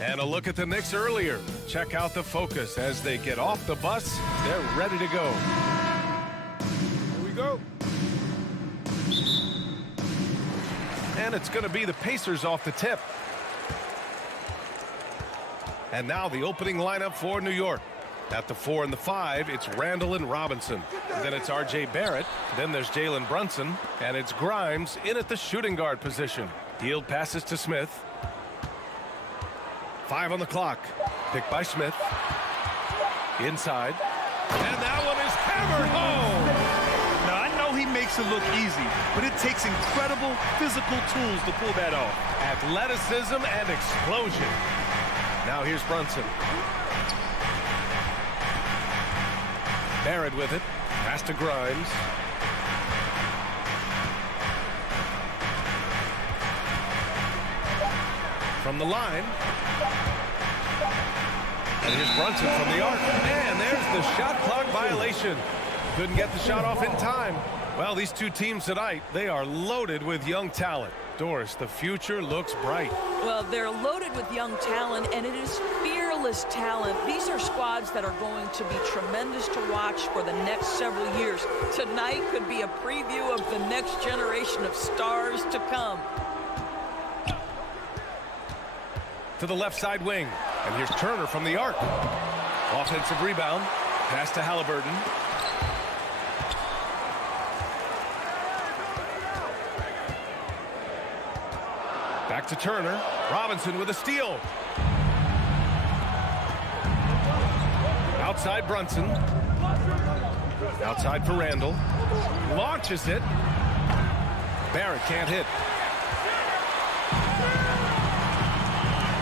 And a look at the Knicks earlier. Check out the focus as they get off the bus. They're ready to go. Here we go. And it's going to be the Pacers off the tip. And now the opening lineup for New York. At the 4 and the 5, it's Randall and Robinson. Then it's R.J. Barrett. Then there's Jalen Brunson. And it's Grimes in at the shooting guard position. Field passes to Smith. 5 on the clock. Picked by Smith. Inside. And that one is hammered home. Now, I know he makes it look easy, but it takes incredible physical tools to pull that off. Athleticism and explosion. Now here's Brunson. Barrett with it. Pass to Grimes. From the line. And here's Brunson from the arc. And there's the shot clock violation. Couldn't get the shot off in time. Well, these two teams tonight, they are loaded with young talent. Doris, the future looks bright. Well, they're loaded with young talent, and it is fearless talent. These are squads that are going to be tremendous to watch for the next several years. Tonight could be a preview of the next generation of stars to come. To the left side wing. And here's Turner from the arc. Offensive rebound. Pass to Halliburton. Back to Turner. Robinson with a steal. Outside Brunson. Outside for Randall. Launches it. Barrett can't hit.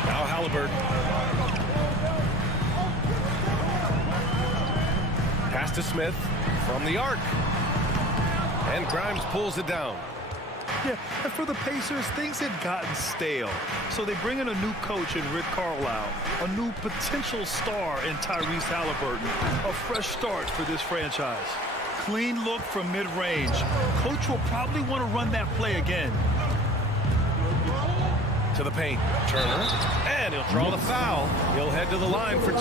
Now Halliburton. Pass to Smith from the arc. And Grimes pulls it down. Yeah, and for the Pacers, things had gotten stale. So they bring in a new coach in Rick Carlisle, a new potential star in Tyrese Halliburton, a fresh start for this franchise. Clean look from mid-range. Coach will probably want to run that play again. To the paint. Turner. And he'll draw the foul. He'll head to the line for 2.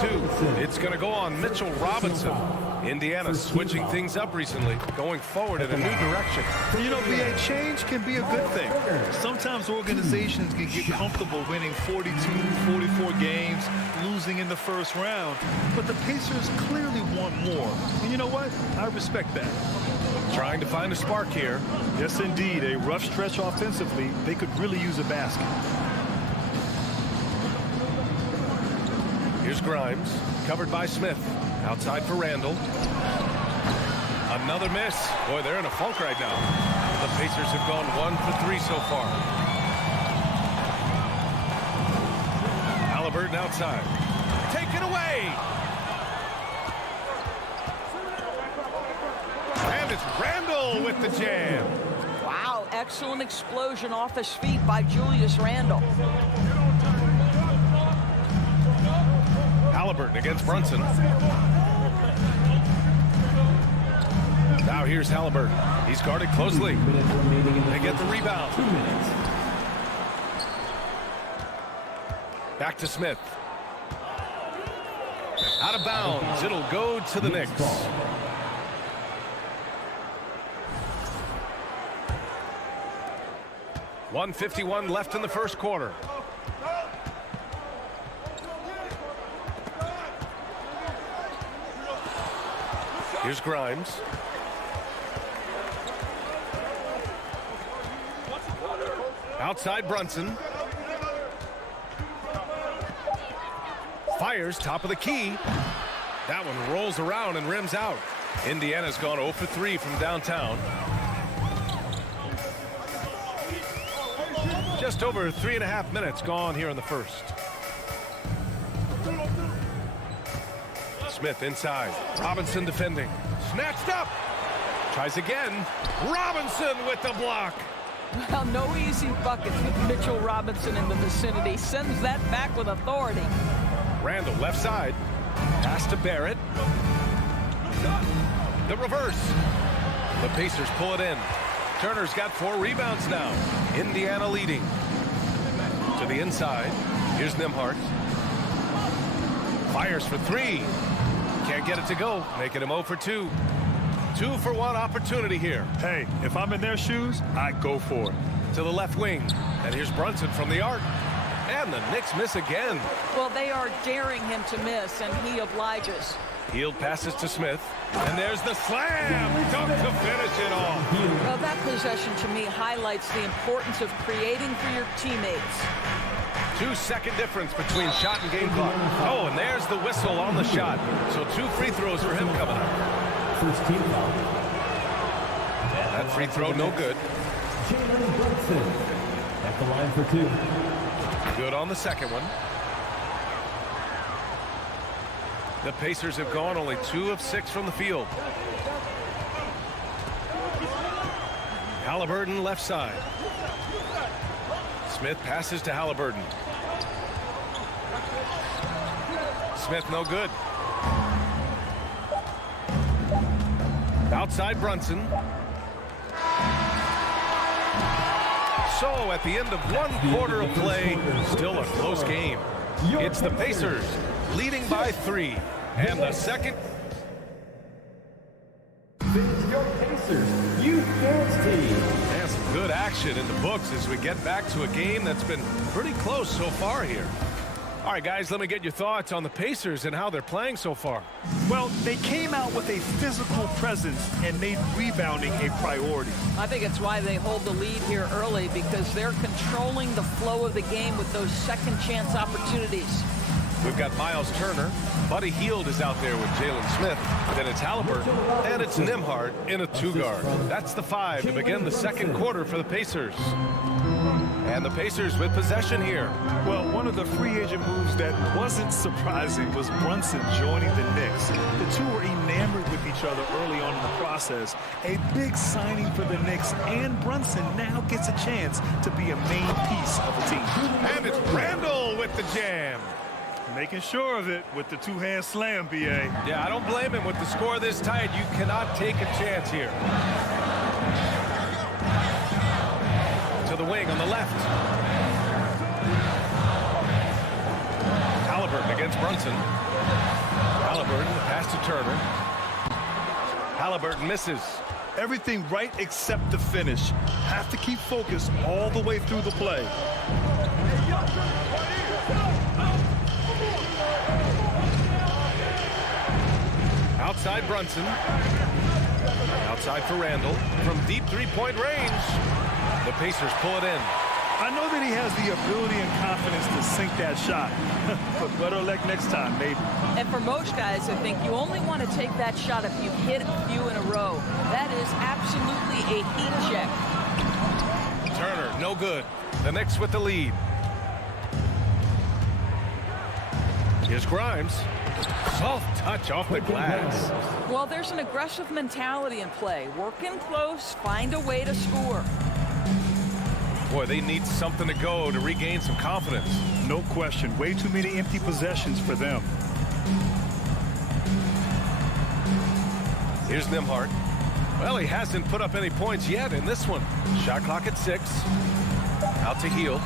It's going to go on Mitchell Robinson. Indiana switching things up recently, going forward in a new direction. You know, BA, change can be a good thing. Sometimes organizations can get comfortable winning 42, 44 games, losing in the first round. But the Pacers clearly want more. And you know what? I respect that. Trying to find a spark here. Yes, indeed. A rough stretch offensively. They could really use a basket. Here's Grimes, covered by Smith. Outside for Randall. Another miss. Boy, they're in a funk right now. The Pacers have gone 1 for 3 so far. Halliburton outside. Take it away. And it's Randall with the jam. Wow, excellent explosion off his feet by Julius Randle. Halliburton against Brunson. Now here's Halliburton. He's guarded closely. They get the rebound. Back to Smith. Out of bounds. It'll go to the Knicks. .151 left in the first quarter. Here's Grimes. Outside Brunson. Fires top of the key. That one rolls around and rims out. Indiana's gone 0 for 3 from downtown. Just over 3.5 minutes gone here in the first. Smith inside. Robinson defending. Snatched up. Tries again. Robinson with the block. Well, no easy buckets with Mitchell Robinson in the vicinity. Sends that back with authority. Randall left side. Pass to Barrett. The reverse. The Pacers pull it in. Turner's got 4 rebounds now. Indiana leading. To the inside. Here's Nembhard. Fires for three. Can't get it to go, making him 0 for 2. 2-for-1 opportunity here. Hey, if I'm in their shoes, I'd go for it. To the left wing. And here's Brunson from the arc. And the Knicks miss again. Well, they are daring him to miss, and he obliges. Healed passes to Smith. And there's the slam. Dunk to finish it off. Well, that possession to me highlights the importance of creating for your teammates. 2-second difference between shot and game clock. Oh, and there's the whistle on the shot. So 2 free throws for him coming up. First team foul. That free throw no good. Jalen Brunson at the line for 2. Good on the second one. The Pacers have gone only 2 of 6 from the field. Halliburton left side. Smith passes to Halliburton. Smith no good. Outside Brunson. So at the end of 1 quarter of play, still a close game. It's the Pacers leading by 3. And the second. Your Pacers Youth Dance Team. And some good action in the books as we get back to a game that's been pretty close so far here. All right, guys, let me get your thoughts on the Pacers and how they're playing so far. Well, they came out with a physical presence and made rebounding a priority. I think it's why they hold the lead here early, because they're controlling the flow of the game with those second chance opportunities. We've got Miles Turner. Buddy Hield is out there with Jalen Smith. Then it's Halliburton. And it's Nembhard in a 2-guard. That's the 5 to begin the second quarter for the Pacers. And the Pacers with possession here. Well, one of the free agent moves that wasn't surprising was Brunson joining the Knicks. The two were enamored with each other early on in the process. A big signing for the Knicks, and Brunson now gets a chance to be a main piece of the team. And it's Randall with the jam. Making sure of it with the 2-hand slam, B.A. Yeah, I don't blame him. With the score this tight, you cannot take a chance here. To the wing on the left. Halliburton against Brunson. Halliburton, the pass to Turner. Halliburton misses. Everything right except the finish. Have to keep focused all the way through the play. Outside Brunson. Outside for Randall. From deep 3-point range. The Pacers pull it in. I know that he has the ability and confidence to sink that shot. But better luck next time, maybe. And for most guys, I think you only want to take that shot if you hit a few in a row. That is absolutely a heat check. Turner, no good. The Knicks with the lead. Here's Grimes. Soft touch off the glass. Well, there's an aggressive mentality in play. Work in close, find a way to score. Boy, they need something to go to regain some confidence. No question. Way too many empty possessions for them. Here's Nembhard. Well, he hasn't put up any points yet in this one. Shot clock at 6. Out to Hield.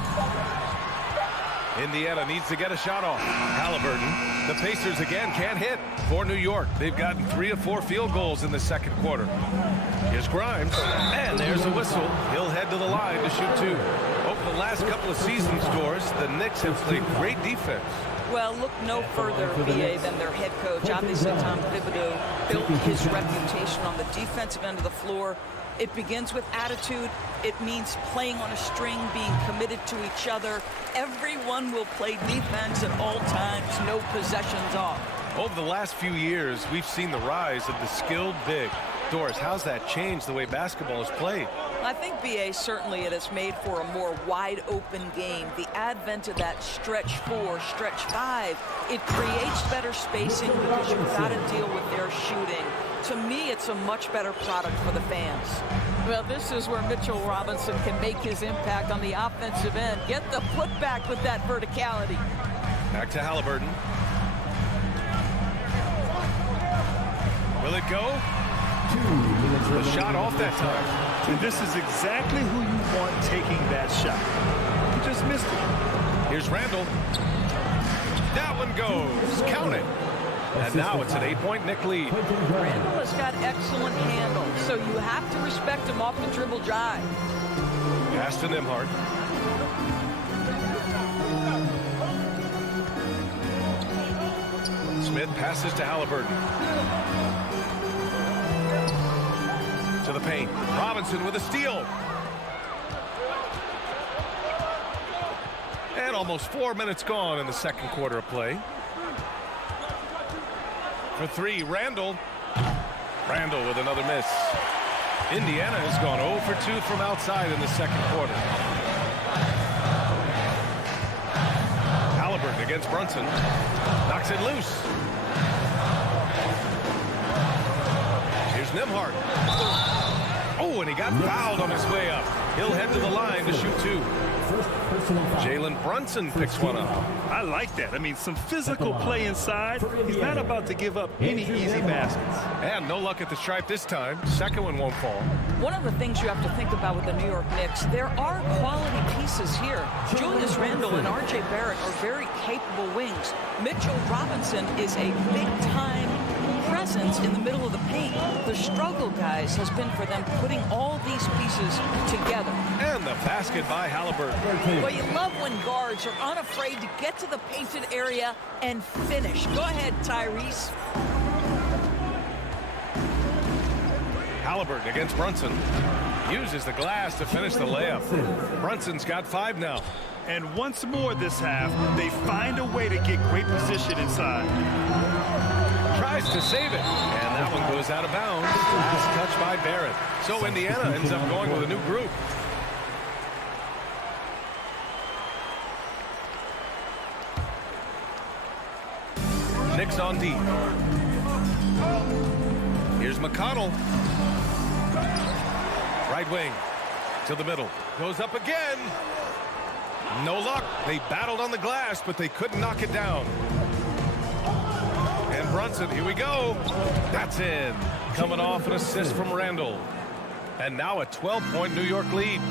Indiana needs to get a shot off. Halliburton. The Pacers again can't hit for New York. They've gotten 3 of 4 field goals in the second quarter. Here's Grimes. And there's a whistle. He'll head to the line to shoot 2. Over the last couple of season scores, the Knicks have played great defense. Well, look no further, BA, than their head coach. Obviously, Tom Thibodeau built his reputation on the defensive end of the floor. It begins with attitude. It means playing on a string, being committed to each other. Everyone will play defense at all times, no possessions off. Over the last few years, we've seen the rise of the skilled big. Doris, how's that changed the way basketball is played? I think, BA, certainly it has made for a more wide-open game. The advent of that stretch 4, stretch 5, it creates better spacing because you've got to deal with their shooting. To me, it's a much better product for the fans. Well, this is where Mitchell Robinson can make his impact on the offensive end. Get the putback with that verticality. Back to Halliburton. Will it go? The shot off that time. And this is exactly who you want taking that shot. He just missed it. Here's Randall. That one goes. Count it. And now it's an 8-point Knick lead. Randall has got excellent handle, so you have to respect him off the dribble drive. Pass to Nembhard. Smith passes to Halliburton. To the paint. Robinson with a steal. And almost 4 minutes gone in the second quarter of play. For three, Randall. Randall with another miss. Indiana has gone 0 for 2 from outside in the second quarter. Halliburton against Brunson. Knocks it loose. Here's Nembhard. Oh, and he got fouled on his way up. He'll head to the line to shoot 2. Jalen Brunson picks one up. I like that. I mean, some physical play inside. He's not about to give up any easy baskets. And no luck at the stripe this time. Second one won't fall. One of the things you have to think about with the New York Knicks, there are quality pieces here. Julius Randle and R.J. Barrett are very capable wings. Mitchell Robinson is a big-time presence in the middle of the paint. The struggle, guys, has been for them putting all these pieces together. And the basket by Halliburton. Well, you love when guards are unafraid to get to the painted area and finish. Go ahead, Tyrese. Halliburton against Brunson. Uses the glass to finish the layup. Brunson's got 5 now. And once more this half, they find a way to get great position inside. Tries to save it. And that one goes out of bounds. Last touch by Barrett. So Indiana ends up going with a new group. Knicks on D. Here's McConnell. Right wing to the middle. Goes up again. No luck. They battled on the glass, but they couldn't knock it down. And Brunson, here we go. That's in. Coming off an assist from Randall. And now a 12-point New York lead.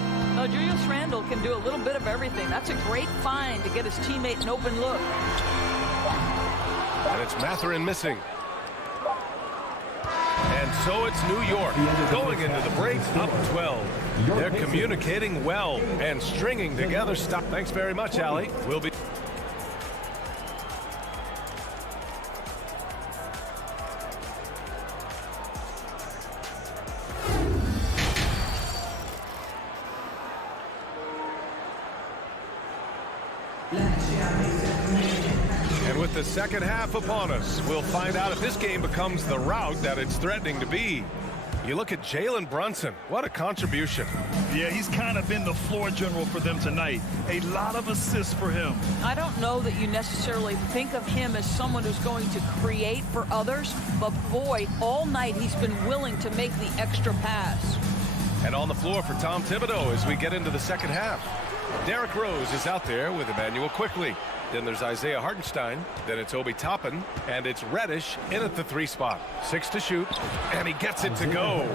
Julius Randle can do a little bit of everything. That's a great find to get his teammate an open look. And it's Mathurin missing. And so it's New York going into the break up 12. They're communicating well and stringing together stuff. Thanks very much, Allie. We'll be... And with the second half upon us, we'll find out if this game becomes the rout that it's threatening to be. You look at Jalen Brunson. What a contribution. Yeah, he's kind of been the floor general for them tonight. A lot of assists for him. I don't know that you necessarily think of him as someone who's going to create for others, but boy, all night he's been willing to make the extra pass. And on the floor for Tom Thibodeau as we get into the second half. Derrick Rose is out there with Emmanuel Quickly. Then there's Isaiah Hartenstein. Then it's Obi Toppin. And it's Reddish in at the 3 spot. 6 to shoot. And he gets it to go.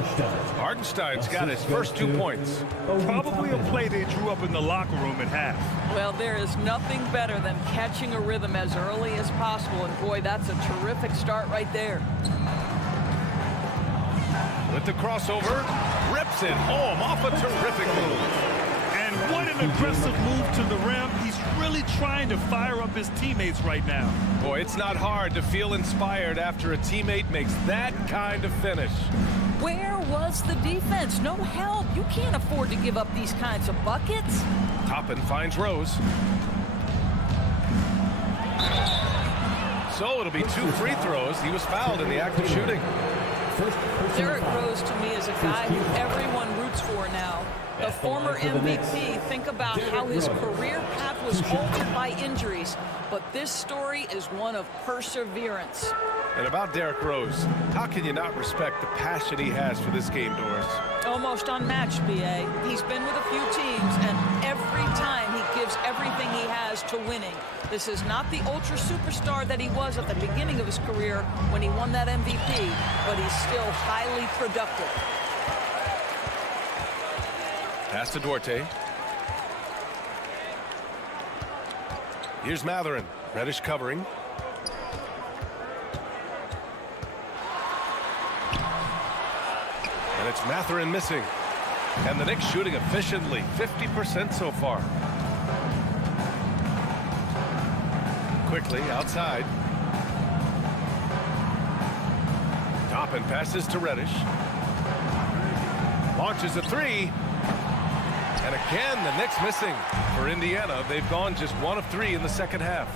Hartenstein's got his first 2 points. Probably a play they drew up in the locker room at half. Well, there is nothing better than catching a rhythm as early as possible. And boy, that's a terrific start right there. With the crossover. Rips it home off a terrific move. And what an aggressive move to the rim. He's really trying to fire up his teammates right now. Boy, it's not hard to feel inspired after a teammate makes that kind of finish. Where was the defense? No help. You can't afford to give up these kinds of buckets. Toppin finds Rose. So it'll be 2 free throws. He was fouled in the act of shooting. Derrick Rose, to me, is a guy who everyone roots for now. The former MVP, think about how his career path was altered by injuries, but this story is one of perseverance. And about Derrick Rose, how can you not respect the passion he has for this game, Doris? Almost unmatched, B.A. He's been with a few teams, and every time he gives everything he has to winning. This is not the ultra superstar that he was at the beginning of his career when he won that MVP, but he's still highly productive. Pass to Duarte. Here's Mathurin. Reddish covering. And it's Matherin missing. And the Knicks shooting efficiently, 50% so far. Quickly outside. Toppin passes to Reddish. Launches a three. And again, the Knicks missing. For Indiana, they've gone just 1 of 3 in the second half.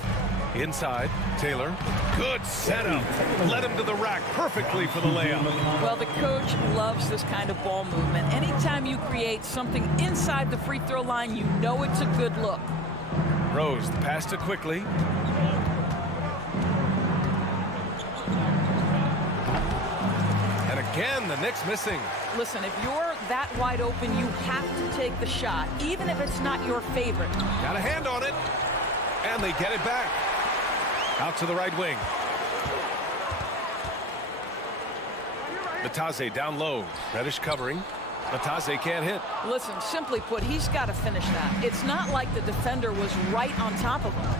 Inside, Taylor. Good setup. Led him to the rack perfectly for the layup. Well, the coach loves this kind of ball movement. Anytime you create something inside the free throw line, you know it's a good look. Rose, the pass to Quickly. And again, the Knicks missing. Listen, if you're that wide open, you have to take the shot, even if it's not your favorite. Got a hand on it. And they get it back. Out to the right wing. Batase down low. Reddish covering. Batase can't hit. Listen, simply put, he's got to finish that. It's not like the defender was right on top of him.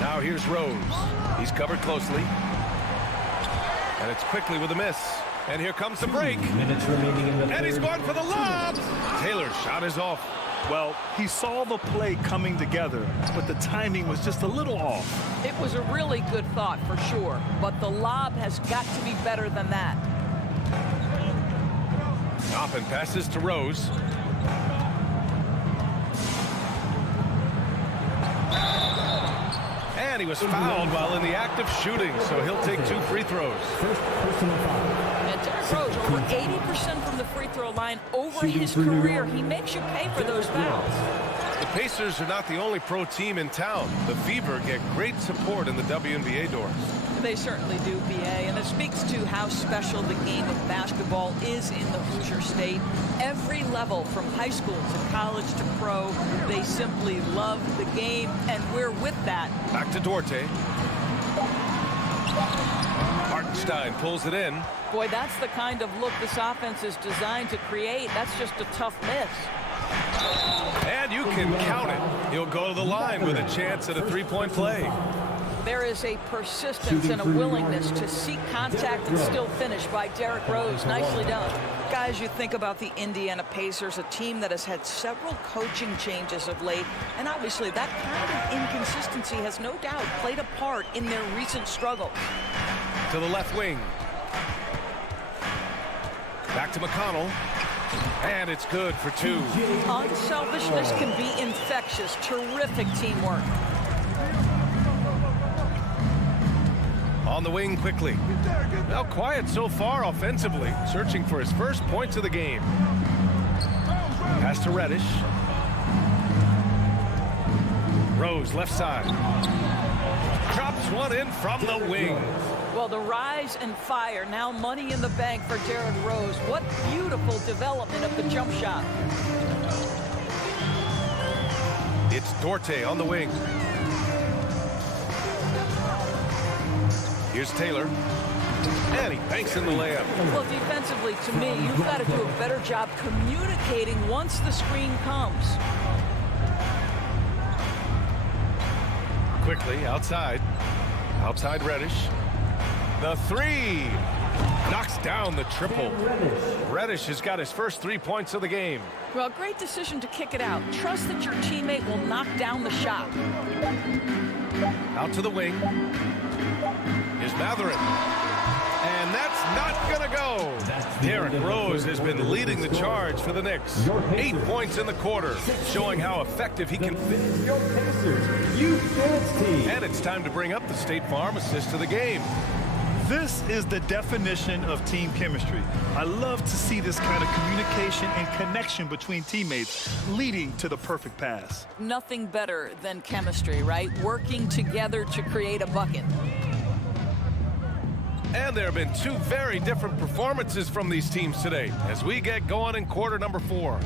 Now here's Rose. He's covered closely. And it's Quickly with a miss. And here comes the break. Minutes remaining in the And he's going for the lob. Taylor's shot is off. Well, he saw the play coming together, but the timing was just a little off. It was a really good thought for sure, but the lob has got to be better than that. Toppin passes to Rose. And he was fouled while in the act of shooting, so he'll take 2 free throws. First personal foul. And Derrick Rose, over 80% from the free throw line over his career. He makes you pay for those fouls. The Pacers are not the only pro team in town. The Fever get great support in the WNBA doors. They certainly do, BA, and it speaks to how special the game of basketball is in the Hoosier State. Every level, from high school to college to pro, they simply love the game, and we're with that. Back to Duarte. Hartenstein pulls it in. Boy, that's the kind of look this offense is designed to create. That's just a tough miss. And you can count it. He'll go to the line with a chance at a three-point play. There is a persistence and a willingness to seek contact and still finish by Derrick Rose. Nicely done. Guys, you think about the Indiana Pacers, a team that has had several coaching changes of late, and obviously that kind of inconsistency has no doubt played a part in their recent struggles. To the left wing. Back to McConnell. And it's good for 2. Unselfishness can be infectious. Terrific teamwork. On the wing quickly. Now quiet so far offensively, searching for his first points of the game. Pass to Reddish. Rose left side. Drops one in from the wing. Well, the rise and fire, now money in the bank for Derrick Rose. What beautiful development of the jump shot. It's Duarte on the wing. Here's Taylor. And he banks in the layup. Well, defensively, to me, you've got to do a better job communicating once the screen comes. Quickly, outside. Outside Reddish. The 3. Knocks down the triple. Reddish has got his first 3 points of the game. Well, great decision to kick it out. Trust that your teammate will knock down the shot. Out to the wing. Here's Matherin. And that's not going to go. Derrick Rose has been leading the charge for the Knicks. 8 points in the quarter, showing how effective he can be. Your Pacers Youth Dance Team. And it's time to bring up the State Farm assist of the game. This is the definition of team chemistry. I love to see this kind of communication and connection between teammates leading to the perfect pass. Nothing better than chemistry, right? Working together to create a bucket. And there have been 2 very different performances from these teams today as we get going in quarter number 4.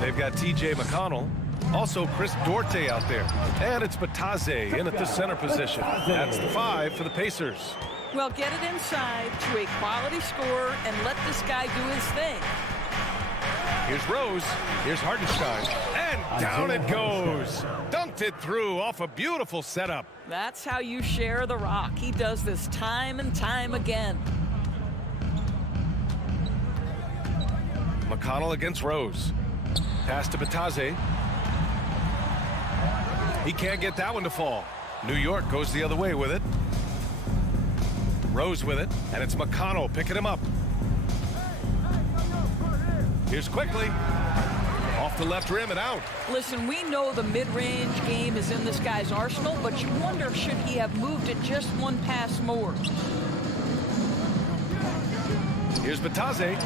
They've got T.J. McConnell, also Chris Duarte out there. And it's Batase in at the center position. That's the 5 for the Pacers. Well, get it inside to a quality scorer and let this guy do his thing. Here's Rose. Here's Hartenstein. And down it goes. Dunked it through off a beautiful setup. That's how you share the rock. He does this time and time again. McConnell against Rose. Pass to Bataze. He can't get that one to fall. New York goes the other way with it. Rose with it, and it's McConnell picking him up. Here's quickly. Off the left rim and out. Listen, we know the mid-range game is in this guy's arsenal, but you wonder, should he have moved it just one pass more? Here's Bataze.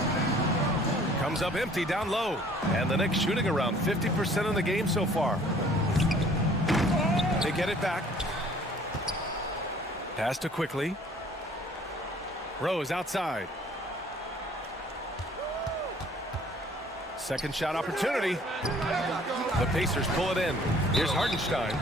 Comes up empty down low. And the Knicks shooting around 50% of the game so far. They get it back. Pass to quickly. Rose outside. Second shot opportunity. The Pacers pull it in. Here's Hartenstein.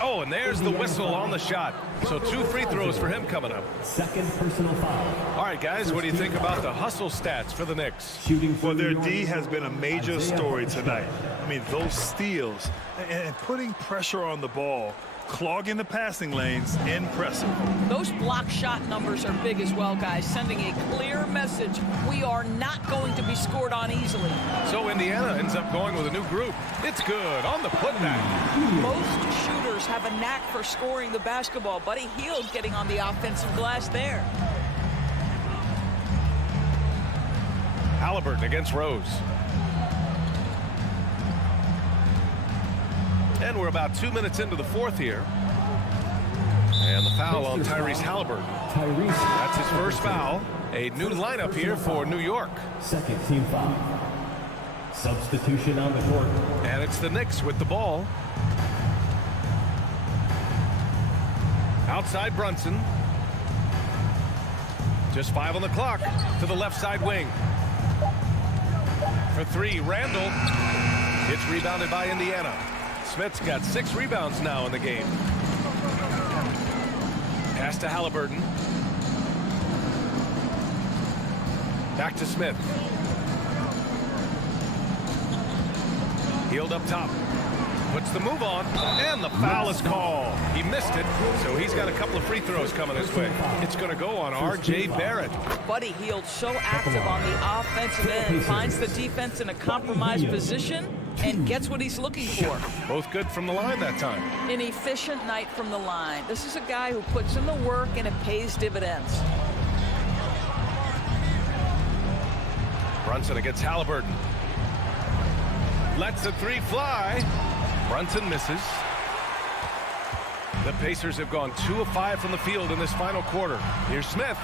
Oh, and there's the whistle on the shot. So 2 free throws for him coming up. Second personal foul. All right, guys, what do you think about the hustle stats for the Knicks? Shooting Well, for their New York. D has been a major story tonight. I mean, those steals and putting pressure on the ball, clogging the passing lanes, impressive. Those block shot numbers are big as well, guys, sending a clear message. We are not going to be scored on easily. So Indiana ends up going with a new group. It's good on the putback. Most shooters have a knack for scoring the basketball. Buddy Hield getting on the offensive glass there. Halliburton against Rose. And we're about 2 minutes into the fourth here. And the foul on Tyrese Halliburton. Tyrese. That's his first foul. A new lineup here for New York. Second team foul. Substitution on the court. And it's the Knicks with the ball. Outside Brunson. Just 5 on the clock to the left side wing. For 3, Randall. It's rebounded by Indiana. Smith's got 6 rebounds now in the game. Pass to Halliburton. Back to Smith. Hield up top. Puts the move on, and the foul is called. He missed it, so he's got a couple of free throws coming his way. It's going to go on R.J. Barrett. Buddy Hield so active on the offensive end, finds the defense in a compromised position and gets what he's looking for. Both good from the line that time. An efficient night from the line. This is a guy who puts in the work and it pays dividends. Brunson against Halliburton. Lets the 3 fly. Brunson misses. The Pacers have gone 2 of 5 from the field in this final quarter. Here's Smith.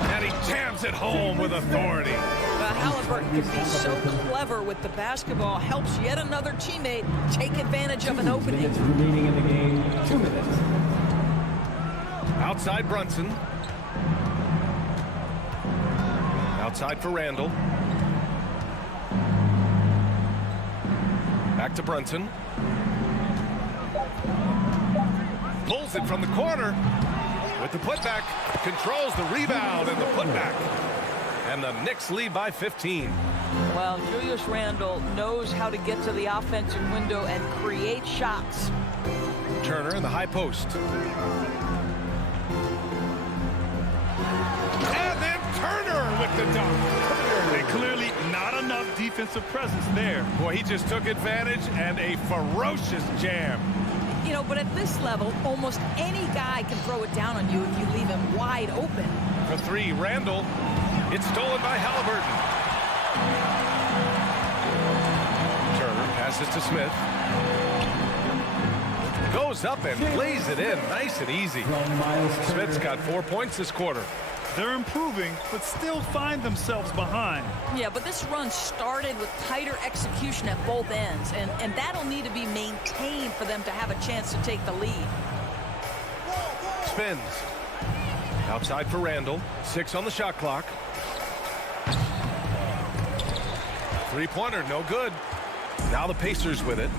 And he jams it home with authority. Halliburton can be so clever with the basketball. Helps yet another teammate take advantage of an opening. Minutes remaining in the game. 2 minutes. Outside Brunson. Outside for Randall. Back to Brunson. Pulls it from the corner with the putback. Controls the rebound and the putback. And the Knicks lead by 15. Well, Julius Randle knows how to get to the offensive window and create shots. Turner in the high post. And then Turner with the dunk. And clearly not enough defensive presence there. Boy, he just took advantage and a ferocious jam. You know, but at this level, almost any guy can throw it down on you if you leave him wide open. For 3, Randall. It's stolen by Halliburton. Turner passes to Smith. Goes up and lays it in nice and easy. Smith's got 4 points this quarter. They're improving, but still find themselves behind. Yeah, but this run started with tighter execution at both ends, and that'll need to be maintained for them to have a chance to take the lead. Spins. Outside for Randall. 6 on the shot clock. 3-pointer, no good. Now the Pacers with it.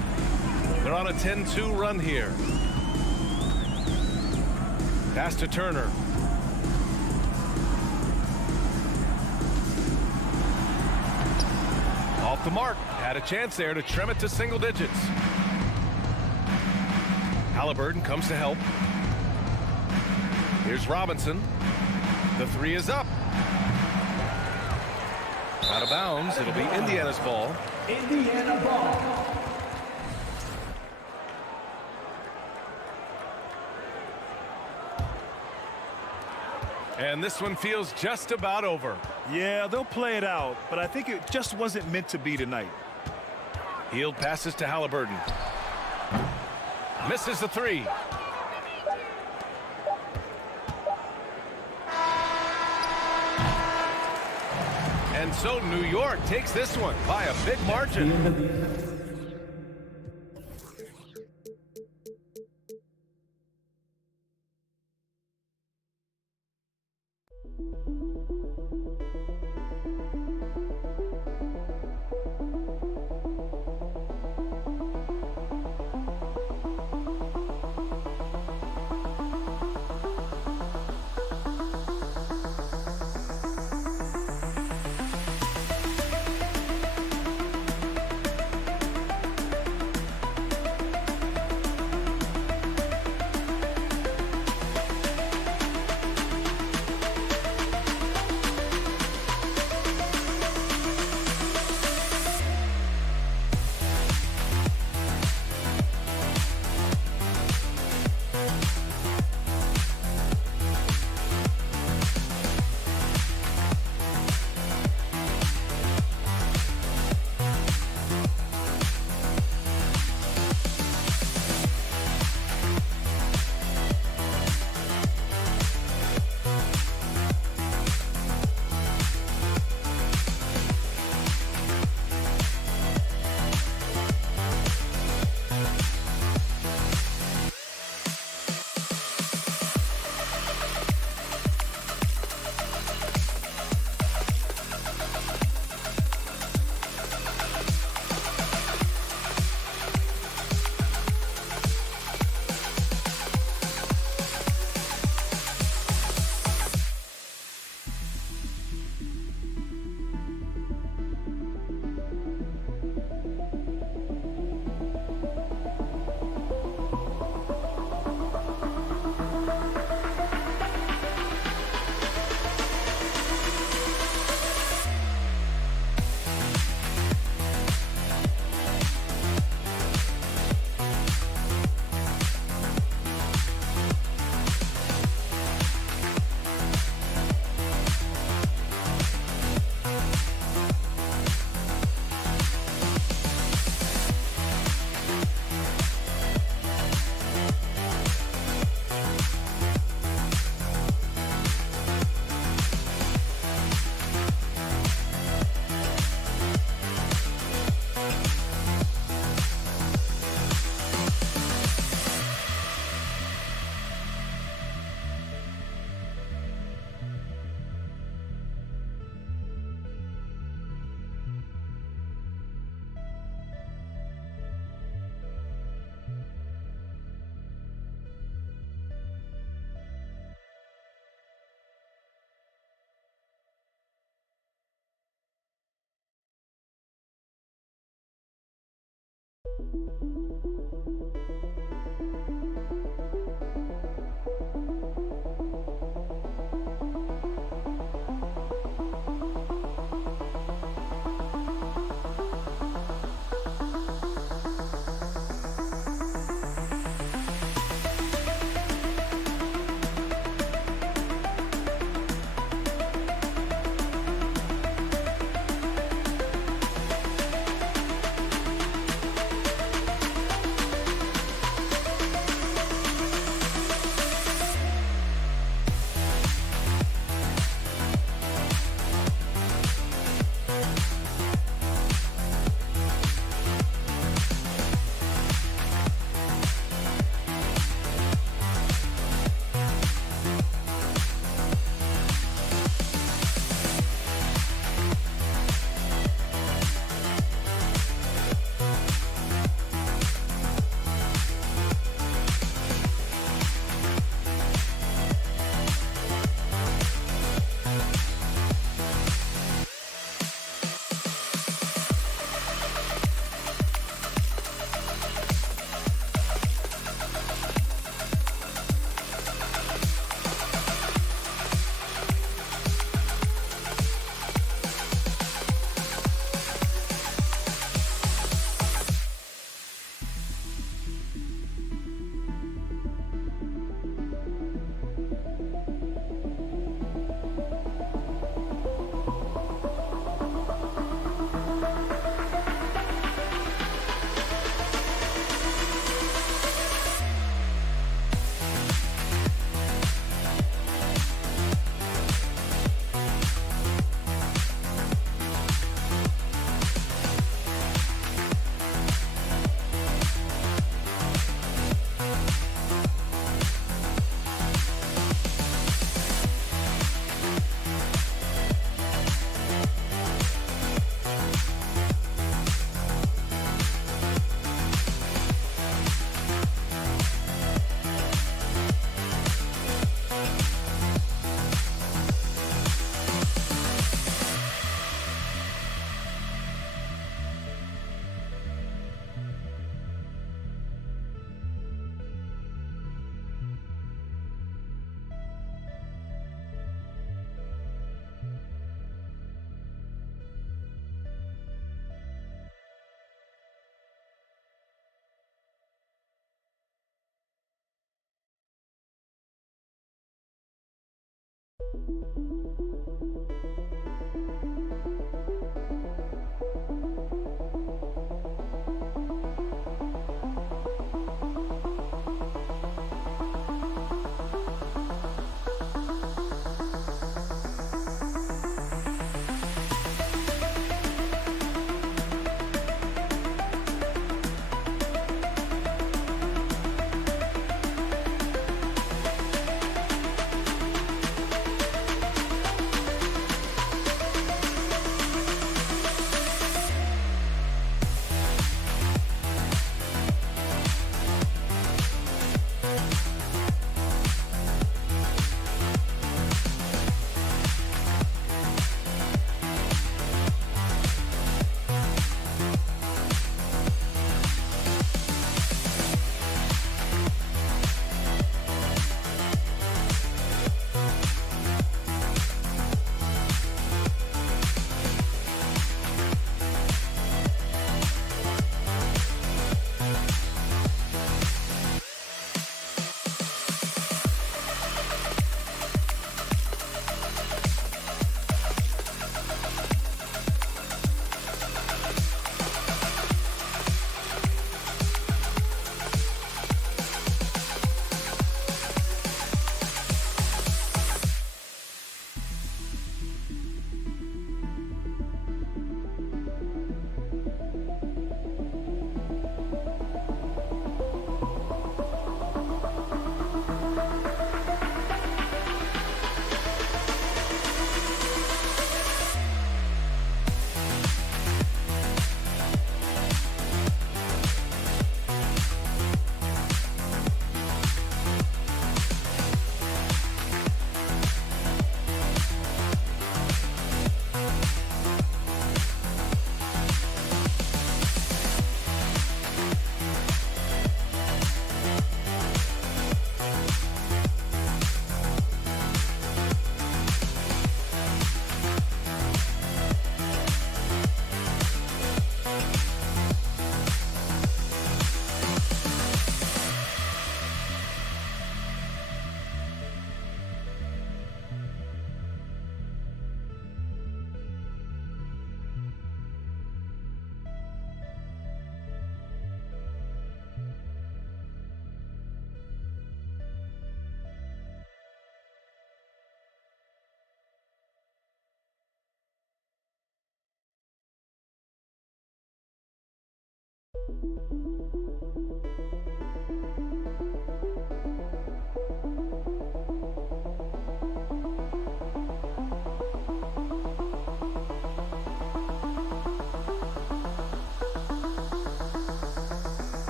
They're on a 10-2 run here. Pass to Turner. Off the mark. Had a chance there to trim it to single digits. Halliburton comes to help. Here's Robinson. The three is up. Out of bounds. It'll be Indiana's ball. Indiana ball. And this one feels just about over. Yeah, they'll play it out, but I think it just wasn't meant to be tonight. Hield passes to Halliburton. Misses the three. And so New York takes this one by a big margin.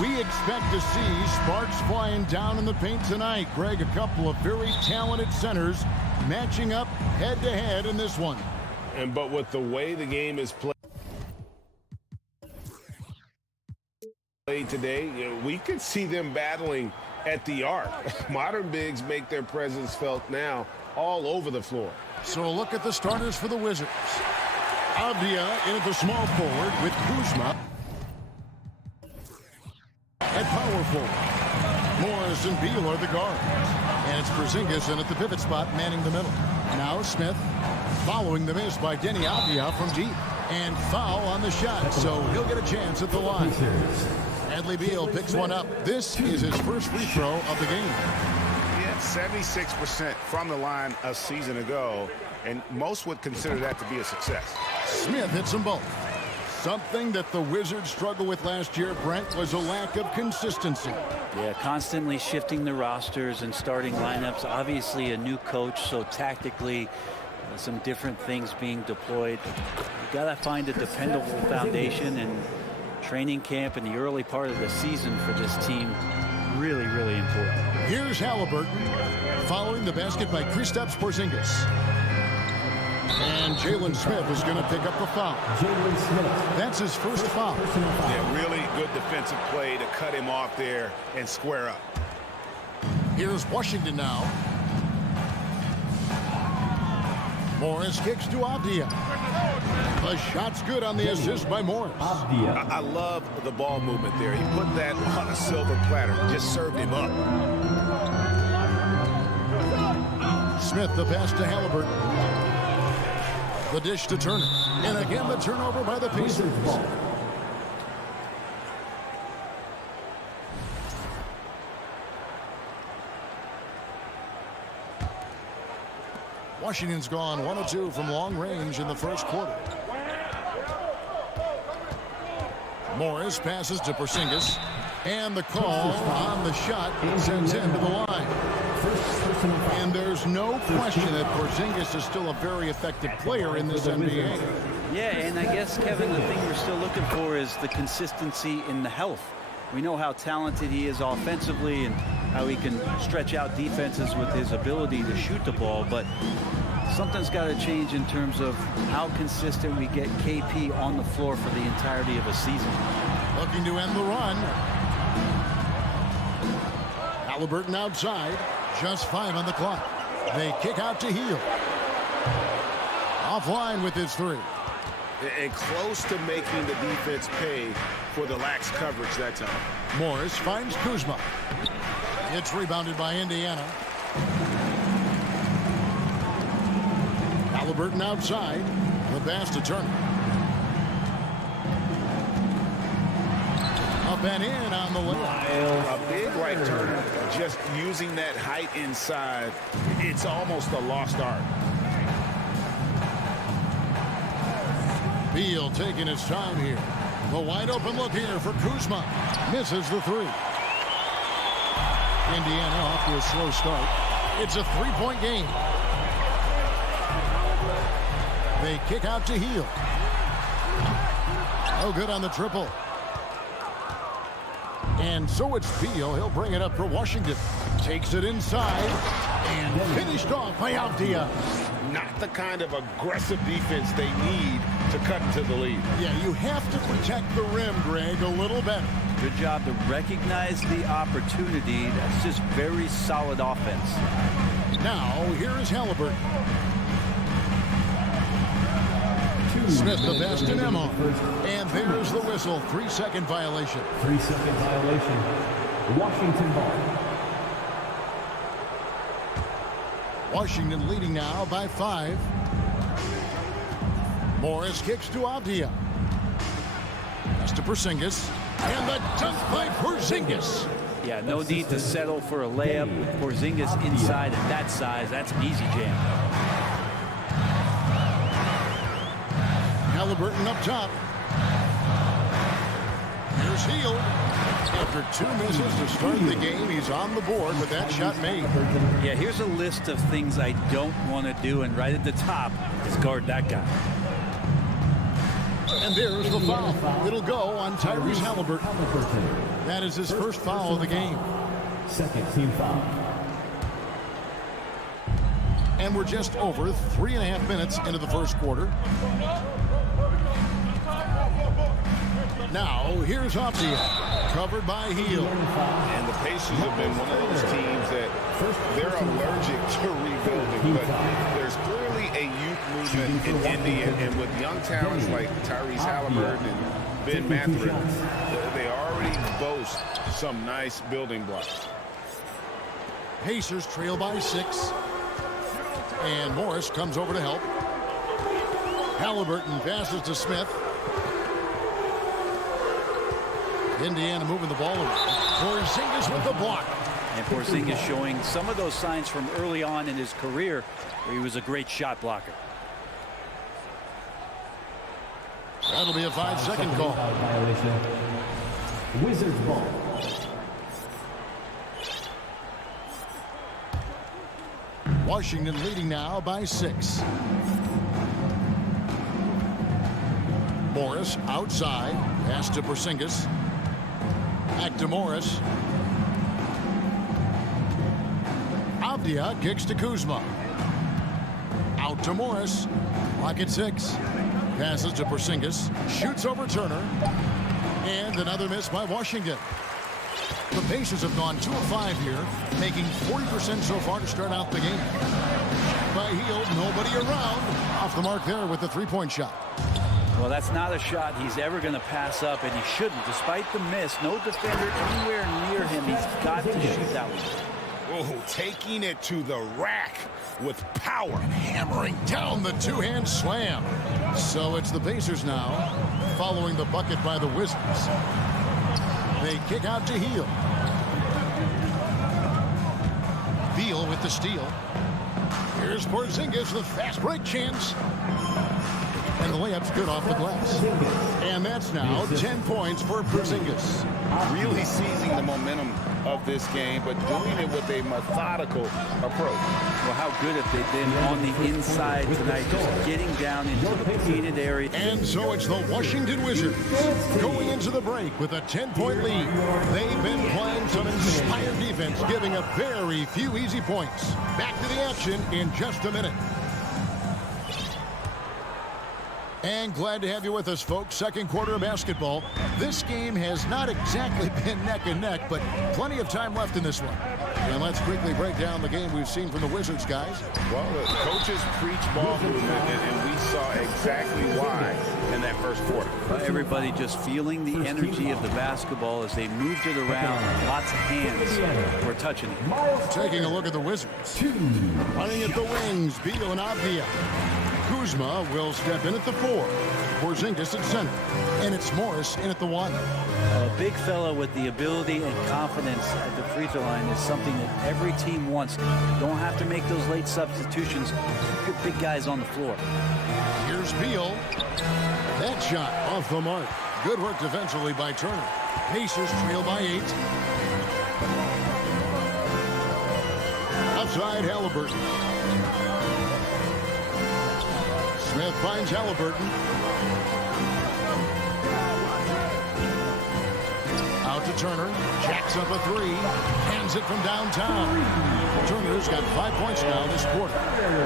We expect to see sparks flying down in the paint tonight. Greg, a couple of very talented centers matching up head-to-head in this one. But with the way the game is played today, we could see them battling at the arc. Modern bigs make their presence felt now all over the floor. So a look at the starters for the Wizards. Avdia in at the small forward with Kuzma at power forward. Morris and Beal are the guards. And it's Porzingis in at the pivot spot, manning the middle. Now Smith, following the miss by Denny Avdia from deep. And foul on the shot, so he'll get a chance at the line. Bradley Beal picks one up. This is his first free throw of the game. Yeah, 76% from the line a season ago, and most would consider that to be a success. Smith hits them both. Something that the Wizards struggled with last year, Brent, was a lack of consistency. Yeah, constantly shifting the rosters and starting lineups. Obviously a new coach, so tactically some different things being deployed. You got to find a dependable foundation, and training camp in the early part of the season for this team, really, really important. Here's Halliburton, following the basket by Kristaps Porzingis. And Jalen Smith is going to pick up the foul. Jalen Smith. That's his first foul. Yeah, really good defensive play to cut him off there and square up. Here's Washington now. Morris kicks to Avdia. The shot's good on the assist by Morris. I love the ball movement there. He put that on a silver platter, just served him up. Smith, the pass to Halliburton. The dish to Turner. And again, the turnover by the Pacers. Washington's gone 1 of 2 from long range in the first quarter. Morris passes to Porzingis. And the call on the shot sends him to the line. And there's no question that Porzingis is still a very effective player in this NBA. Yeah, and I guess, Kevin, the thing we're still looking for is the consistency in the health. We know how talented he is offensively and how he can stretch out defenses with his ability to shoot the ball, but something's got to change in terms of how consistent we get KP on the floor for the entirety of a season. Looking to end the run. Halliburton outside. Just 5 on the clock. They kick out to Hield. Offline with his 3. And close to making the defense pay for the lax coverage that time. Morris finds Kuzma. It's rebounded by Indiana. Halliburton outside. The pass to Turner. Up and in on the layup. A big right turner, just using that height inside, it's almost a lost art. Beal taking his time here. The wide open look here for Kuzma. Misses the 3. Indiana off to a slow start. It's a 3-point game. They kick out to Hield. No good on the triple. And so it's Beal. He'll bring it up for Washington. Takes it inside. And finished off by Avdia. Not the kind of aggressive defense they need to cut into the lead. Yeah, you have to protect the rim, Greg, a little better. Good job to recognize the opportunity. That's just very solid offense. Now, here is Halliburton. Smith the best in Emma. And there's the whistle. 3-second violation. 3-second violation. Washington ball. Washington leading now by 5. Morris kicks to Avdia. Pass to Porzingis. And the dunk by Porzingis. Yeah, no need to settle for a layup. Porzingis inside at that size. That's an easy jam. Halliburton up top. Here's Hield. After 2 misses to start the game, he's on the board with that shot made. Yeah, here's a list of things I don't want to do, and right at the top is guard that guy. And there's the foul. It'll go on Tyrese Halliburton. That is his first foul of the game. Second team foul. And we're just over 3.5 minutes into the first quarter. Now, here's Avdia, covered by Hield. And the Pacers have been one of those teams that they're allergic to rebuilding, but there's clearly a youth movement in Indy, and with young talents like Tyrese Halliburton and Ben Mathurin, they already boast some nice building blocks. Pacers trail by 6. And Morris comes over to help. Halliburton passes to Smith. Indiana moving the ball around. Porzingis with the block. And Porzingis showing some of those signs from early on in his career where he was a great shot blocker. That'll be a 5-second call. Violation. Wizards ball. Washington leading now by 6. Morris outside. Pass to Porzingis. Back to Morris. Avdia kicks to Kuzma. Out to Morris. Clock at 6. Passes to Porzingis. Shoots over Turner. And another miss by Washington. The Pacers have gone 2 of 5 here, making 40% so far to start out the game. By Hield, nobody around. Off the mark there with the three-point shot. Well, that's not a shot he's ever going to pass up, and he shouldn't. Despite the miss, no defender anywhere near him. He's got to shoot that one. Oh, taking it to the rack with power. Hammering down the two-hand slam. So it's the Pacers now, following the bucket by the Wizards. They kick out to Hield. Beal with the steal. Here's Porzingis, the fast break chance. And the layup's good off the glass. And that's now 10 points for Porzingis. Really seizing the momentum of this game, but doing it with a methodical approach. Well, how good have they been on the inside tonight, just getting down into the painted area. And so it's the Washington Wizards going into the break with a 10-point lead. They've been playing some inspired defense, giving up very few easy points. Back to the action in just a minute. And glad to have you with us, folks. Second quarter of basketball. This game has not exactly been neck and neck, but plenty of time left in this one. And let's quickly break down the game we've seen from the Wizards, guys. Well, the coaches preach ball movement, and we saw exactly why in that first quarter. Everybody just feeling the energy of the basketball as they moved it around. Lots of hands were touching it. Taking a look at the Wizards. Running at the wings, Beal and Avdia. Kuzma will step in at the 4. Porzingis at center. And it's Morris in at the 1. A big fella with the ability and confidence at the free throw line is something that every team wants. Don't have to make those late substitutions. Keep your big guys on the floor. Here's Beal. That shot off the mark. Good work defensively by Turner. Pacers trail by 8. Outside Halliburton. Smith finds Halliburton. Out to Turner. Jacks up a 3. Hands it from downtown. Turner's got 5 points now this quarter.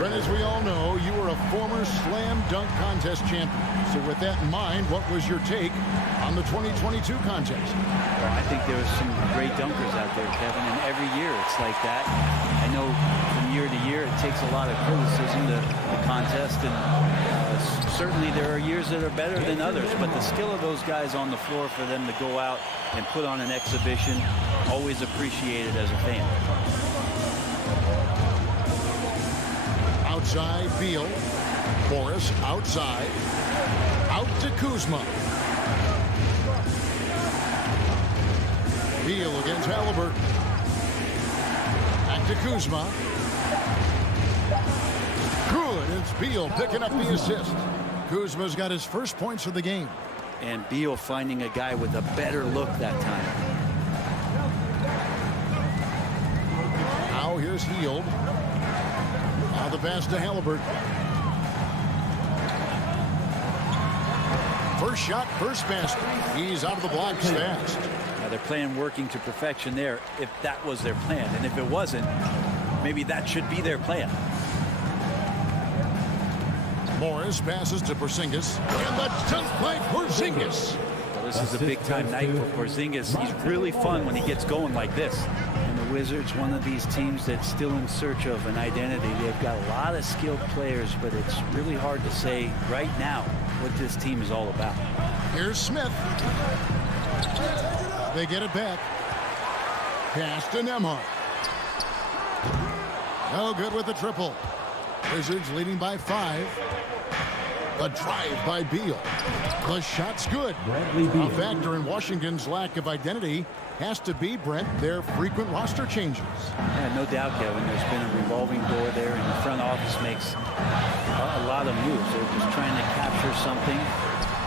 And as we all know, you were a former slam dunk contest champion. So with that in mind, what was your take on the 2022 contest? Well, I think there were some great dunkers out there, Kevin, and every year it's like that. I know from year to year it takes a lot of criticism, the contest, and certainly there are years that are better than others, but the skill of those guys on the floor for them to go out and put on an exhibition, always appreciated as a fan. Outside Beal. Morris outside. Out to Kuzma. Beal against Halliburton. Back to Kuzma. Good. It's Beal picking up the assist. Kuzma's got his first points of the game. And Beal finding a guy with a better look that time. Now here's Hield. Now the pass to Halliburton. First shot, first basket. He's out of the blocks fast. Now they're playing working to perfection there if that was their plan. And if it wasn't, maybe that should be their plan. Morris passes to Porzingis. And the dunk by Porzingis. Well, this is a big-time night for Porzingis. He's really fun when he gets going like this. And the Wizards, one of these teams that's still in search of an identity. They've got a lot of skilled players, but it's really hard to say right now what this team is all about. Here's Smith. They get it back. Pass to Nembhard. No good with the triple. Wizards leading by 5. A drive by Beal. The shot's good. A factor in Washington's lack of identity has to be, Brent, their frequent roster changes. Yeah, no doubt, Kevin. There's been a revolving door there, and the front office makes a lot of moves. They're just trying to capture something,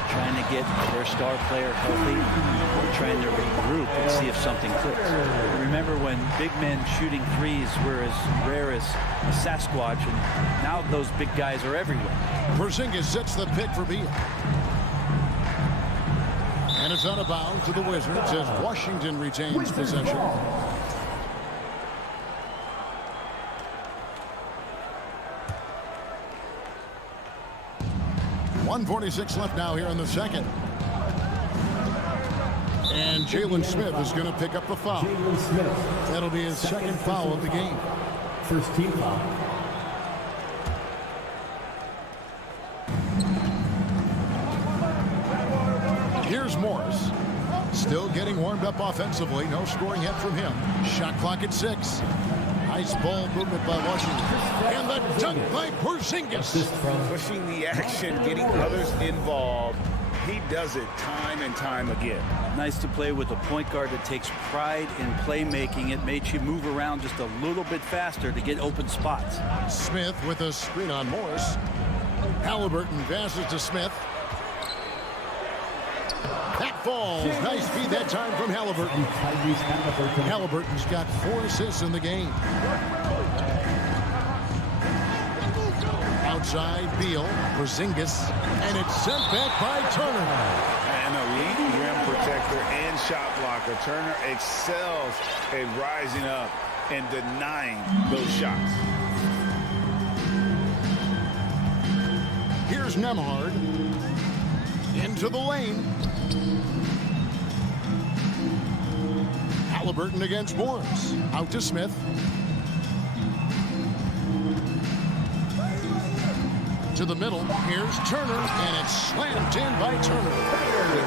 trying to get their star player healthy, or trying to regroup and see if something clicks. Remember when big men shooting threes were as rare as a Sasquatch, and now those big guys are everywhere. Porzingis sets the pick for Beal. And it's out of bounds to the Wizards as Washington retains possession. .146 left now here in the second. And Jalen Smith is going to pick up the foul. That'll be his second foul of the game. First team foul. Here's Morris. Still getting warmed up offensively. No scoring yet from him. Shot clock at 6. Nice ball movement by Washington. And the dunk by Porzingis. Pushing the action, getting others involved. He does it time and time again. Nice to play with a point guard that takes pride in playmaking. It makes you move around just a little bit faster to get open spots. Smith with a screen on Morris. Halliburton passes to Smith. That falls. Nice feed that time from Halliburton. Halliburton's got 4 assists in the game. Outside, Beal, Porzingis, and it's sent back by Turner. An elite rim protector and shot blocker. Turner excels at rising up and denying those shots. Here's Nembhard. Into the lane. Halliburton against Morris. Out to Smith. To the middle. Here's Turner, and it's slammed in by Turner.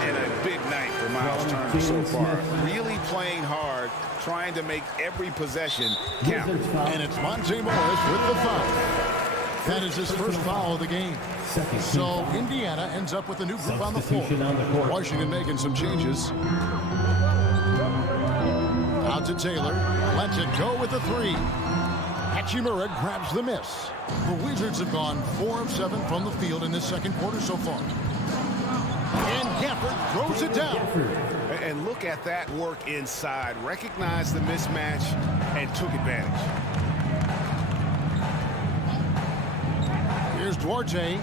And a big night for Miles Turner so far. Really playing hard, trying to make every possession count. And it's Monte Morris with the foul. That is his first foul of the game. So Indiana ends up with a new group on the floor. Washington making some changes. Out to Taylor. Lets it go with the 3. Hachimura grabs the miss. The Wizards have gone 4 of 7 from the field in this second quarter so far. And Gafford throws it down. And look at that work inside. Recognized the mismatch and took advantage. Here's Duarte.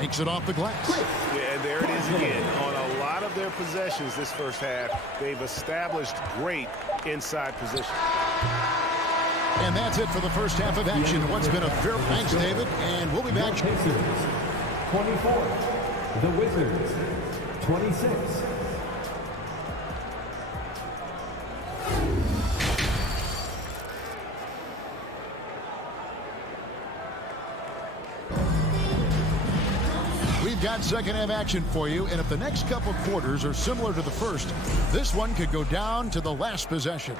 Takes it off the glass. Yeah, there it is again. On a lot of their possessions this first half, they've established great inside position. And that's it for the first half of action. What's been a fair thanks, David, and we'll be back. 24. The Wizards. 26. We've got second half action for you, and if the next couple quarters are similar to the first, this one could go down to the last possession.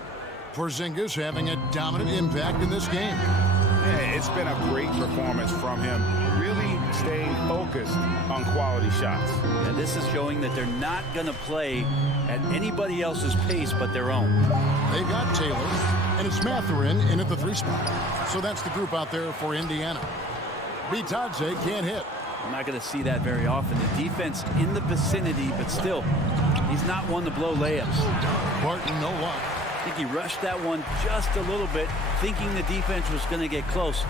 Porzingis having a dominant impact in this game. Yeah, it's been a great performance from him. Really staying focused on quality shots. And this is showing that they're not going to play at anybody else's pace but their own. They've got Taylor, and it's Mathurin in at the 3 spot. So that's the group out there for Indiana. Bitadze can't hit. I'm not going to see that very often. The defense in the vicinity, but still, he's not one to blow layups. Barton, no luck. I think he rushed that one just a little bit, thinking the defense was going to get close.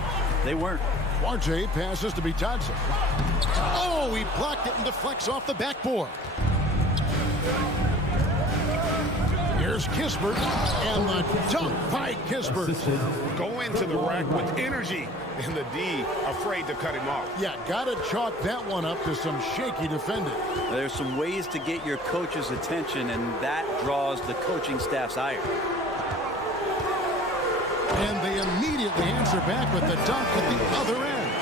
They weren't. RJ passes to Bitadze. Oh, he blocked it and deflects off the backboard. Here's Kispert, and the dunk by Kispert. Go into the rack with energy, and the D afraid to cut him off. Yeah, gotta chalk that one up to some shaky defending. There's some ways to get your coach's attention, and that draws the coaching staff's ire. And they immediately answer back with the dunk at the other end.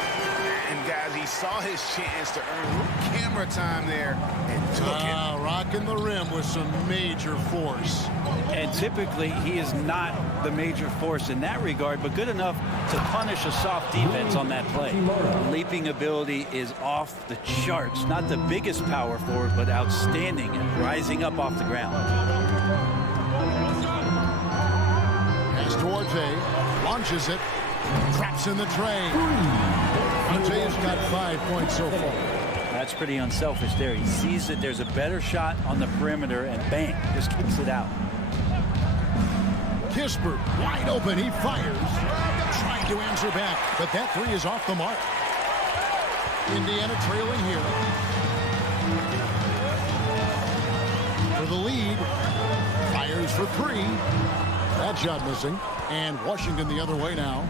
And guys, he saw his chance to earn a little camera time there and took it. Rock rocking the rim with some major force. And typically, he is not the major force in that regard, but good enough to punish a soft defense on that play. Leaping ability is off the charts. Not the biggest power forward, but outstanding and rising up off the ground. Pass to Arte, launches it, traps in the tray. Arte's got 5 points so far. That's pretty unselfish there. He sees that there's a better shot on the perimeter and bang, just kicks it out. Kispert wide open, he fires. Trying to answer back, but that three is off the mark. Indiana trailing here. For the lead, fires for three. That shot missing, and Washington the other way now.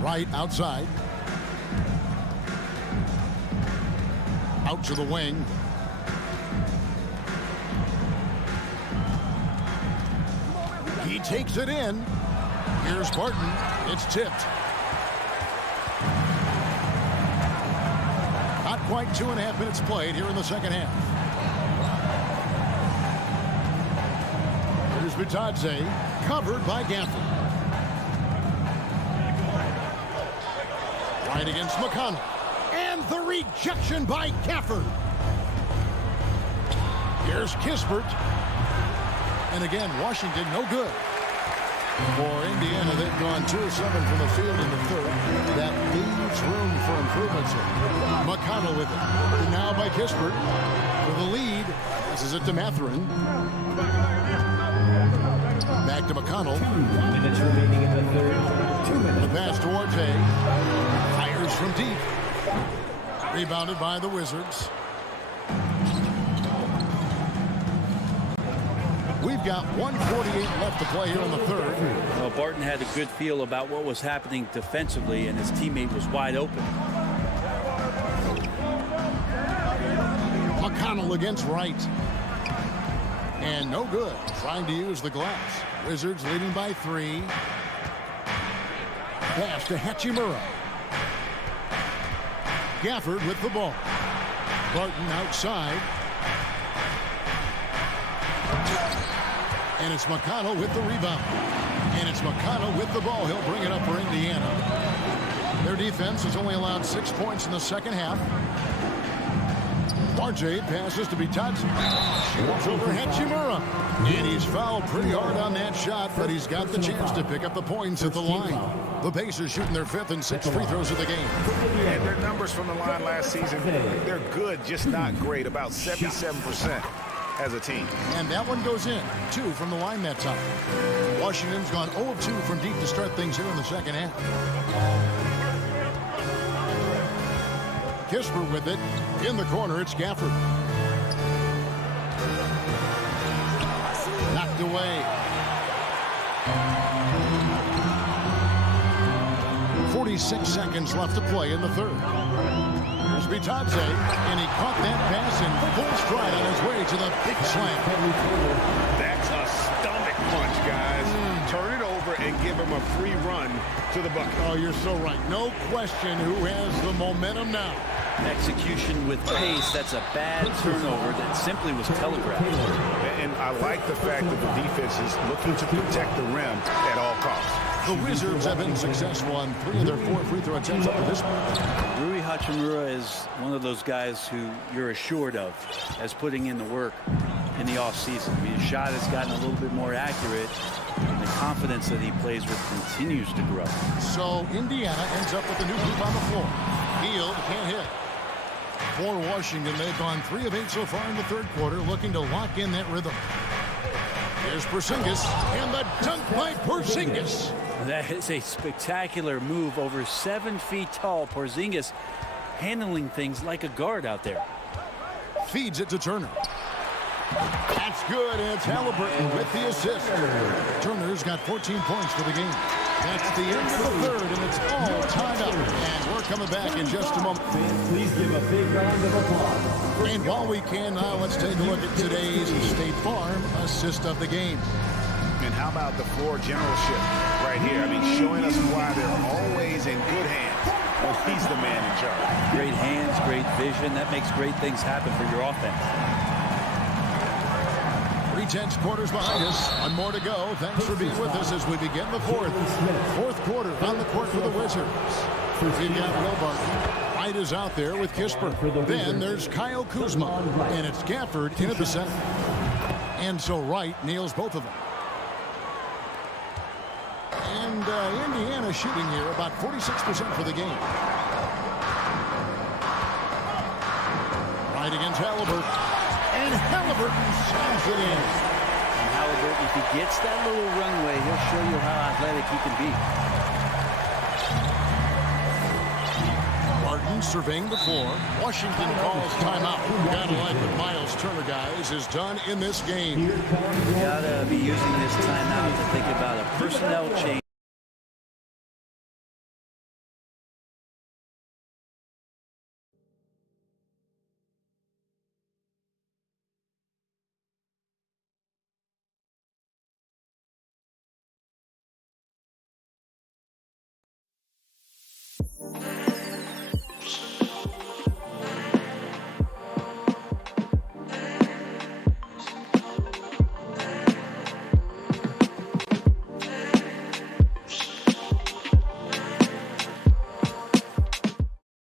Right outside. Out to the wing. He takes it in. Here's Barton. It's tipped. Not quite 2.5 minutes played here in the second half. Here's Bitadze, covered by Gafford. Right against McConnell. And the rejection by Gafford. Here's Kispert. And again, Washington no good. For Indiana, they've gone 2 of 7 from the field in the third. That leaves room for improvements here. McConnell with it. And now by Kispert. For the lead. Passes it to Mathurin. Back to McConnell. 2 minutes remaining in the third. 2 minutes. The pass to Arte. Fires from deep. Rebounded by the Wizards. We've got 1:48 left to play here in the third. Well, Barton had a good feel about what was happening defensively, and his teammate was wide open. McConnell against Wright. And no good. Trying to use the glass. Wizards leading by 3. Pass to Hachimura. Gafford with the ball. Barton outside. And it's McConnell with the rebound. And it's McConnell with the ball. He'll bring it up for Indiana. Their defense has only allowed 6 points in the second half. RJ passes to Bitadze. Shoots over Hachimura. And he's fouled pretty hard on that shot, but he's got the chance to pick up the points at the line. The Pacers shooting their 5th and 6th free throws of the game. And their numbers from the line last season, they're good, just not great. About 77% as a team. And that one goes in. 2 from the line that time. Washington's gone 0 of 2 from deep to start things here in the second half. Kispert with it. In the corner, it's Gafford. Knocked away. 46 seconds left to play in the third. Here's Bitadze, and he caught that pass in full stride on his way to the big slam. That's a stomach punch, guys. Turn it over and give him a free run to the bucket. Oh, you're so right. No question who has the momentum now. Execution with pace. That's a bad turnover that simply was telegraphed. And I like the fact that the defense is looking to protect the rim at all costs. The Wizards have been successful on 3 of their 4 free throw attempts up to this point. Rui Hachimura is one of those guys who you're assured of as putting in the work in the offseason. I mean, his shot has gotten a little bit more accurate, and the confidence that he plays with continues to grow. So Indiana ends up with a new group on the floor. Field can't hit. For Washington, they've gone 3 of 8 so far in the third quarter, looking to lock in that rhythm. Here's Porzingis, and the dunk by Porzingis. That is a spectacular move. Over 7 feet tall, Porzingis handling things like a guard out there. Feeds it to Turner. That's good, and it's Halliburton with the assist. Turner's got 14 points for the game. That's the end of the third, and it's all tied up. And we're coming back in just a moment. Please give a big round of applause. And while we can now, let's take a look at today's State Farm assist of the game. And how about the floor generalship right here? I mean, showing us why they're always in good hands. when he's the man in charge. Great hands, great vision. That makes great things happen for your offense. 3/10 quarters behind us. One more to go. Thanks for being with us as we begin the fourth. Fourth quarter on the court for the Wizards. We've got Will Barton. White is out there with Kispert. Then there's Kyle Kuzma. And it's Gafford in at the center. And so Wright nails both of them. And Indiana shooting here about 46% for the game. Right against Halliburton. And Halliburton slams it in. And Halliburton, if he gets that little runway, he'll show you how athletic he can be. Barton surveying the floor. Washington calls timeout. Gotta like what Miles Turner, guys, has done in this game. You gotta be using this timeout to think about a personnel change.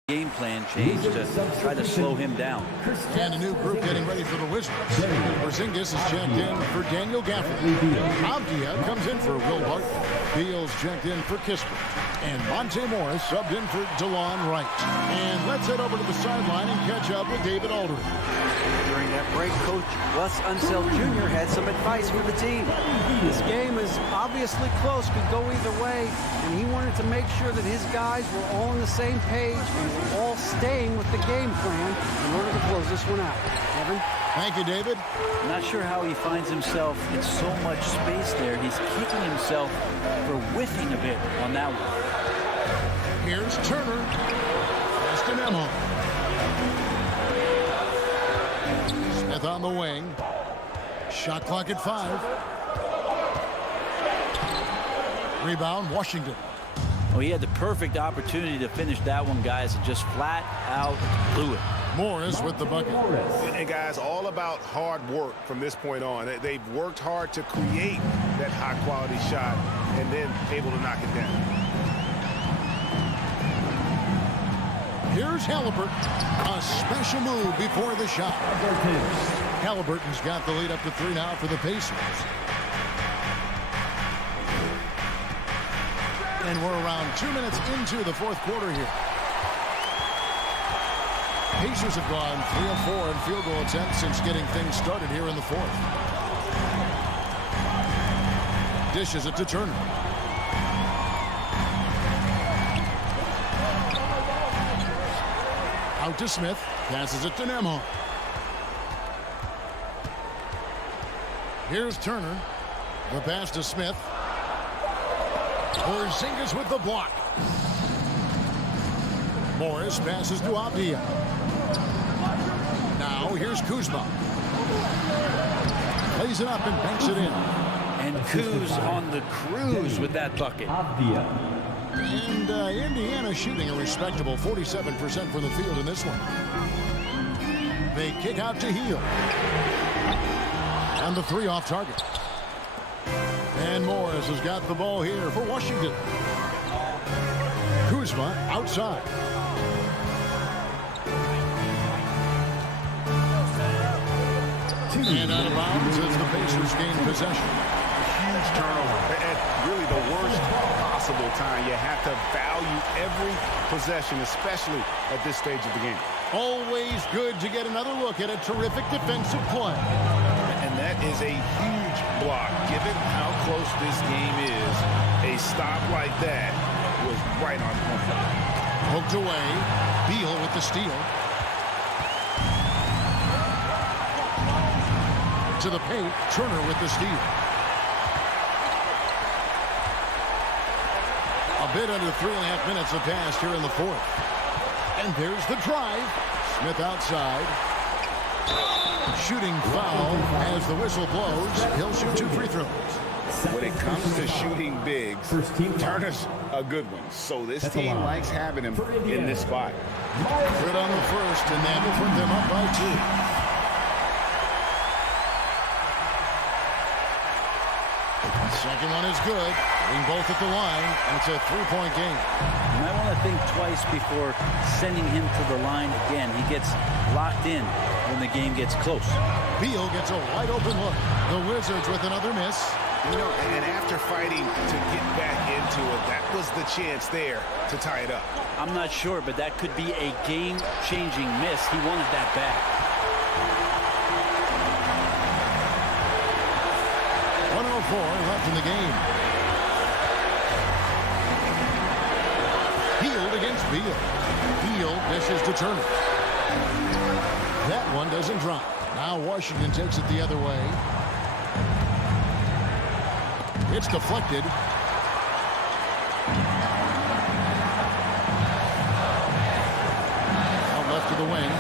Game plan change to try to slow him down. And a new group getting ready for the Wizards. Porzingis is checked in for Daniel Gafford. Avdia comes in for Will Barton. Beal's checked in for Kispert. And Monte Morris subbed in for DeLon Wright. And let's head over to the sideline and catch up with David Aldridge. During that break, Coach Wes Unseld Jr. had some advice for the team. This game is obviously close, could go either way, and he wanted to make sure that his guys were all on the same page and were all staying with the game plan in order to close this one out. Kevin? Thank you, David. I'm not sure how he finds himself in so much space there. He's kicking himself for whiffing a bit on that one. Here's Turner. Just an Emma. Smith on the wing. Shot clock at 5. Rebound, Washington. Oh, he had the perfect opportunity to finish that one, guys, and just flat out blew it. Morris with the bucket. And guys, all about hard work from this point on. They've worked hard to create that high-quality shot and then able to knock it down. Here's Halliburton. A special move before the shot. Halliburton's got the lead up to 3 now for the Pacers. And we're around 2 minutes into the fourth quarter here. Pacers have gone 3 of 4 in field goal attempts since getting things started here in the fourth. Dishes it to Turner. Out to Smith. Passes it to Nemo. Here's Turner. The pass to Smith. Porzingis with the block. Morris passes to Avdia. Now here's Kuzma. Plays it up and banks it in. And Kuz on the cruise with that bucket. And Indiana shooting a respectable 47% from the field in this one. They kick out to Heel. And the 3 off target. And Morris has got the ball here for Washington. Kuzma outside. And out of bounds as the Pacers gain possession. Huge turnover at really the worst possible time. You have to value every possession, especially at this stage of the game. Always good to get another look at a terrific defensive play. And that is a huge block. Given how close this game is, a stop like that was right on point. Poked away. Beal with the steal. To the paint. Turner with the steal. A bit under 3.5 minutes have passed here in the fourth. And there's the drive. Smith outside. Shooting foul as the whistle blows. He'll shoot 2 free throws. when it comes to shooting bigs, First team foul. Turner's a good one. So this At the team line. likes having him in this spot. Good on the first, and then put them up by 2. Second one is good. Being both at the line, and it's a 3-point game. You might want to think twice before sending him to the line again. He gets locked in when the game gets close. Beal gets a wide open look. The Wizards with another miss. You know, and after fighting to get back into it, that was the chance there to tie it up. I'm not sure, but that could be a game-changing miss. He wanted that back. 1:04 left in the game. Hield against Beal. Beal dishes to Turner. That one doesn't drop. Now Washington takes it the other way. It's deflected. Out left to the wing.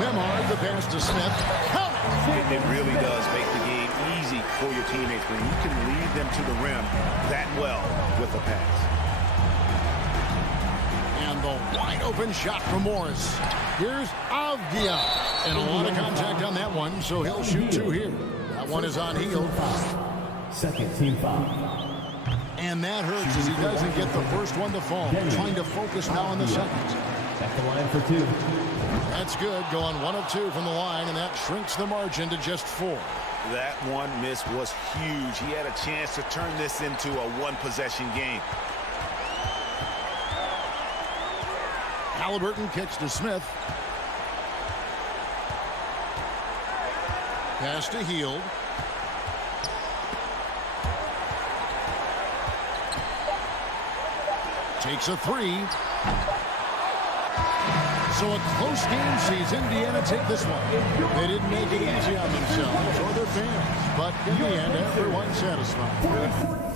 Lemar, the pass to Smith. Count it! It really does make the game easy for your teammates when you can lead them to the rim that well with a pass. And the wide open shot from Morris. Here's Avdia. And a lot of contact on that one, so he'll shoot 2 here. That one is on Hield. Second team foul. And that hurts as he doesn't get the first one to fall. Trying to focus now on the second. At the line for 2. That's good. Going 1 of 2 from the line, and that shrinks the margin to just 4. That one miss was huge. He had a chance to turn this into a one-possession game. Halliburton kicks to Smith. Pass to Hield. Takes a 3. So a close game sees Indiana take this one. They didn't make it easy on themselves or their fans, but in the end, everyone's satisfied.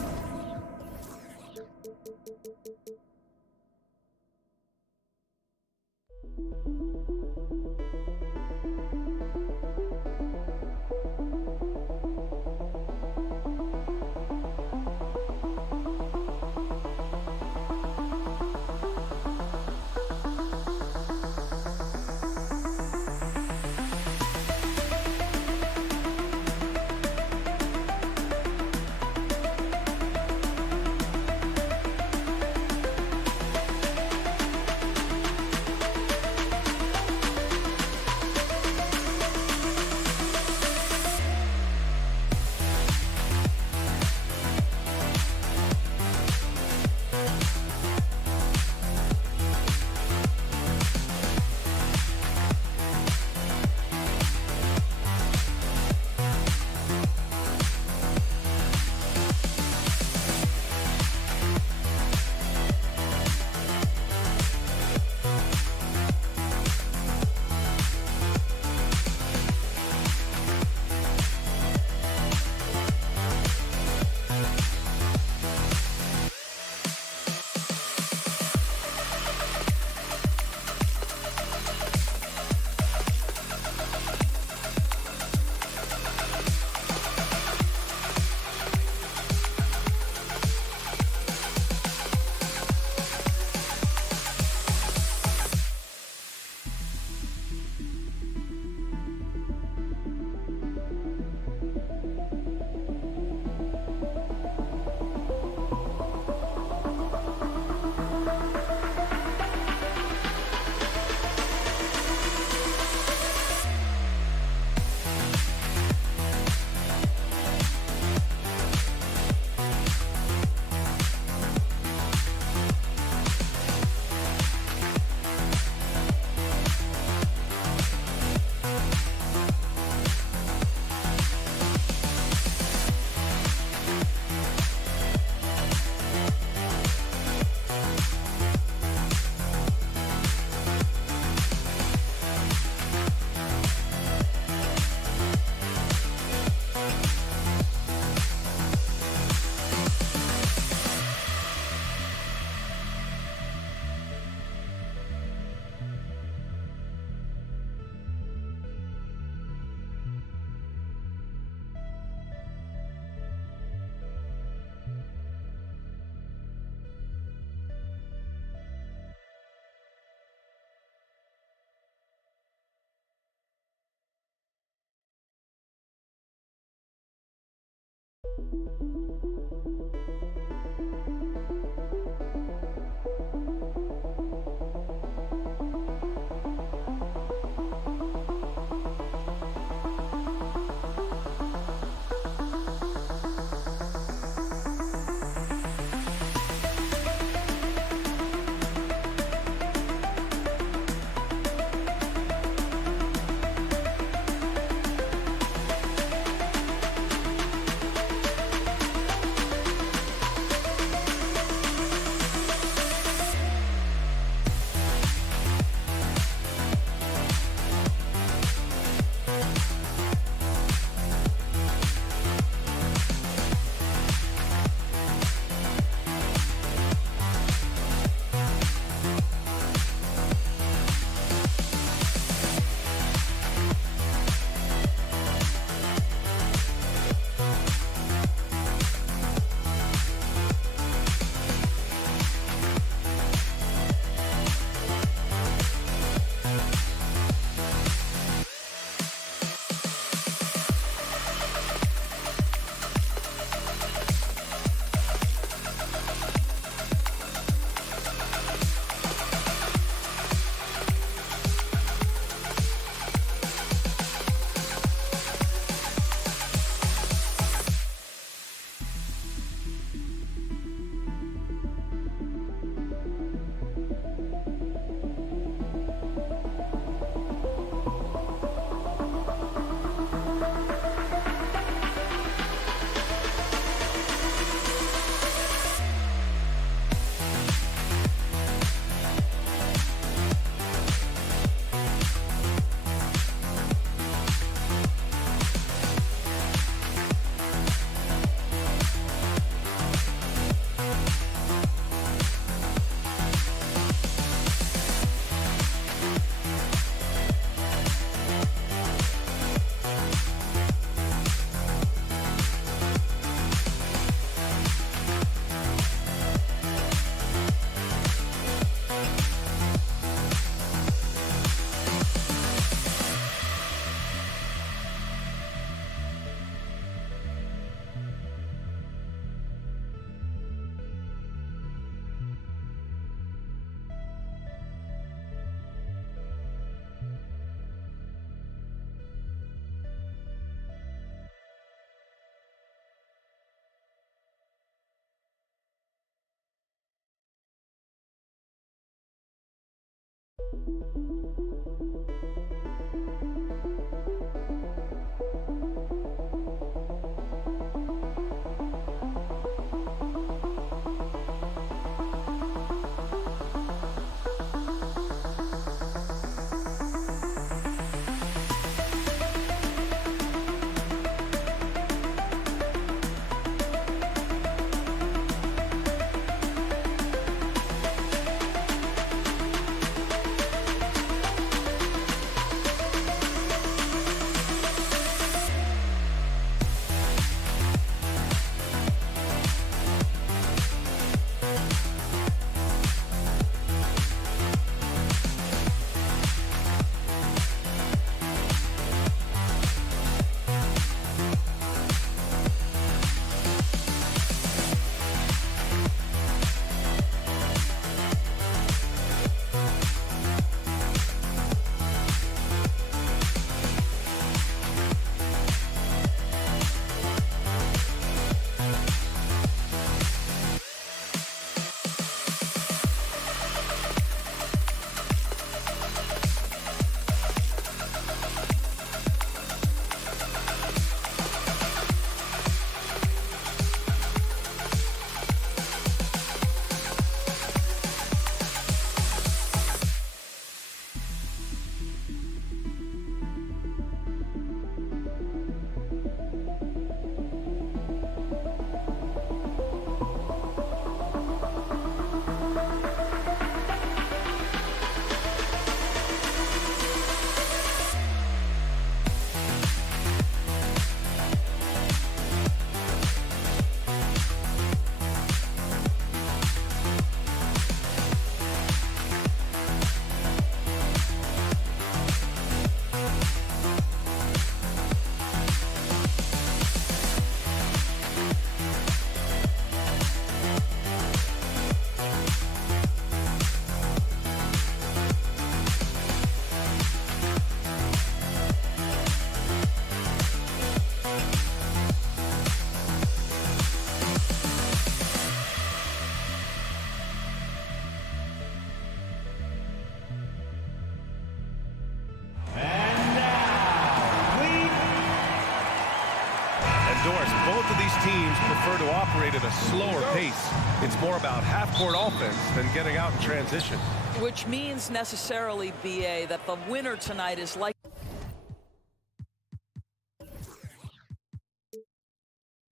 teams prefer to operate at a slower pace. It's more about half-court offense than getting out in transition. Which means necessarily, BA, that the winner tonight is likely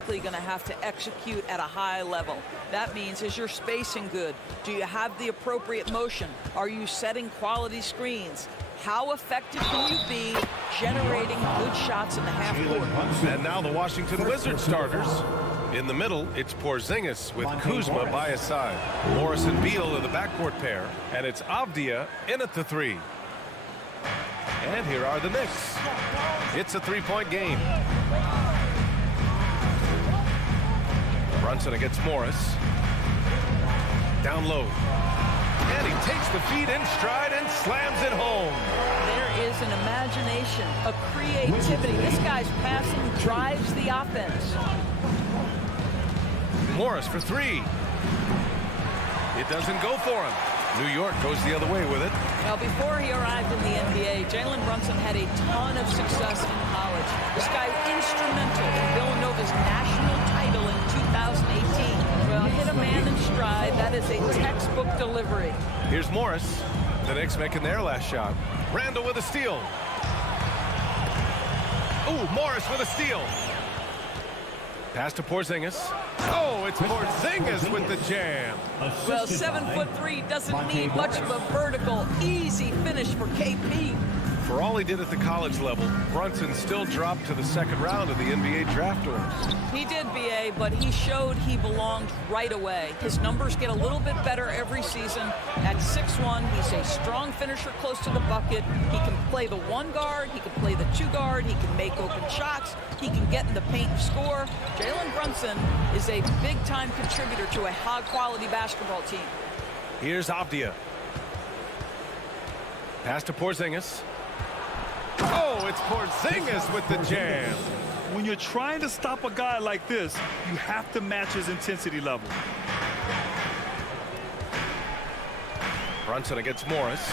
going to have to execute at a high level. That means, is your spacing good? Do you have the appropriate motion? Are you setting quality screens? How effective can you be generating good shots in the half court? And now the Washington Wizards starters. In the middle, it's Porzingis with Kuzma by his side. Morris and Beal are the backcourt pair, and it's Avdia in at the three. And here are the Knicks. It's a three-point game. Brunson against Morris. Down low. And he takes the feed in stride and slams it home. There is an imagination, a creativity. This guy's passing drives the offense. Morris for three. It doesn't go for him. New York goes the other way with it. Now, before he arrived in the NBA, Jalen Brunson had a ton of success in college. This guy instrumental in Villanova's national title in 2018. Well, hit a man in stride. That is a textbook delivery. Here's Morris. The Knicks making their last shot. Randall with a steal. Ooh, Morris with a steal. Pass to Porzingis. Oh, it's Porzingis with the jam. Well, 7'3" doesn't need much of a vertical, easy finish for KP. For all he did at the college level, Brunson still dropped to the second round of the NBA draft order. He did, BA, but he showed he belonged right away. His numbers get a little bit better every season. At 6'1", he's a strong finisher close to the bucket. He can play the one guard, he can play the two guard, he can make open shots, he can get in the paint and score. Jalen Brunson is a big-time contributor to a high-quality basketball team. Here's Avdia. Pass to Porzingis. Oh, it's Porzingis with the jam. When you're trying to stop a guy like this, you have to match his intensity level. Brunson against Morris.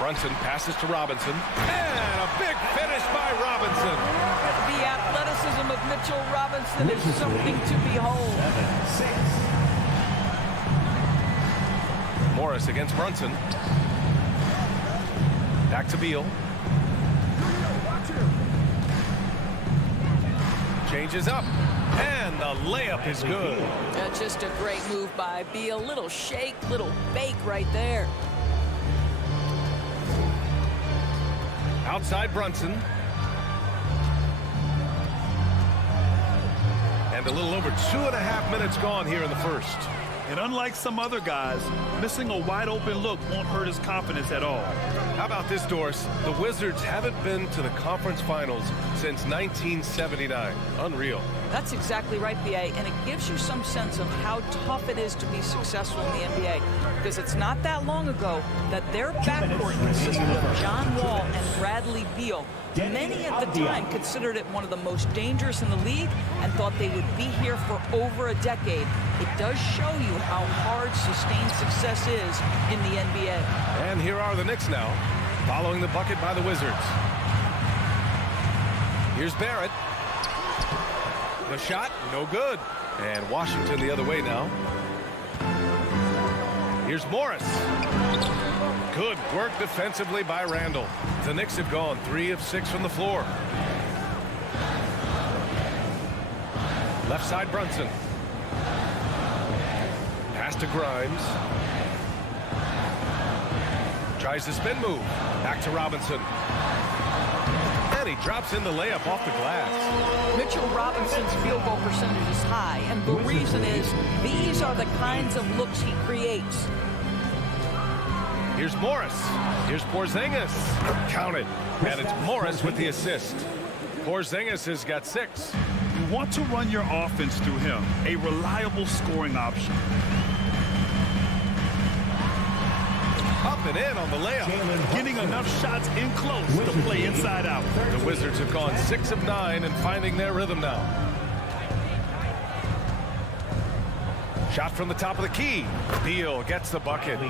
Brunson passes to Robinson. And a big finish by Robinson. The athleticism of Mitchell Robinson is something to behold. Morris against Brunson. Back to Beal. Changes up. And the layup is good. Just a great move by Beal. Little shake, little bake right there. Outside Brunson. And a little over 2.5 minutes gone here in the first. And unlike some other guys, missing a wide-open look won't hurt his confidence at all. How about this, Doris? The Wizards haven't been to the conference finals since 1979. Unreal. That's exactly right, BA, and it gives you some sense of how tough it is to be successful in the NBA, because it's not that long ago that their backcourt consisted of John Wall and Bradley Beal. Many at the time considered it one of the most dangerous in the league and thought they would be here for over a decade. It does show you how hard sustained success is in the NBA. And here are the Knicks now, following the bucket by the Wizards. Here's Barrett. The shot, no good. And Washington the other way now. Here's Morris. Good work defensively by Randall. The Knicks have gone 3 of 6 from the floor. Left side Brunson. Pass to Grimes. Tries the spin move. Back to Robinson. And he drops in the layup off the glass. Mitchell Robinson's field goal percentage is high, and the reason is these are the kinds of looks he creates. Here's Morris. Here's Porzingis. Count it. And it's Morris with the assist. Porzingis has got 6. You want to run your offense through him, a reliable scoring option. Up and in on the layup. Getting enough shots in close to play inside out. The Wizards have gone 6 of 9 and finding their rhythm now. Shot from the top of the key. Beal gets the bucket.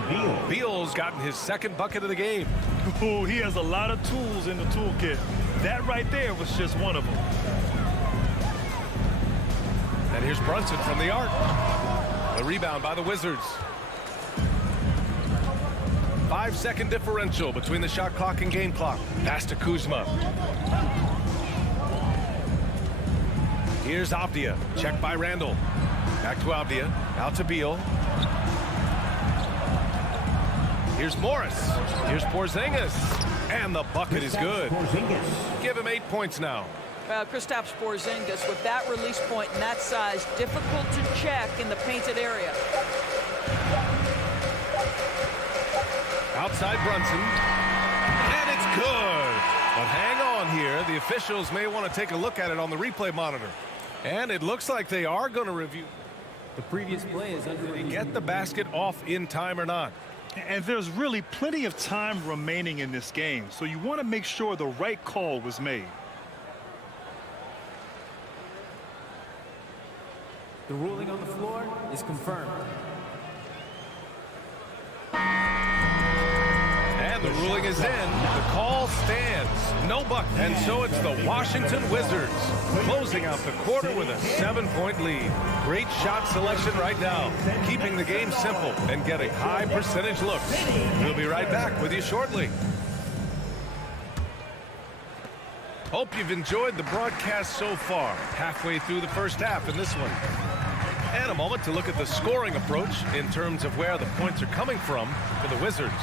Beal's gotten his 2nd bucket of the game. Ooh, he has a lot of tools in the toolkit. That right there was just one of them. And here's Brunson from the arc. The rebound by the Wizards. 5-second differential between the shot clock and game clock. Pass to Kuzma. Here's Avdia. Checked by Randall. Back to Avdia. Out to Beal. Here's Morris. Here's Porzingis. And the bucket is good. Give him 8 points now. Well, Kristaps Porzingis, with that release point and that size, difficult to check in the painted area. Outside Brunson. And it's good. But hang on here. The officials may want to take a look at it on the replay monitor. And it looks like they are going to review. The previous play is under Did they get the basket off in time or not? And there's really plenty of time remaining in this game, so you want to make sure the right call was made. The ruling on the floor is confirmed. And the ruling is in. The call stands. No buck. And so it's the Washington Wizards closing out the quarter with a 7-point lead. Great shot selection right now, keeping the game simple and getting high percentage looks. We'll be right back with you shortly. Hope you've enjoyed the broadcast so far. Halfway through the first half in this one. And a moment to look at the scoring approach in terms of where the points are coming from for the Wizards.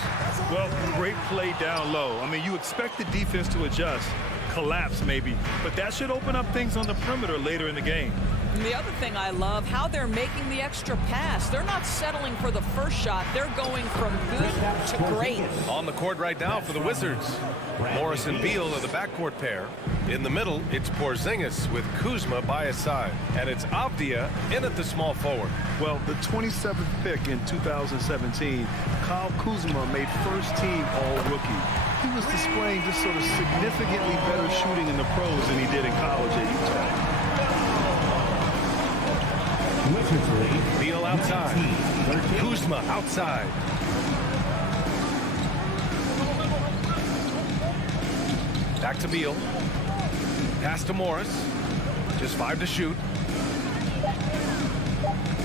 Well, great play down low. I mean, you expect the defense to adjust, collapse maybe, but that should open up things on the perimeter later in the game. And the other thing I love, how they're making the extra pass. They're not settling for the first shot. They're going from good to great. On the court right now for the Wizards, Morris and Beal are the backcourt pair. In the middle, it's Porzingis with Kuzma by his side. And it's Avdia in at the small forward. Well, the 27th pick in 2017, Kyle Kuzma made first-team All-Rookie. He was displaying just sort of significantly better shooting in the pros than he did in college at Utah. Beal outside. Kuzma outside. Back to Beal. Pass to Morris. Just 5 to shoot.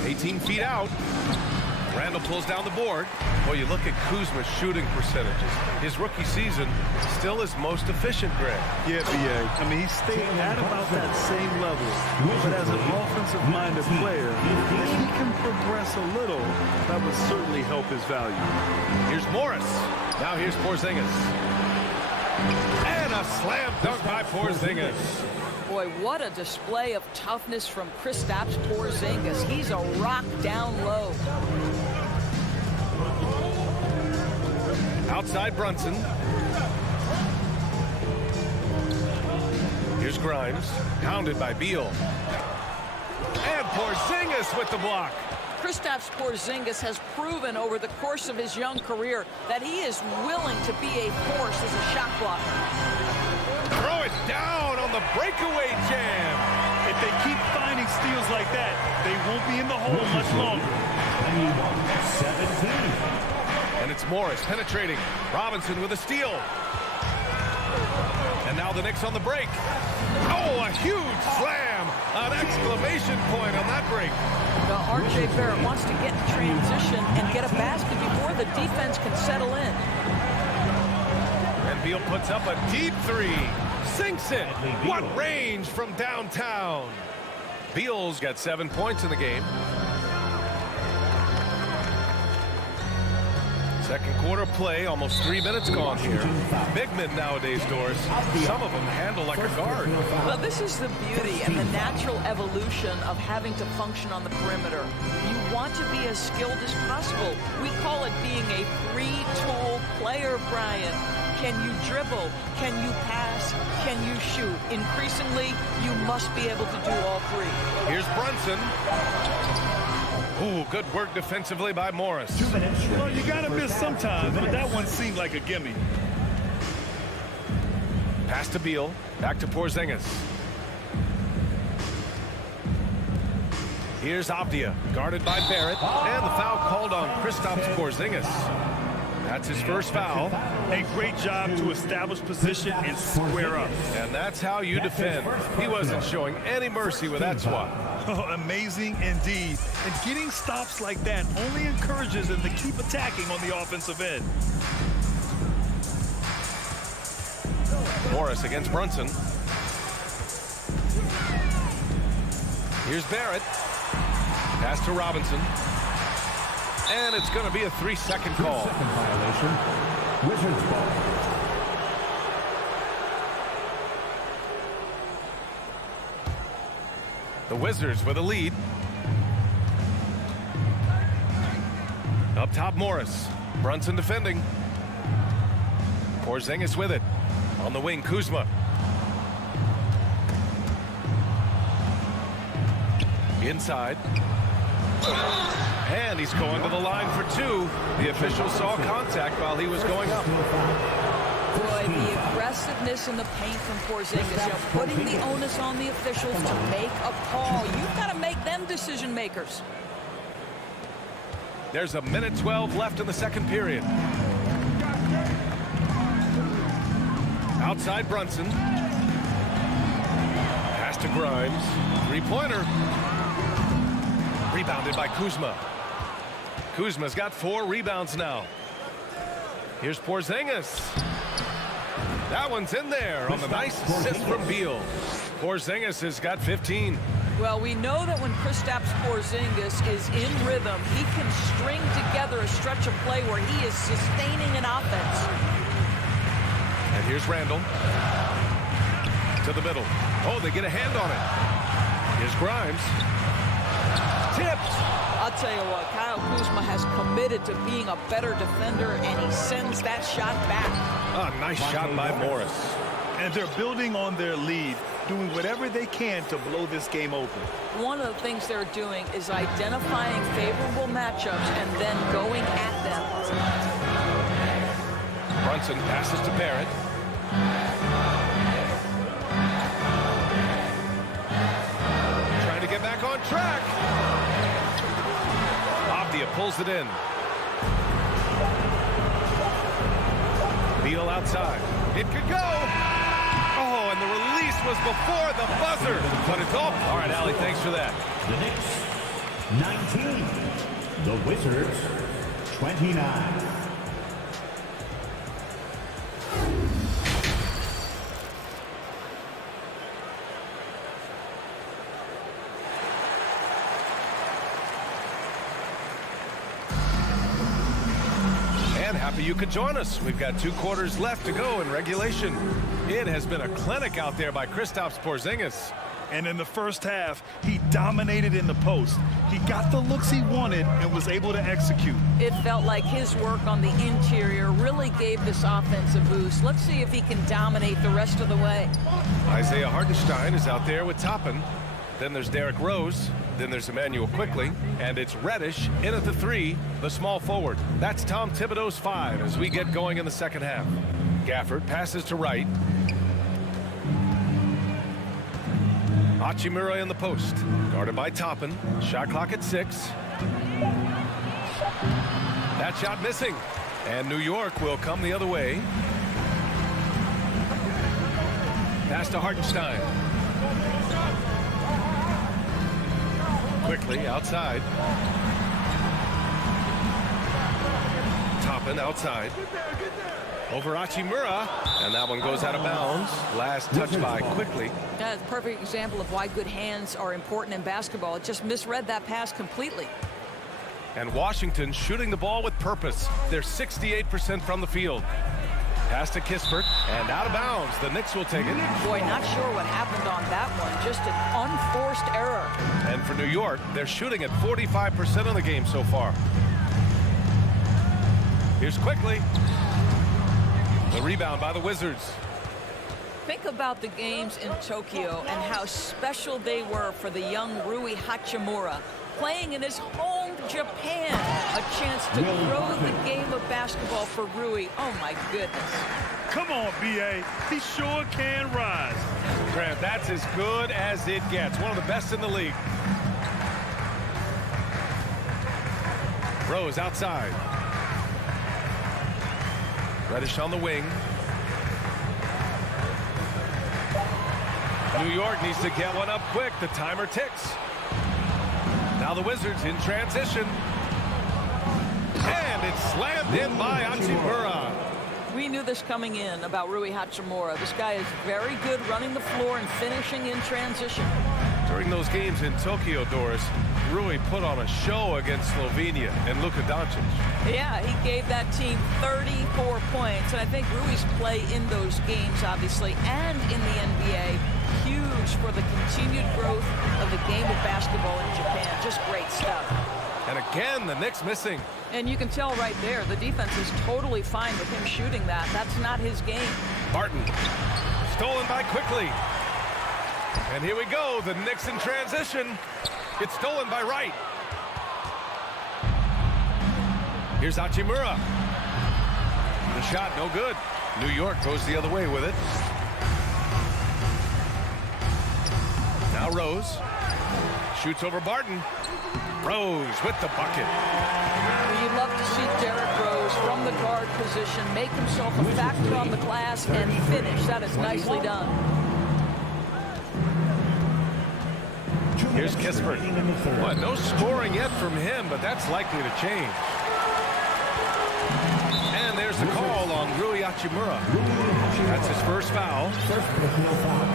18 feet out. Randall pulls down the board. Well, you look at Kuzma's shooting percentages. His rookie season still his most efficient, Greg. Yeah, B.A. I mean, he stayed at about that same level. But as an offensive-minded player, if he can progress a little, that would certainly help his value. Here's Morris. Now here's Porzingis. And a slam dunk by Porzingis. Boy, what a display of toughness from Kristaps Porzingis. He's a rock down low. Outside Brunson. Here's Grimes. Pounded by Beal. And Porzingis with the block. Kristaps Porzingis has proven over the course of his young career that he is willing to be a force as a shot blocker. Throw it down on the breakaway jam. If they keep finding steals like that, they won't be in the hole much longer. 17. And it's Morris penetrating. Robinson with a steal. And now the Knicks on the break. Oh, a huge slam. An exclamation point on that break. Now, R.J. Barrett wants to get in transition and get a basket before the defense can settle in. And Beal puts up a deep three. Sinks it. What range from downtown. Beal's got 7 points in the game. Second quarter play, almost 3 minutes gone here. Big men nowadays, Doris. Some of them handle like a guard. Well, this is the beauty and the natural evolution of having to function on the perimeter. You want to be as skilled as possible. We call it being a three-tool player, Brian. Can you dribble? Can you pass? Can you shoot? Increasingly, you must be able to do all three. Here's Brunson. Ooh, good work defensively by Morris. 2 minutes. Well, you got to miss sometimes, but that one seemed like a gimme. Pass to Beal. Back to Porzingis. Here's Avdia, guarded by Barrett. And the foul called on Kristaps Porzingis. That's his first foul. A great job to establish position and square up. And that's how you defend. He wasn't showing any mercy with that swat. Amazing indeed. And getting stops like that only encourages them to keep attacking on the offensive end. Morris against Brunson. Here's Barrett. Pass to Robinson. And it's going to be a 3-second call. 3-second violation. Wizards ball. The Wizards with a lead. Up top, Morris. Brunson defending. Porzingis with it. On the wing, Kuzma. Inside. And he's going to the line for two. The official saw contact while he was going up. Boy, the aggressiveness in the paint from Porzingis, you know, putting the onus on the officials to make a call. You've got to make them decision makers. There's a minute 12 left in the second period. Outside Brunson. Pass to Grimes. Three-pointer. Rebounded by Kuzma. Kuzma's got 4 rebounds now. Here's Porzingis. That one's in there on the nice assist from Beal. Porzingis has got 15. Well, we know that when Kristaps Porzingis is in rhythm, he can string together a stretch of play where he is sustaining an offense. And here's Randall. To the middle. Oh, they get a hand on it. Here's Grimes. Tipped. I'll tell you what, Kyle Kuzma has committed to being a better defender, and he sends that shot back. Oh, nice shot by Morris. And they're building on their lead, doing whatever they can to blow this game open. One of the things they're doing is identifying favorable matchups and then going at them. Brunson passes to Barrett. Trying to get back on track. Avdia pulls it in. Beal outside. It could go. Oh, and the release was before the buzzer. But it's off. All right, Allie, thanks for that. The Knicks, 19. The Wizards, 29. Happy you could join us. We've got 2 quarters left to go in regulation. It has been a clinic out there by Kristaps Porzingis. And in the first half, he dominated in the post. He got the looks he wanted and was able to execute. It felt like his work on the interior really gave this offense a boost. Let's see if he can dominate the rest of the way. Isaiah Hartenstein is out there with Toppin. Then there's Derrick Rose. Then there's Emmanuel Quickly. And it's Reddish in at the 3, the small forward. That's Tom Thibodeau's 5 as we get going in the second half. Gafford passes to Wright. Hachimura in the post. Guarded by Toppin. Shot clock at 6. That shot missing. And New York will come the other way. Pass to Hartenstein. Quickly outside. Toppin outside. Over Hachimura. And that one goes out of bounds. Last touch by Quickly. That's a perfect example of why good hands are important in basketball. It just misread that pass completely. And Washington shooting the ball with purpose. They're 68% from the field. Pass to Kispert, and out of bounds. The Knicks will take it. Boy, not sure what happened on that one. Just an unforced error. And for New York, they're shooting at 45% of the game so far. Here's Quickly. The rebound by the Wizards. Think about the games in Tokyo and how special they were for the young Rui Hachimura. Playing in his home Japan, a chance to grow the game of basketball for Rui. Oh my goodness. Come on, B.A. He sure can rise. Grant, that's as good as it gets. One of the best in the league. Rose outside. Reddish on the wing. New York needs to get one up quick. The timer ticks. Now the Wizards in transition. And it's slammed in by Hachimura. We knew this coming in about Rui Hachimura. This guy is very good running the floor and finishing in transition. During those games in Tokyo, Doris, Rui put on a show against Slovenia and Luka Doncic. Yeah, he gave that team 34 points. And I think Rui's play in those games, obviously, and in the NBA, huge for the continued growth of the game of basketball in Japan. Just great stuff. And again, the Knicks missing. And you can tell right there, the defense is totally fine with him shooting that. That's not his game. Barton, stolen by quickly. And here we go, the Knicks in transition. It's stolen by Wright. Here's Hachimura. The shot, no good. New York goes the other way with it. Now Rose. Shoots over Barton. Rose with the bucket. You'd love to see Derrick Rose from the guard position make himself a factor on the glass and finish. That is nicely done. Here's Kispert. Well, no scoring yet from him, but that's likely to change. And there's the call on Rui Hachimura. That's his first foul. First personal foul.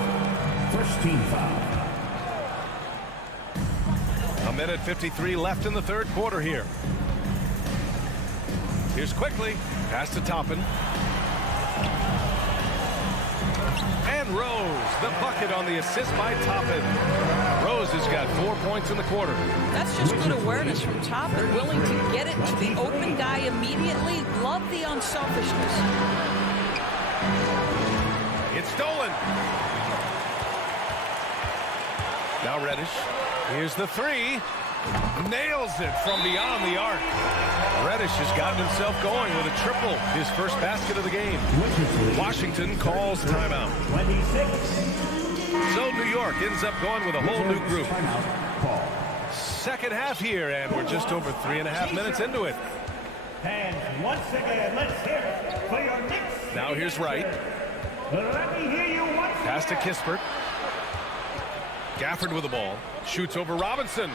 First team foul. A minute 53 left in the third quarter here. Here's quickly. Pass to Toppin. And Rose, the bucket on the assist by Toppin. Rose has got 4 points in the quarter. That's just good awareness from Toppin, willing to get it to the open guy immediately. Love the unselfishness. It's stolen. Now Reddish. Here's the three. Nails it from beyond the arc. Reddish has gotten himself going with a triple. His first basket of the game. Washington calls timeout. 26. So New York ends up going with a whole new group. Second half here, and we're just over 3.5 minutes into it. And once again, let's hear it for your Knicks. Now here's Wright. Let me hear you once Pass to Kispert. Gafford with the ball. Shoots over Robinson.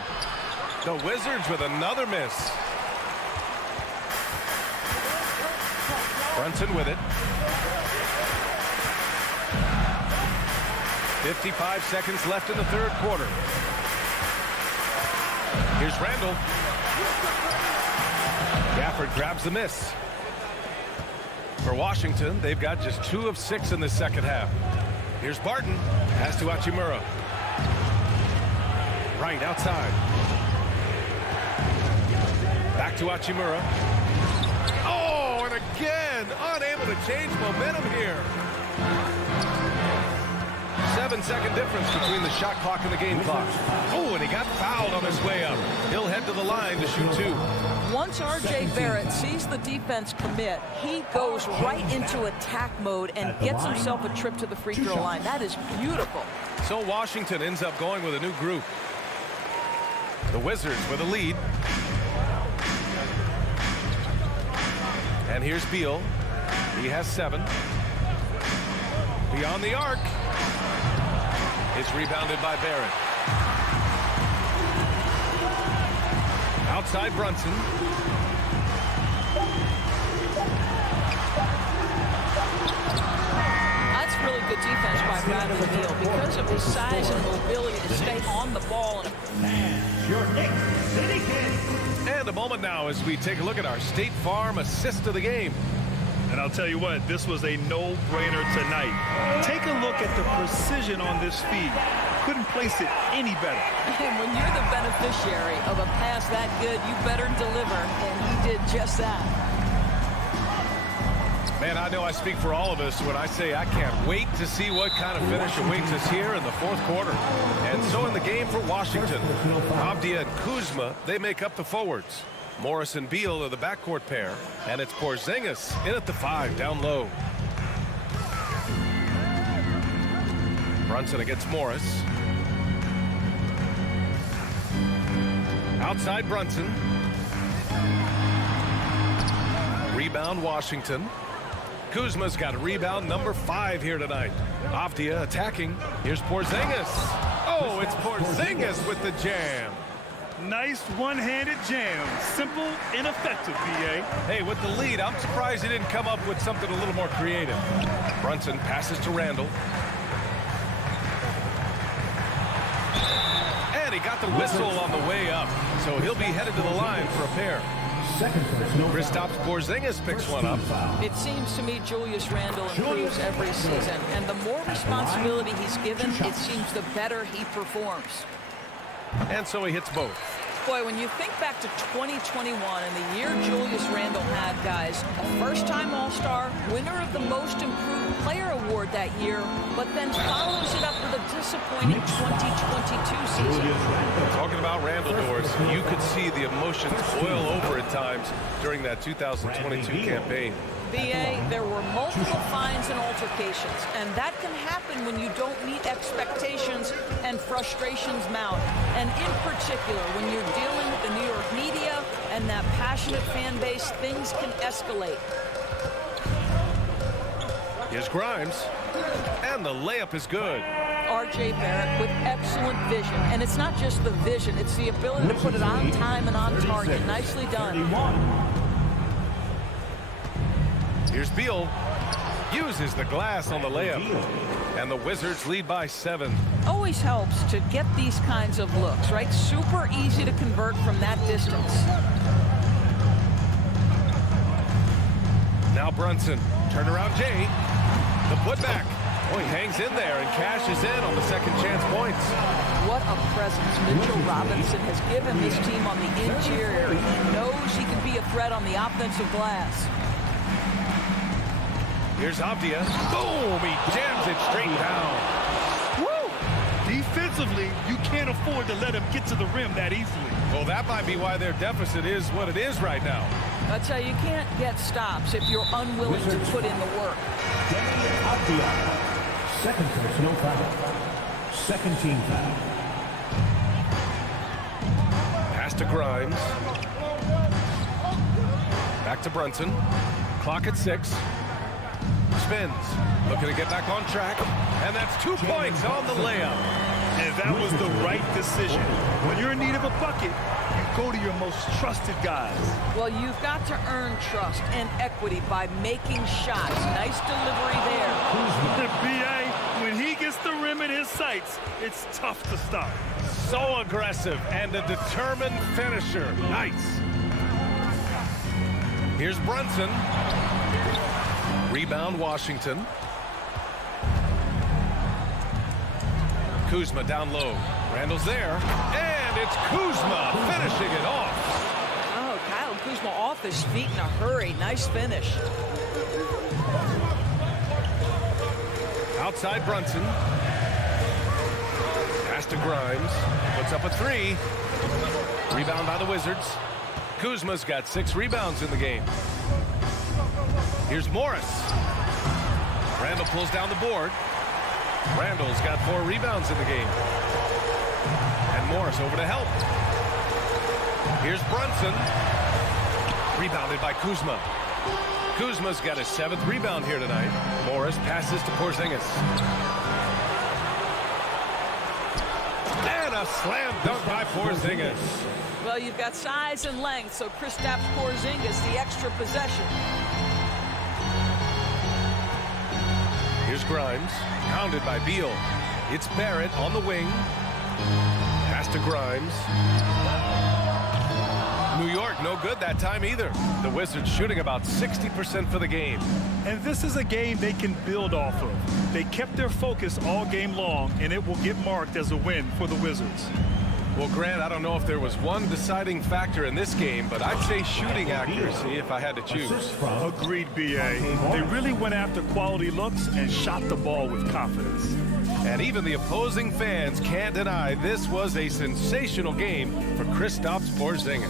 The Wizards with another miss. Brunson with it. 55 seconds left in the third quarter. Here's Randall. Gafford grabs the miss. For Washington, they've got just 2 of 6 in the second half. Here's Barton. Pass to Hachimura. Right outside. Back to Hachimura. Oh, and again, unable to change momentum here. 7-second difference between the shot clock and the game clock. Oh, and he got fouled on his way up. He'll head to the line to shoot 2. Once R.J. Barrett sees the defense commit, he goes right into attack mode and gets himself a trip to the free throw line. That is beautiful. So Washington ends up going with a new group. The Wizards with a lead. And here's Beal. He has 7. Beyond the arc. It's rebounded by Barrett. Outside Brunson. That's really good defense by Bradley Beal because of his size and mobility to stay on the ball. your Knicks City Kings. And a moment now as we take a look at our State Farm assist of the game. And I'll tell you what, this was a no-brainer tonight. Take a look at the precision on this feed. Couldn't place it any better. And when you're the beneficiary of a pass that good, you better deliver, and he did just that. Man, I know I speak for all of us when I say I can't wait to see what kind of finish awaits us here in the fourth quarter. And so in the game for Washington, Avdia and Kuzma, they make up the forwards. Morris and Beal are the backcourt pair, and it's Porzingis in at the 5 down low. Brunson against Morris. Outside Brunson. Rebound Washington. Kuzma's got a rebound number 5 here tonight. Avdia attacking. Here's Porzingis. Oh, it's Porzingis with the jam. Nice one-handed jam. Simple and effective, B.A. Hey, with the lead, I'm surprised he didn't come up with something a little more creative. Brunson passes to Randall. And he got the whistle on the way up, so he'll be headed to the line for a pair. Kristaps Porzingis picks one up. It seems to me Julius Randle improves every season, and the more responsibility he's given, it seems the better he performs. And so he hits both. Boy, when you think back to 2021 and the year Julius Randle had, guys, a first-time All-Star, winner of the Most Improved Player Award that year, but then follows it up with a disappointing 2022 season. Talking about Randle, Doors, you could see the emotions boil over at times during that 2022 campaign. B.A., there were multiple fines and altercations, and that can happen when you don't meet expectations and frustrations mount. And in particular, when you're dealing with the New York media and that passionate fan base, things can escalate. Here's Grimes, and the layup is good. R.J. Barrett with excellent vision, and it's not just the vision, it's the ability to put it on time and on target. Nicely done. Here's Beal, uses the glass on the layup, and the Wizards lead by 7. Always helps to get these kinds of looks, right? Super easy to convert from that distance. Now Brunson, turnaround Jay, the putback. Oh, he hangs in there and cashes in on the second chance points. What a presence Mitchell Robinson has given this team on the interior. He knows he can be a threat on the offensive glass. Here's Avdia. Boom! He jams it straight down. Woo! Defensively, you can't afford to let him get to the rim that easily. Well, that might be why their deficit is what it is right now. That's how you can't get stops if you're unwilling to put in the work. Second personal foul. Second team foul. Pass to Grimes. Back to Brunson. Clock at 6. Spins. Looking to get back on track. And that's 2 points on the layup. And that was the right decision. When you're in need of a bucket, you go to your most trusted guys. Well, you've got to earn trust and equity by making shots. Nice delivery there. B.A., when he gets the rim in his sights, it's tough to stop. So aggressive and a determined finisher. Nice. Here's Brunson. Rebound, Washington. Kuzma down low. Randall's there. And it's Kuzma finishing it off. Oh, Kyle Kuzma off his feet in a hurry. Nice finish. Outside Brunson. Pass to Grimes. Puts up a 3. Rebound by the Wizards. Kuzma's got 6 rebounds in the game. Here's Morris. Randall pulls down the board. Randall's got 4 rebounds in the game. And Morris over to help. Here's Brunson. Rebounded by Kuzma. Kuzma's got his 7th rebound here tonight. Morris passes to Porzingis. And a slam dunk by Porzingis. Well, you've got size and length, so Kristaps Porzingis, the extra possession. Here's Grimes, pounded by Beal. It's Barrett on the wing. Pass to Grimes. New York, no good that time either. The Wizards shooting about 60% for the game. And this is a game they can build off of. They kept their focus all game long, and it will get marked as a win for the Wizards. Well, Grant, I don't know if there was one deciding factor in this game, but I'd say shooting accuracy if I had to choose. Agreed, B.A. They really went after quality looks and shot the ball with confidence. And even the opposing fans can't deny this was a sensational game for Kristaps Porzingis.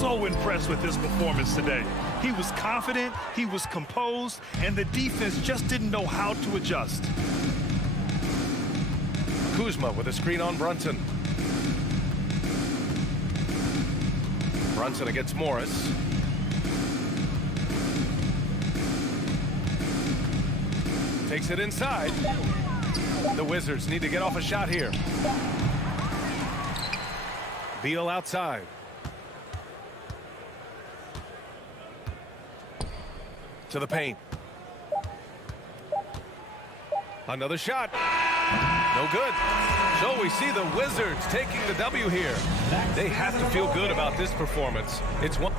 So impressed with his performance today. He was confident, he was composed, and the defense just didn't know how to adjust. Kuzma with a screen on Brunson. Brunson against Morris. Takes it inside. The Wizards need to get off a shot here. Beal outside. To the paint. Another shot. No good. So we see the Wizards taking the W here. They have to feel good about this performance. It's one.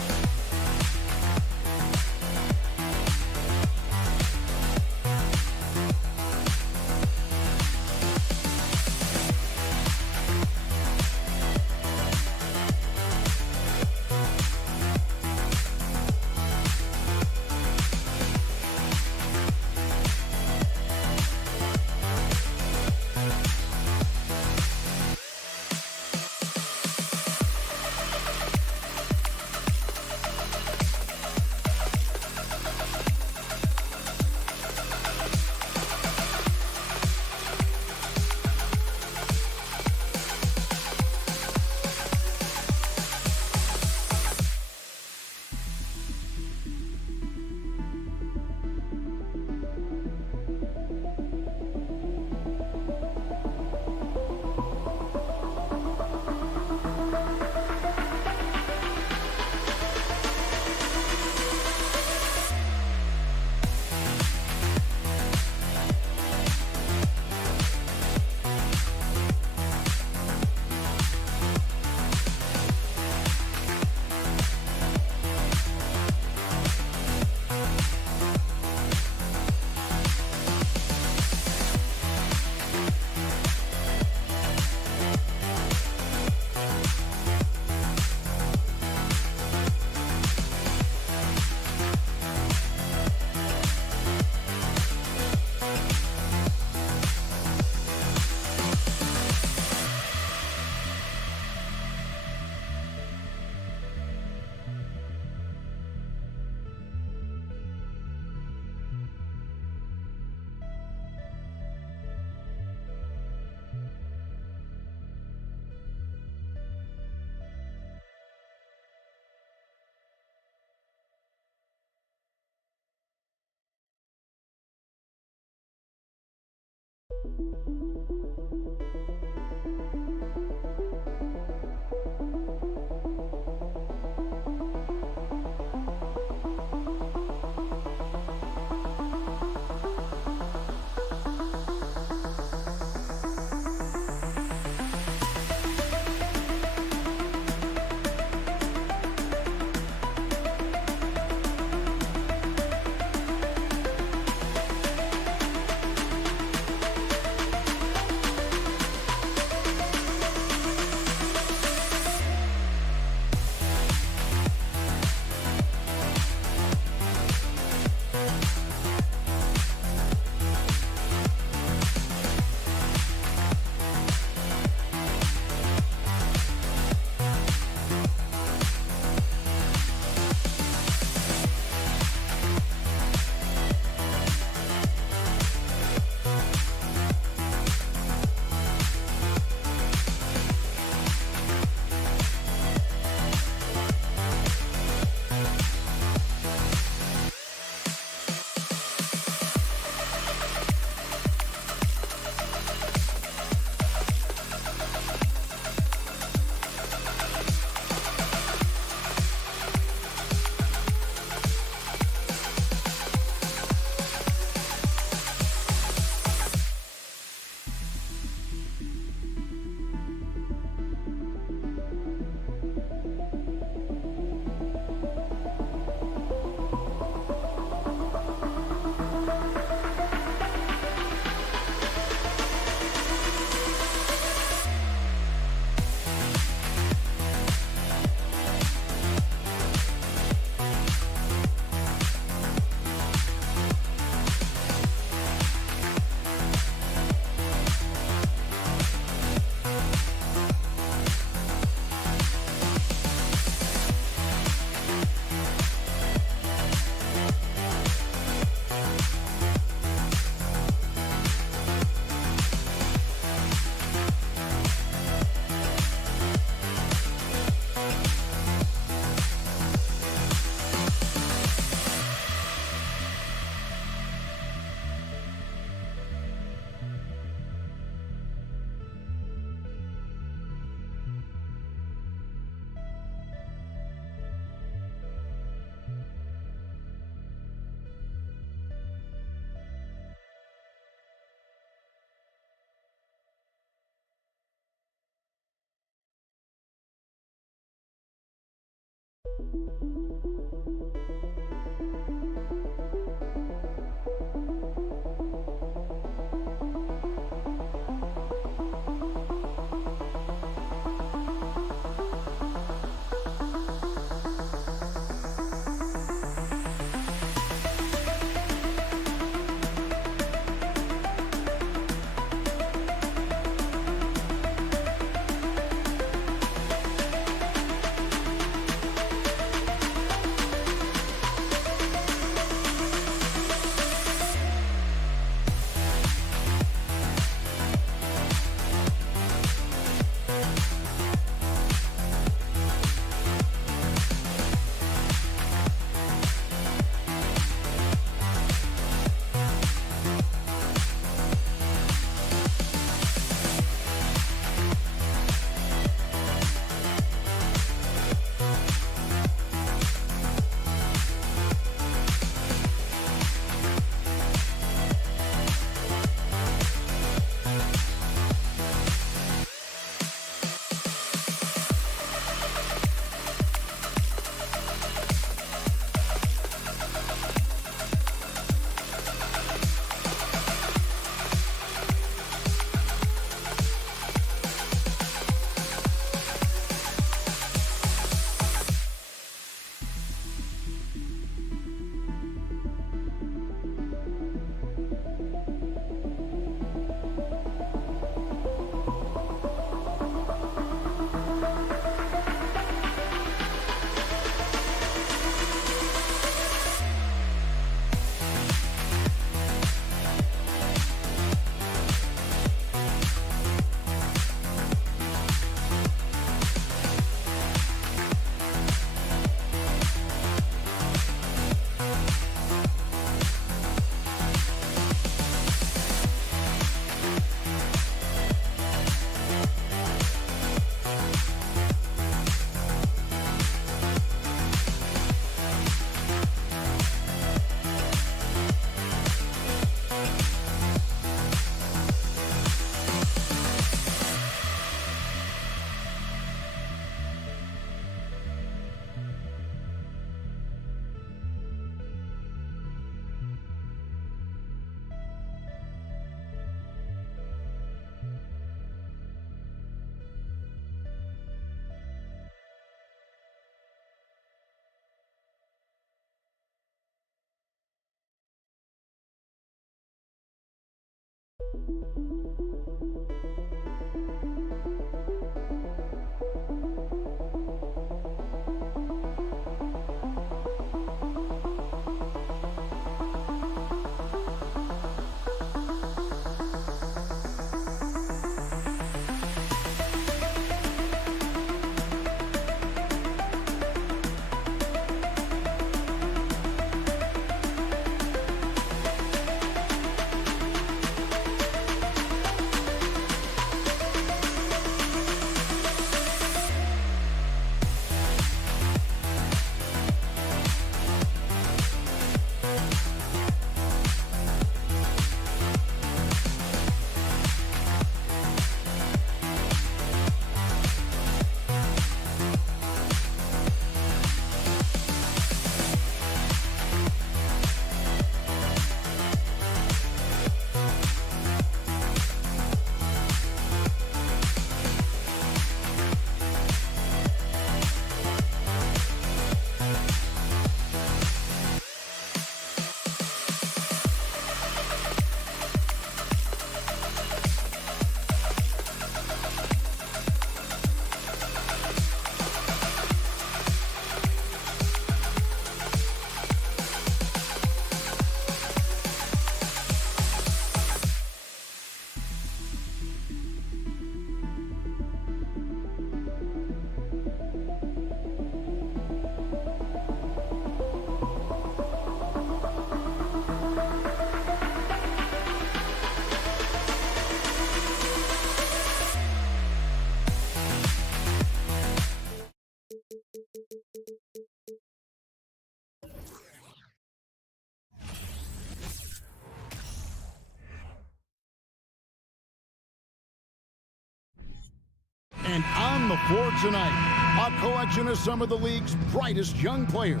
And on the floor tonight, a collection of some of the league's brightest young players.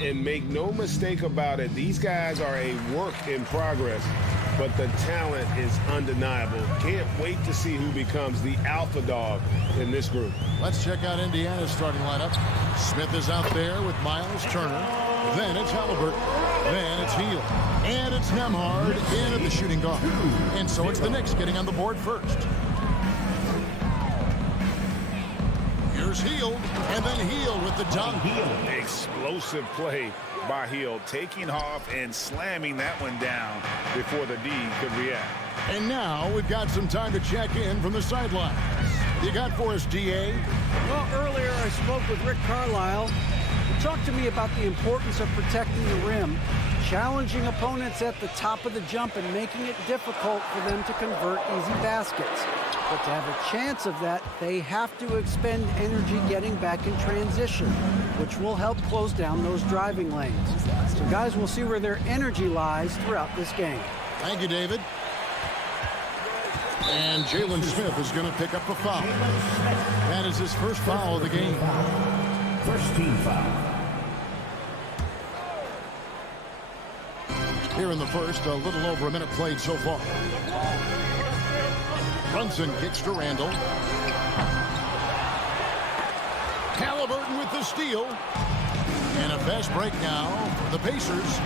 And make no mistake about it, these guys are a work in progress, but the talent is undeniable. Can't wait to see who becomes the alpha dog in this group. Let's check out Indiana's starting lineup. Smith is out there with Miles Turner. Then it's Halliburton. Then it's Hield. And it's Nembhard in at the shooting guard. And so it's the Knicks getting on the board first. Here's Hield, and then Hield with the dunk. Explosive play by Hield, taking off and slamming that one down before the D could react. And now we've got some time to check in from the sidelines. You got for us, DA? Well, earlier I spoke with Rick Carlisle. He talked to me about the importance of protecting the rim, challenging opponents at the top of the jump and making it difficult for them to convert easy baskets. But to have a chance of that, they have to expend energy getting back in transition, which will help close down those driving lanes. So guys, we'll see where their energy lies throughout this game. Thank you, David. And Jalen Smith is going to pick up a foul. That is his first foul of the game. First team foul. Here in the first, a little over a minute played so far. Brunson kicks to Randall. Halliburton with the steal. And a fast break now for the Pacers.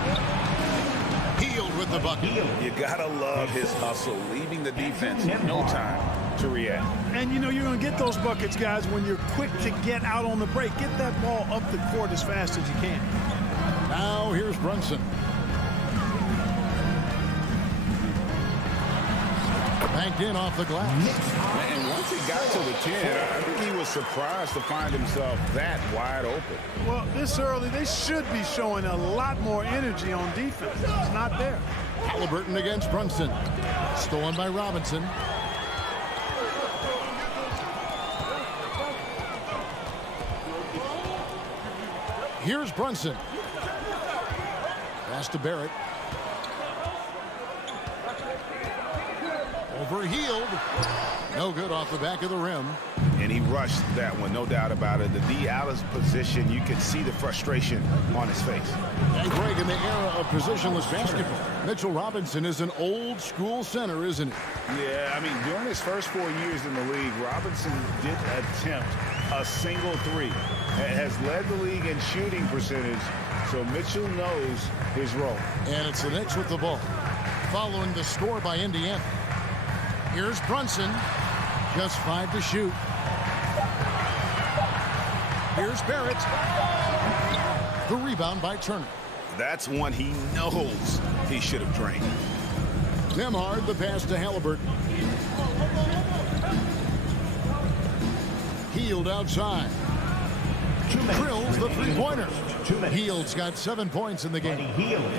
Hield with the bucket. You gotta love his hustle, leaving the defense no time to react. And you know you're going to get those buckets, guys, when you're quick to get out on the break. Get that ball up the court as fast as you can. Now here's Brunson. Banked in off the glass. And once he got to the 10, I think he was surprised to find himself that wide open. Well, this early, they should be showing a lot more energy on defense. It's not there. Halliburton against Brunson. Stolen by Robinson. Here's Brunson. Pass to Barrett. Over Hield. No good off the back of the rim. And he rushed that one, no doubt about it. The D out of position, you could see the frustration on his face. And Greg, in the era of positionless basketball, Mitchell Robinson is an old school center, isn't he? Yeah, I mean, during his first 4 years in the league, Robinson did attempt a single three. Has led the league in shooting percentage, so Mitchell knows his role. And it's the Knicks with the ball, following the score by Indiana. Here's Brunson, just 5 to shoot. Here's Barrett. The rebound by Turner. That's one he knows he should have drained. Nembhard, the pass to Halliburton. Hield outside. Drills the three-pointer. Hield's got 7 points in the game.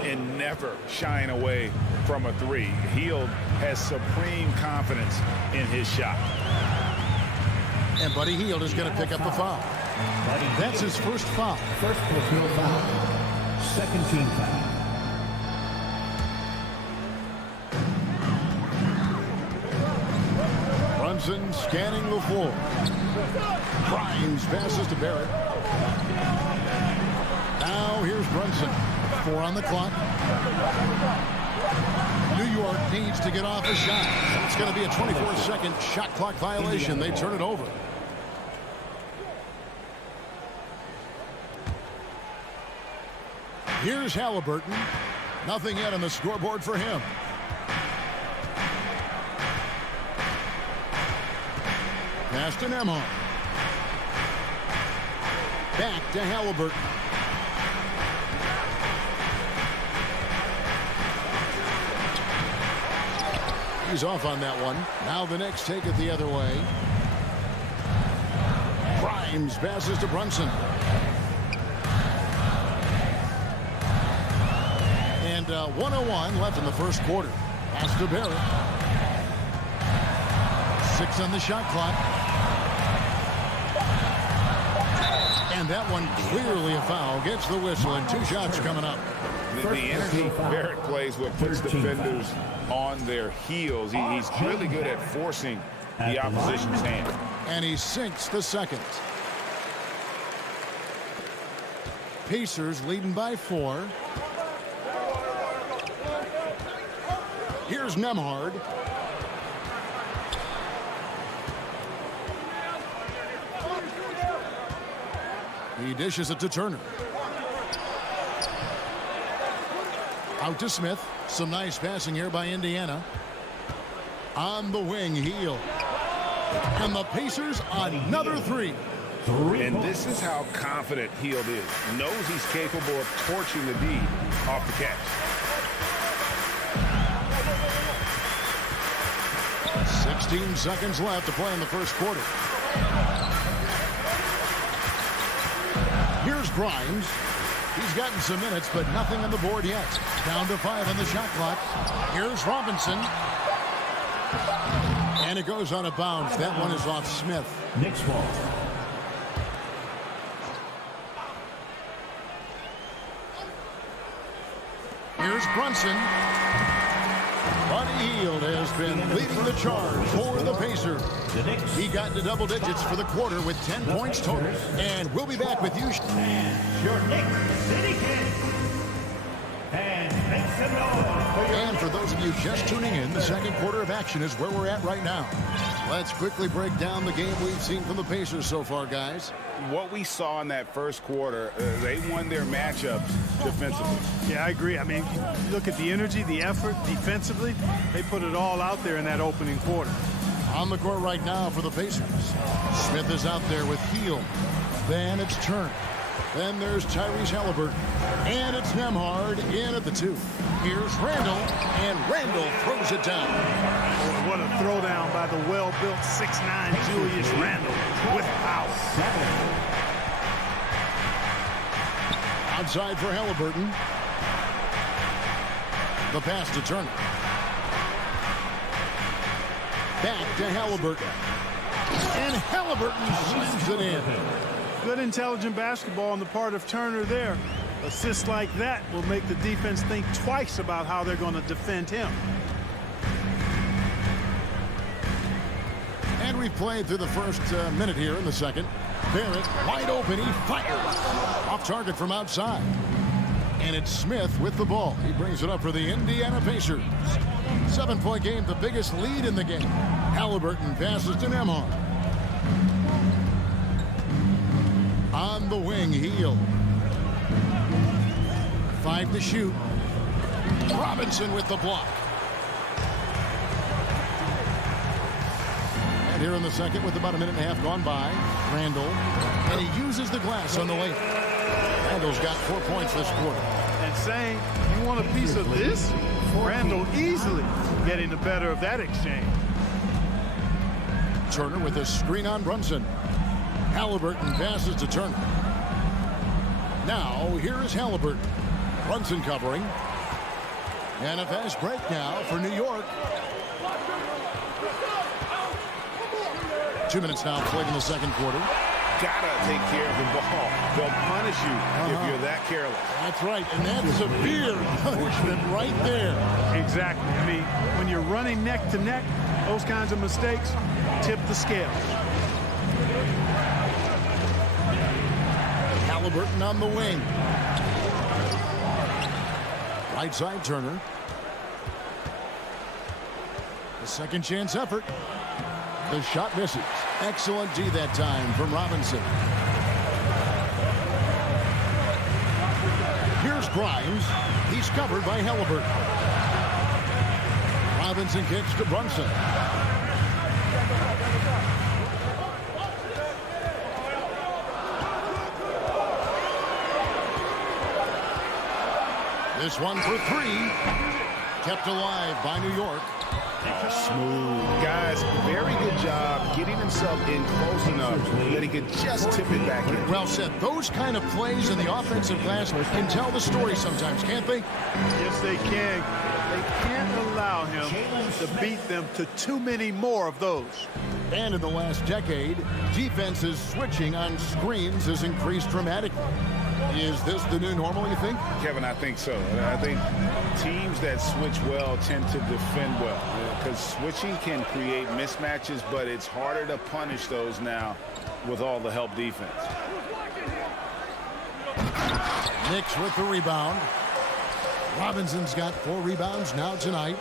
And never shying away from a three. Hield has supreme confidence in his shot. And Buddy Hield is going to pick up the foul. That's his first foul. First personal foul. Second team foul. Brunson scanning the floor. Grimes passes to Barrett. Now here's Brunson. 4 on the clock. New York needs to get off a shot. It's going to be a 24-second shot clock violation. They turn it over. Here's Halliburton. Nothing yet on the scoreboard for him. Pass to Nembhard. Back to Halliburton. He's off on that one. Now the Knicks take it the other way. Grimes passes to Brunson. And 1:01 left in the first quarter. Pass to Barrett. 6 on the shot clock. And that one clearly a foul. Gets the whistle, and 2 shots coming up. The energy Barrett plays what puts defenders on their heels. He's really good at forcing the opposition's hand. And he sinks the second. Pacers leading by 4. Here's Nembhard. He dishes it to Turner. Out to Smith. Some nice passing here by Indiana. On the wing, Hield. And the Pacers another 3. And this is how confident Hield is. Knows he's capable of torching the D off the catch. 16 seconds left to play in the first quarter. Here's Grimes. He's gotten some minutes, but nothing on the board yet. Down to 5 on the shot clock. Here's Robinson. And it goes on a bounce. That one is off Smith. Knicks ball. Here's Brunson. Buddy Hield has been leading the charge for the Pacers. He got into double digits for the quarter with 10 points total. And we'll be back with you. Your Knicks City Kings. And for those of you just tuning in, the second quarter of action is where we're at right now. Let's quickly break down the game we've seen from the Pacers so far, guys. What we saw in that first quarter, they won their matchups defensively. Yeah, I agree. I mean, look at the energy, the effort defensively. They put it all out there in that opening quarter. On the court right now for the Pacers. Smith is out there with Hield. Then it's Turner. Then there's Tyrese Halliburton. And it's Nembhard in at the 2. Here's Randall. And Randall throws it down. Oh, what a throwdown by the well-built 6'9" Julius Randle with power. Outside for Halliburton. The pass to Turner. Back to Halliburton. And Halliburton slams it in. Good intelligent basketball on the part of Turner there. Assists like that will make the defense think twice about how they're going to defend him. And we've played through the first minute here in the second. Barrett wide open. He fires. Off target from outside. And it's Smith with the ball. He brings it up for the Indiana Pacers. 7-point game, the biggest lead in the game. Halliburton passes to Nembhard. On the wing, Hield. 5 to shoot. Robinson with the block. And here in the second with about a minute and a half gone by, Randall. And he uses the glass on the layup. Randall's got 4 points this quarter. And saying, you want a piece of this? Randall easily getting the better of that exchange. Turner with a screen on Brunson. Halliburton passes to Turner. Now, here is Halliburton. Brunson covering. And a fast break now for New York. 2 minutes now played in the second quarter. Gotta take care of the ball. They'll punish you if you're that careless. That's right, and that's severe punishment right there. Exactly. I mean, when you're running neck to neck, those kinds of mistakes tip the scale. Halliburton on the wing. Right side Turner. The second chance effort. The shot misses. Excellent D that time from Robinson. Here's Grimes. He's covered by Halliburton. Robinson kicks to Brunson. This one for 3. Kept alive by New York. Smooth. Guys, very good job getting himself in close enough that he could just tip it back in. Well said. Those kind of plays in the offensive glass can tell the story sometimes, can't they? Yes, they can. They can't allow him to beat them to too many more of those. And in the last decade, defenses switching on screens has increased dramatically. Is this the new normal, you think? Kevin, I think so. I think teams that switch well tend to defend well because switching can create mismatches, but it's harder to punish those now with all the help defense. Knicks with the rebound. Robinson's got 4 rebounds now tonight.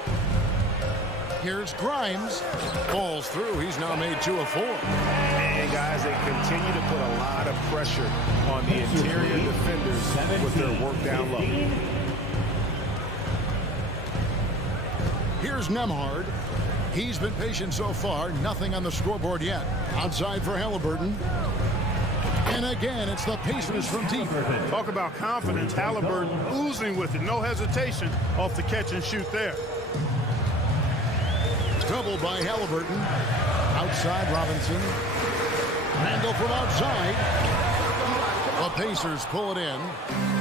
Here's Grimes. Falls through. He's now made 2 of 4. And guys, they continue to put a lot of pressure on the interior defenders with their work down low. Here's Nembhard. He's been patient so far. Nothing on the scoreboard yet. Outside for Halliburton. And again, it's the Pacers from deep. Talk about confidence. Halliburton oozing with it. No hesitation off the catch and shoot there. Double by Halliburton. Outside Robinson. Randall from outside. The Pacers pull it in.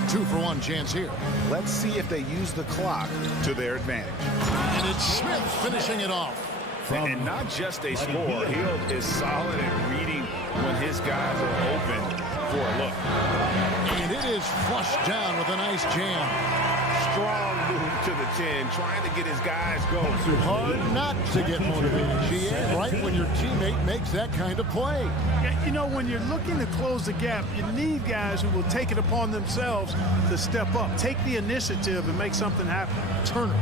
2-for-1 chance here. Let's see if they use the clock to their advantage. And it's Smith finishing it off. And not just a score. Hield is solid at reading when his guys are open for a look. And it is flushed down with a nice jam. Strong move to the 10, trying to get his guys going. Hard not to get motivated, GA, right when your teammate makes that kind of play. Yeah, you know, when you're looking to close the gap, you need guys who will take it upon themselves to step up, take the initiative, and make something happen. Turner.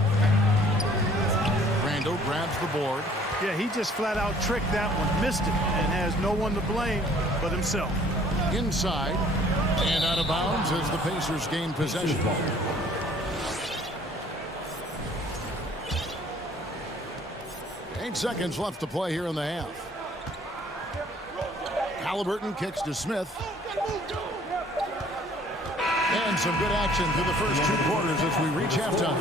Randall grabs the board. Yeah, he just flat out tricked that one, missed it, and has no one to blame but himself. Inside and out of bounds as the Pacers gain possession. 8 seconds left to play here in the half. Halliburton kicks to Smith. And some good action through the first 2 quarters as we reach halftime.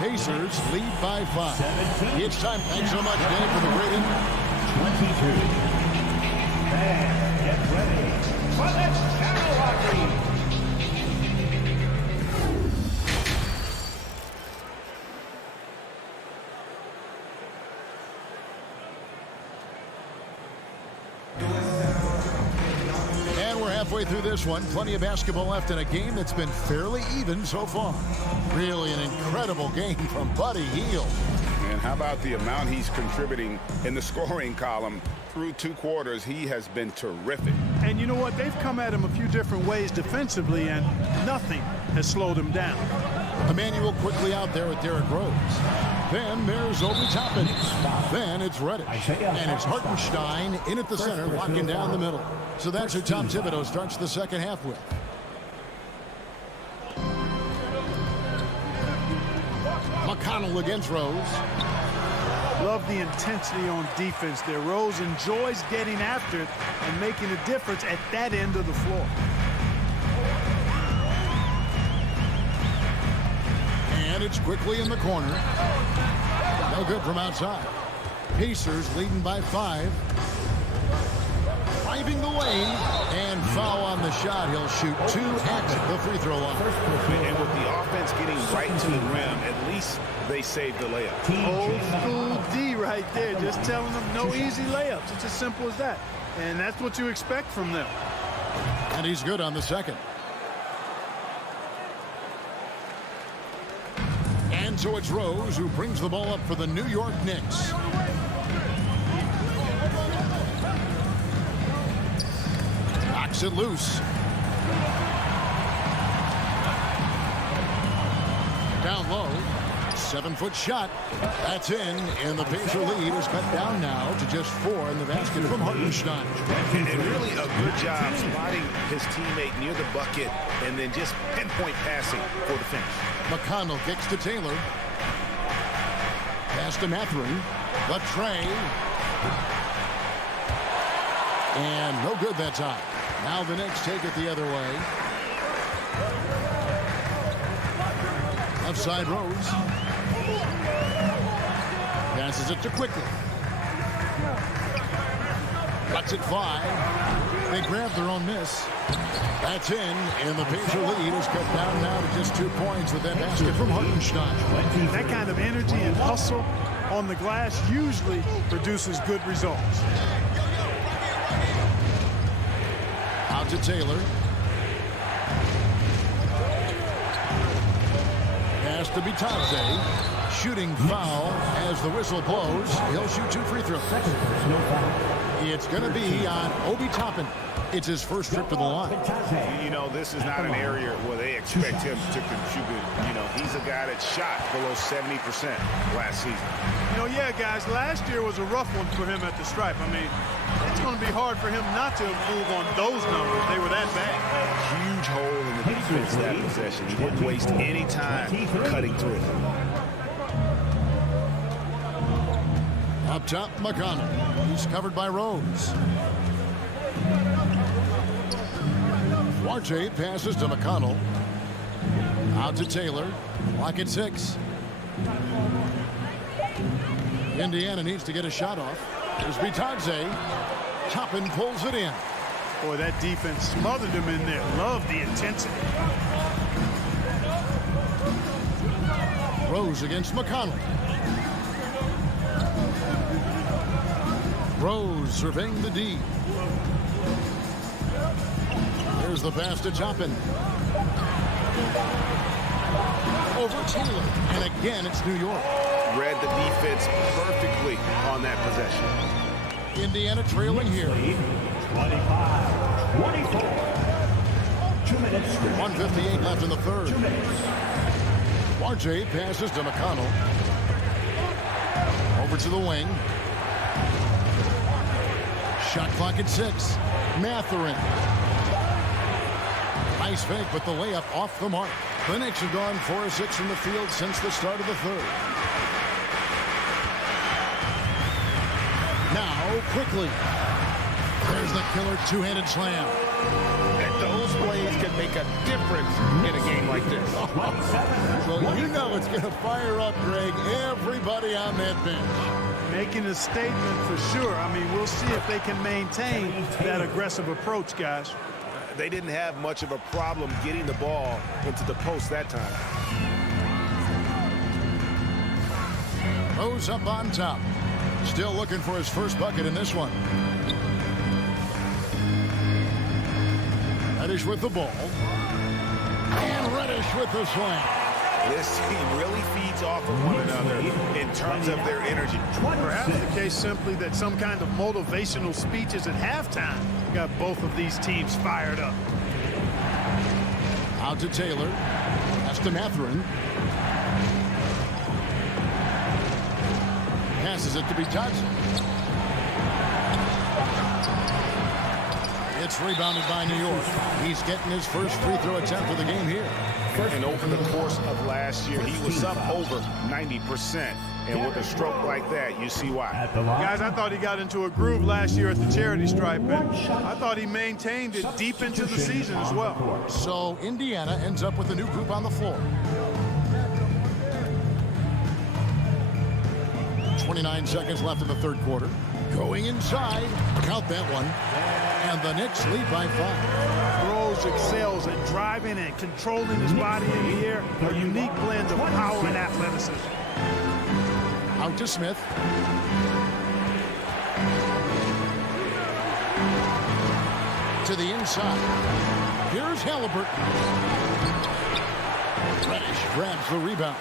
Pacers lead by 5. It's time. Thanks so much, Dave, for the great input. 23. And get ready for the Xellark. Halfway through this one, plenty of basketball left in a game that's been fairly even so far. Really an incredible game from Buddy Hield. And how about the amount he's contributing in the scoring column through 2 quarters? He has been terrific. And you know what? They've come at him a few different ways defensively, and nothing has slowed him down. Emmanuel quickly out there with Derrick Rose. Then there's Obi Toppin. Then it's Reddish. And it's Hartenstein in at the center, locking down the middle. So that's who Tom Thibodeau starts the second half with. McConnell against Rose. Love the intensity on defense there. Rose enjoys getting after it and making a difference at that end of the floor. And it's quickly in the corner. No good from outside. Pacers leading by 5. Driving the lane, and foul on the shot. He'll shoot 2 at the free throw line. And with the offense getting right to the rim, at least they saved the layup. Old school D right there, just telling them no easy layups. It's as simple as that. And that's what you expect from them. And he's good on the second. And so it's Rose who brings the ball up for the New York Knicks. Knocks it loose. Down low. 7-foot shot. That's in, and the Pacer lead is cut down now to just 4 in the basket from Hartenstein. And really a good job spotting his teammate near the bucket and then just pinpoint passing for the finish. McConnell kicks to Taylor. Pass to Mathurin. The tray. And no good that time. Now the Knicks take it the other way. Left side Rose. Passes it to Quickly. Cuts it 5. They grab their own miss. That's in, and the Pacer lead is cut down now to just 2 points with that basket from Hartenstein. That kind of energy and hustle on the glass usually produces good results. Out to Taylor. Pass to Bitadze. Shooting foul as the whistle blows. He'll shoot 2 free throws. It's going to be on Obi Toppin. It's his first trip to the line. You know, this is not an area where they expect him to contribute. You know, he's a guy that shot below 70% last season. You know, yeah, guys, last year was a rough one for him at the stripe. I mean, it's going to be hard for him not to improve on those numbers. They were that bad. Huge hole in the defense that possession. He didn't waste any time cutting through. Up top, McConnell. He's covered by Rose. Duarte passes to McConnell. Out to Taylor. Clock at 6. Indiana needs to get a shot off. There's Bitadze. Toppin pulls it in. Boy, that defense smothered him in there. Love the intensity. Rose against McConnell. Rose surveying the D. Here's the pass to Toppin. Over Taylor. And again, it's New York. Read the defense perfectly on that possession. Indiana trailing here. 25-24. 2 minutes. 1:58 left in the third. Duarte passes to McConnell. Over to the wing. Shot clock at 6. Mathurin. Nice fake, but the layup off the mark. The Knicks have gone 4 of 6 from the field since the start of the third. Now, quickly. There's the killer two-handed slam. And those plays can make a difference in a game like this. Well, you know it's going to fire up, Greg, everybody on that bench. Making a statement for sure. I mean, we'll see if they can maintain that aggressive approach, guys. They didn't have much of a problem getting the ball into the post that time. Rose up on top. Still looking for his first bucket in this one. Reddish with the ball. And Reddish with the slam. This team really feeds off of one another in terms of their energy. Perhaps the case simply that some kind of motivational speeches at halftime got both of these teams fired up. Out to Taylor. That's to Mathurin. Passes it to Bitadze. It's rebounded by New York. He's getting his first free throw attempt of the game here. And over the course of last year, he was up over 90%. And with a stroke like that, you see why. Guys, I thought he got into a groove last year at the charity stripe, and I thought he maintained it deep into the season as well. So Indiana ends up with a new group on the floor. 29 seconds left in the third quarter. Going inside. Count that one. And the Knicks lead by 5. Rose excels at driving and controlling his body in the air. A unique blend of power and athleticism. Out to Smith. To the inside. Here's Halliburton. Reddish grabs the rebound.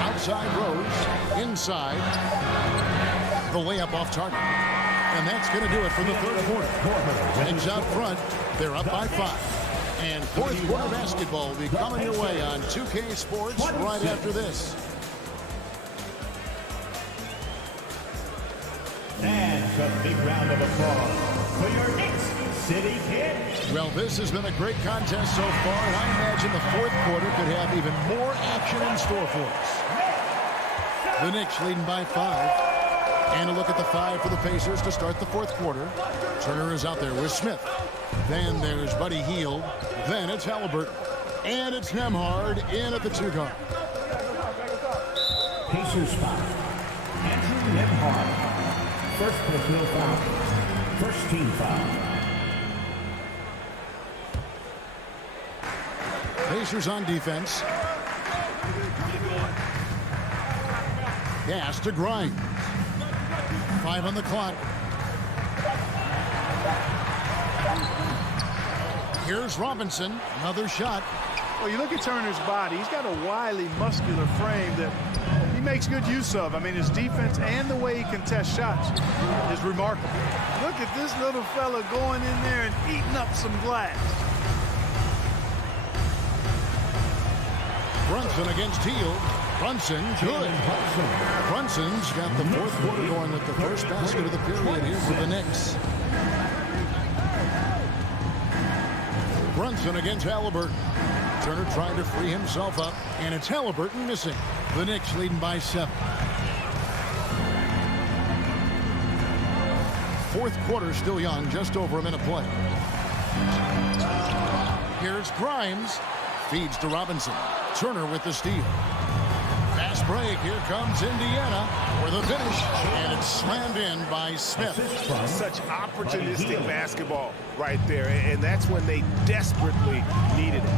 Outside Rose. Inside. The layup off target. And that's going to do it for the third quarter. Knicks out front. They're up by 5. And fourth quarter basketball will be coming your way on 2K Sports right after this. And a big round of applause for your Knicks City Kid. Well, this has been a great contest so far, and I imagine the fourth quarter could have even more action in store for us. The Knicks leading by 5. And a look at the 5 for the Pacers to start the fourth quarter. Turner is out there with Smith. Then there's Buddy Hield. Then it's Halliburton. And it's Nembhard in at the 2 guard. Pacers foul. Andrew Nembhard. First personal foul. First team foul. Pacers on defense. Pass to Grimes. 5 on the clock. Here's Robinson. Another shot. Well, you look at Turner's body. He's got a wily, muscular frame that he makes good use of. I mean, his defense and the way he contests shots is remarkable. Look at this little fella going in there and eating up some glass. Brunson against Hield. Brunson, good. Brunson's got the fourth quarter going with the first basket of the period here for the Knicks. Brunson against Halliburton. Turner trying to free himself up, and it's Halliburton missing. The Knicks leading by 7. Fourth quarter still young, just over a minute play. Here's Grimes. Feeds to Robinson. Turner with the steal. Fast break. Here comes Indiana for the finish. And it's slammed in by Smith. Such opportunistic basketball right there. And that's when they desperately needed it.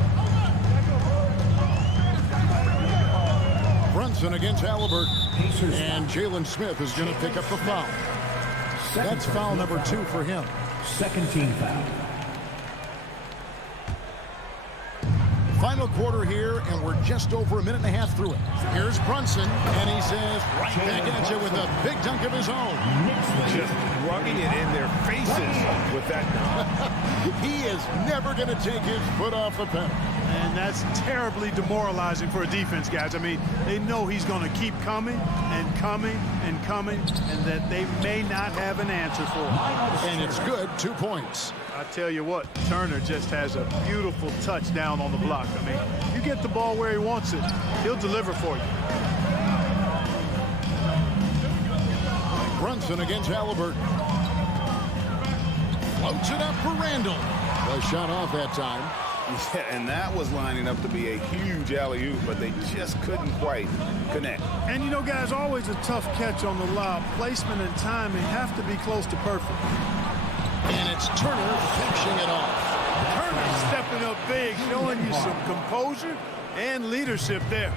Brunson against Halliburton. And Jalen Smith is going to pick up the foul. That's foul number 2 for him. Second team foul. Final quarter here, and we're just over a minute and a half through it. Here's Brunson, and he says right back at you with a big dunk of his own. Just rubbing it in their faces with that dunk. He is never going to take his foot off the pedal. And that's terribly demoralizing for a defense, guys. I mean, they know he's going to keep coming and coming and coming, and that they may not have an answer for him. And it's good, 2 points. I tell you what, Turner just has a beautiful touchdown on the block. I mean, you get the ball where he wants it, he'll deliver for you. Brunson against Halliburton. Floats it up for Randall. The shot off that time. Yeah, and that was lining up to be a huge alley-oop, but they just couldn't quite connect. And you know, guys, always a tough catch on the lob. Placement and timing have to be close to perfect. And it's Turner finishing it off. Turner stepping up big, showing you some composure and leadership there.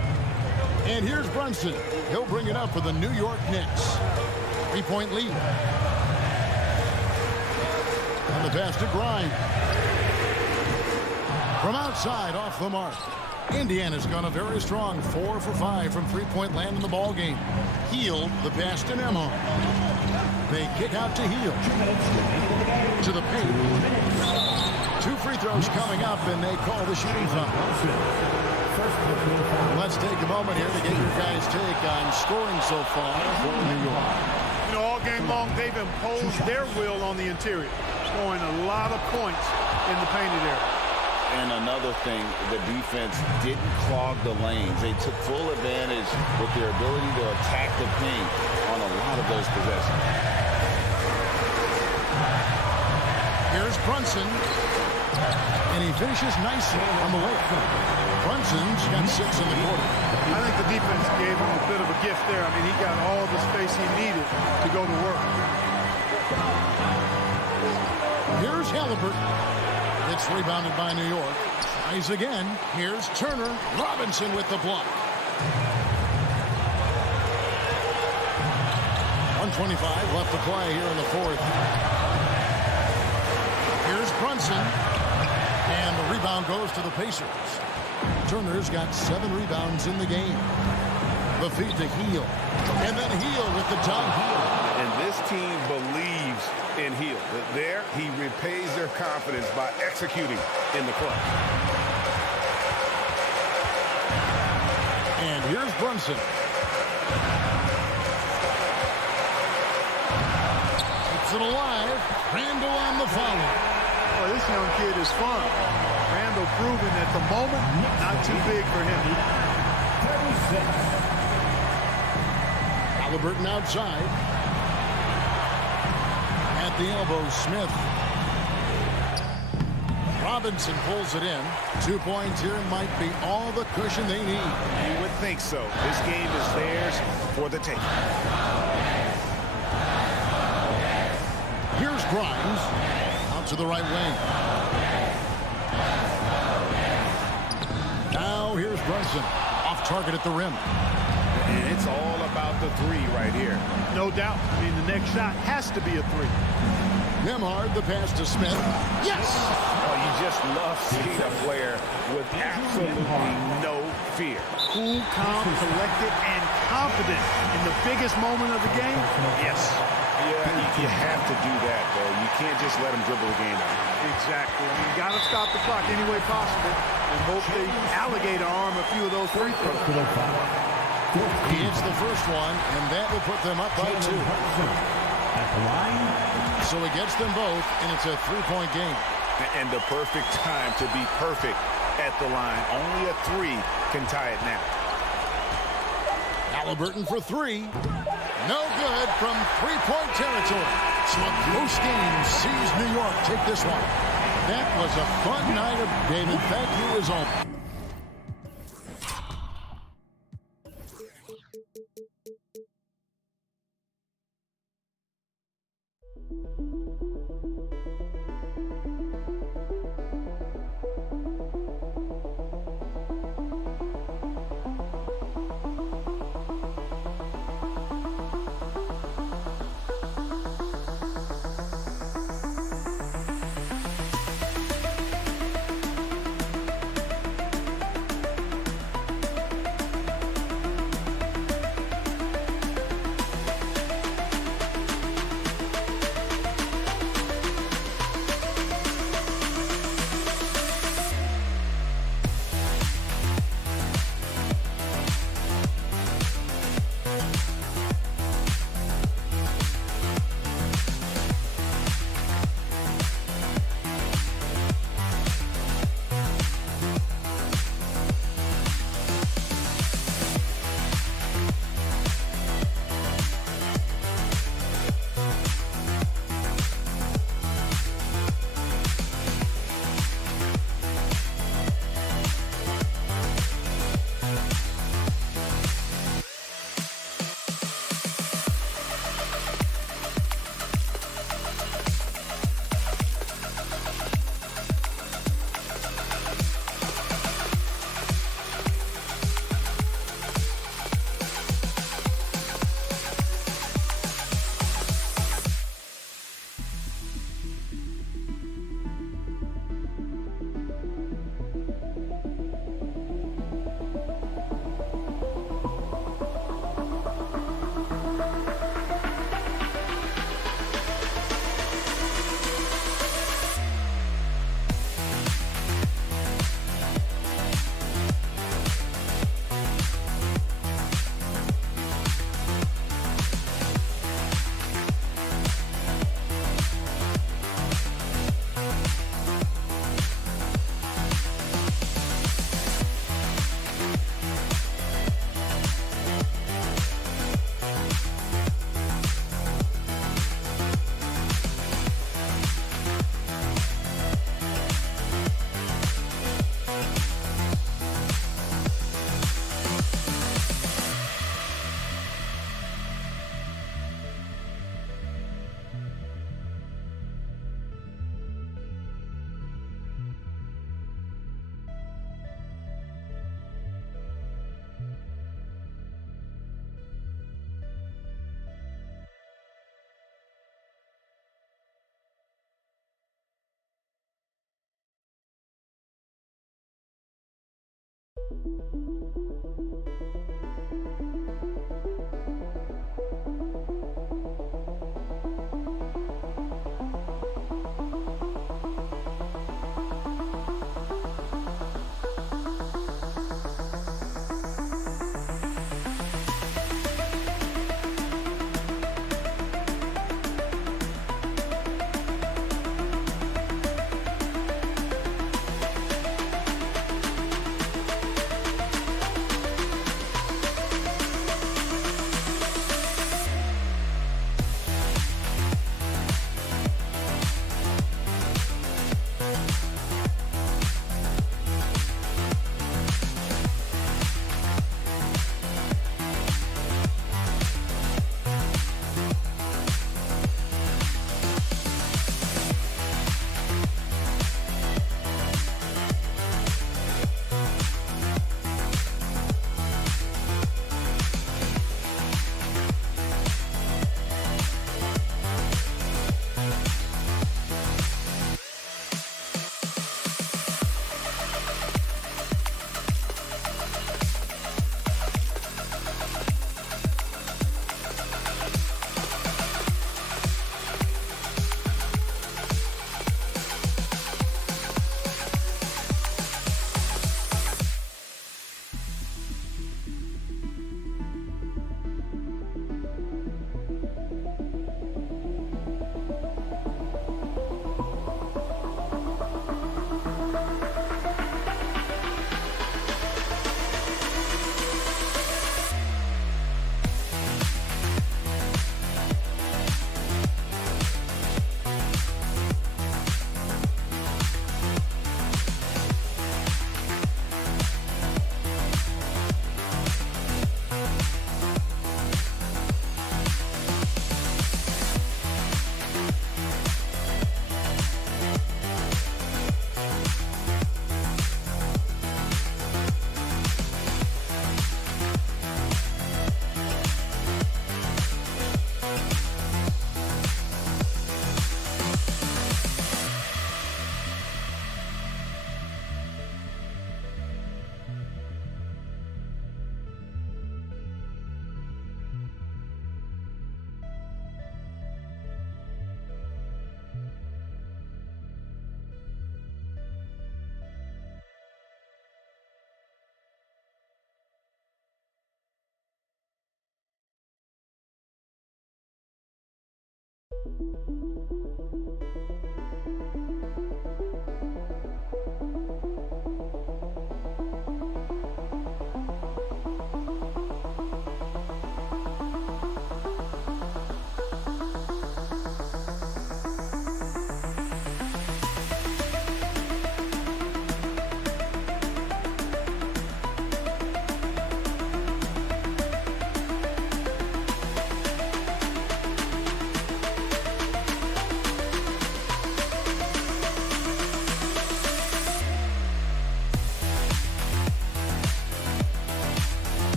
And here's Brunson. He'll bring it up for the New York Knicks. 3-point lead. And the pass to Grimes. From outside, off the mark. Indiana's gone a very strong 4 for 5 from three-point land in the ball game. Hield the pass to Nemo. They kick out to Hield. To the paint. 2 free throws coming up, and they call the shooting foul. Let's take a moment here to get your guys' take on scoring so far for New York. You know, all game long, they've imposed their will on the interior, scoring a lot of points in the painted area. And another thing, the defense didn't clog the lanes. They took full advantage with their ability to attack the paint on a lot of those possessions. Here's Brunson. And he finishes nicely on the way. Brunson's got 6 in the quarter. I think the defense gave him a bit of a gift there. I mean, he got all the space he needed to go to work. Here's Halliburton. It's rebounded by New York. Tries again. Here's Turner. Robinson with the block. 1:25 left to play here in the fourth. Here's Brunson. And the rebound goes to the Pacers. Turner's got 7 rebounds in the game. The feed to Hield. And then Hield with the dunk. And this team believes in Hield. There, he repays their confidence by executing in the clutch. And here's Brunson. Keeps it alive. Randall on the follow. Well, this young kid is fun. Randall proving at the moment, not too big for him. 36. Halliburton outside. At the elbow, Smith. Robinson pulls it in. 2 points here might be all the cushion they need. You would think so. This game is theirs for the taking. Grimes out to the right wing. Now here's Brunson. Off target at the rim. And it's all about the three right here. No doubt. I mean, the next shot has to be a three. Nembhard, the pass to Smith. Yes! Oh, you just love seeing a player with absolutely no fear. Cool, calm, collected, and confident in the biggest moment of the game. Yes. Yeah, you have to do that, though. You can't just let him dribble the game out. Exactly. I mean, you got to stop the clock any way possible and hope they alligator arm a few of those free throws. He hits the first one, and that will put them up by 2. At the line. So he gets them both, and it's a 3-point game. And the perfect time to be perfect at the line. Only a 3 can tie it now. Halliburton for 3. No good from 3-point territory. So a close game sees New York take this one. That was a fun night of David. Thank you as always.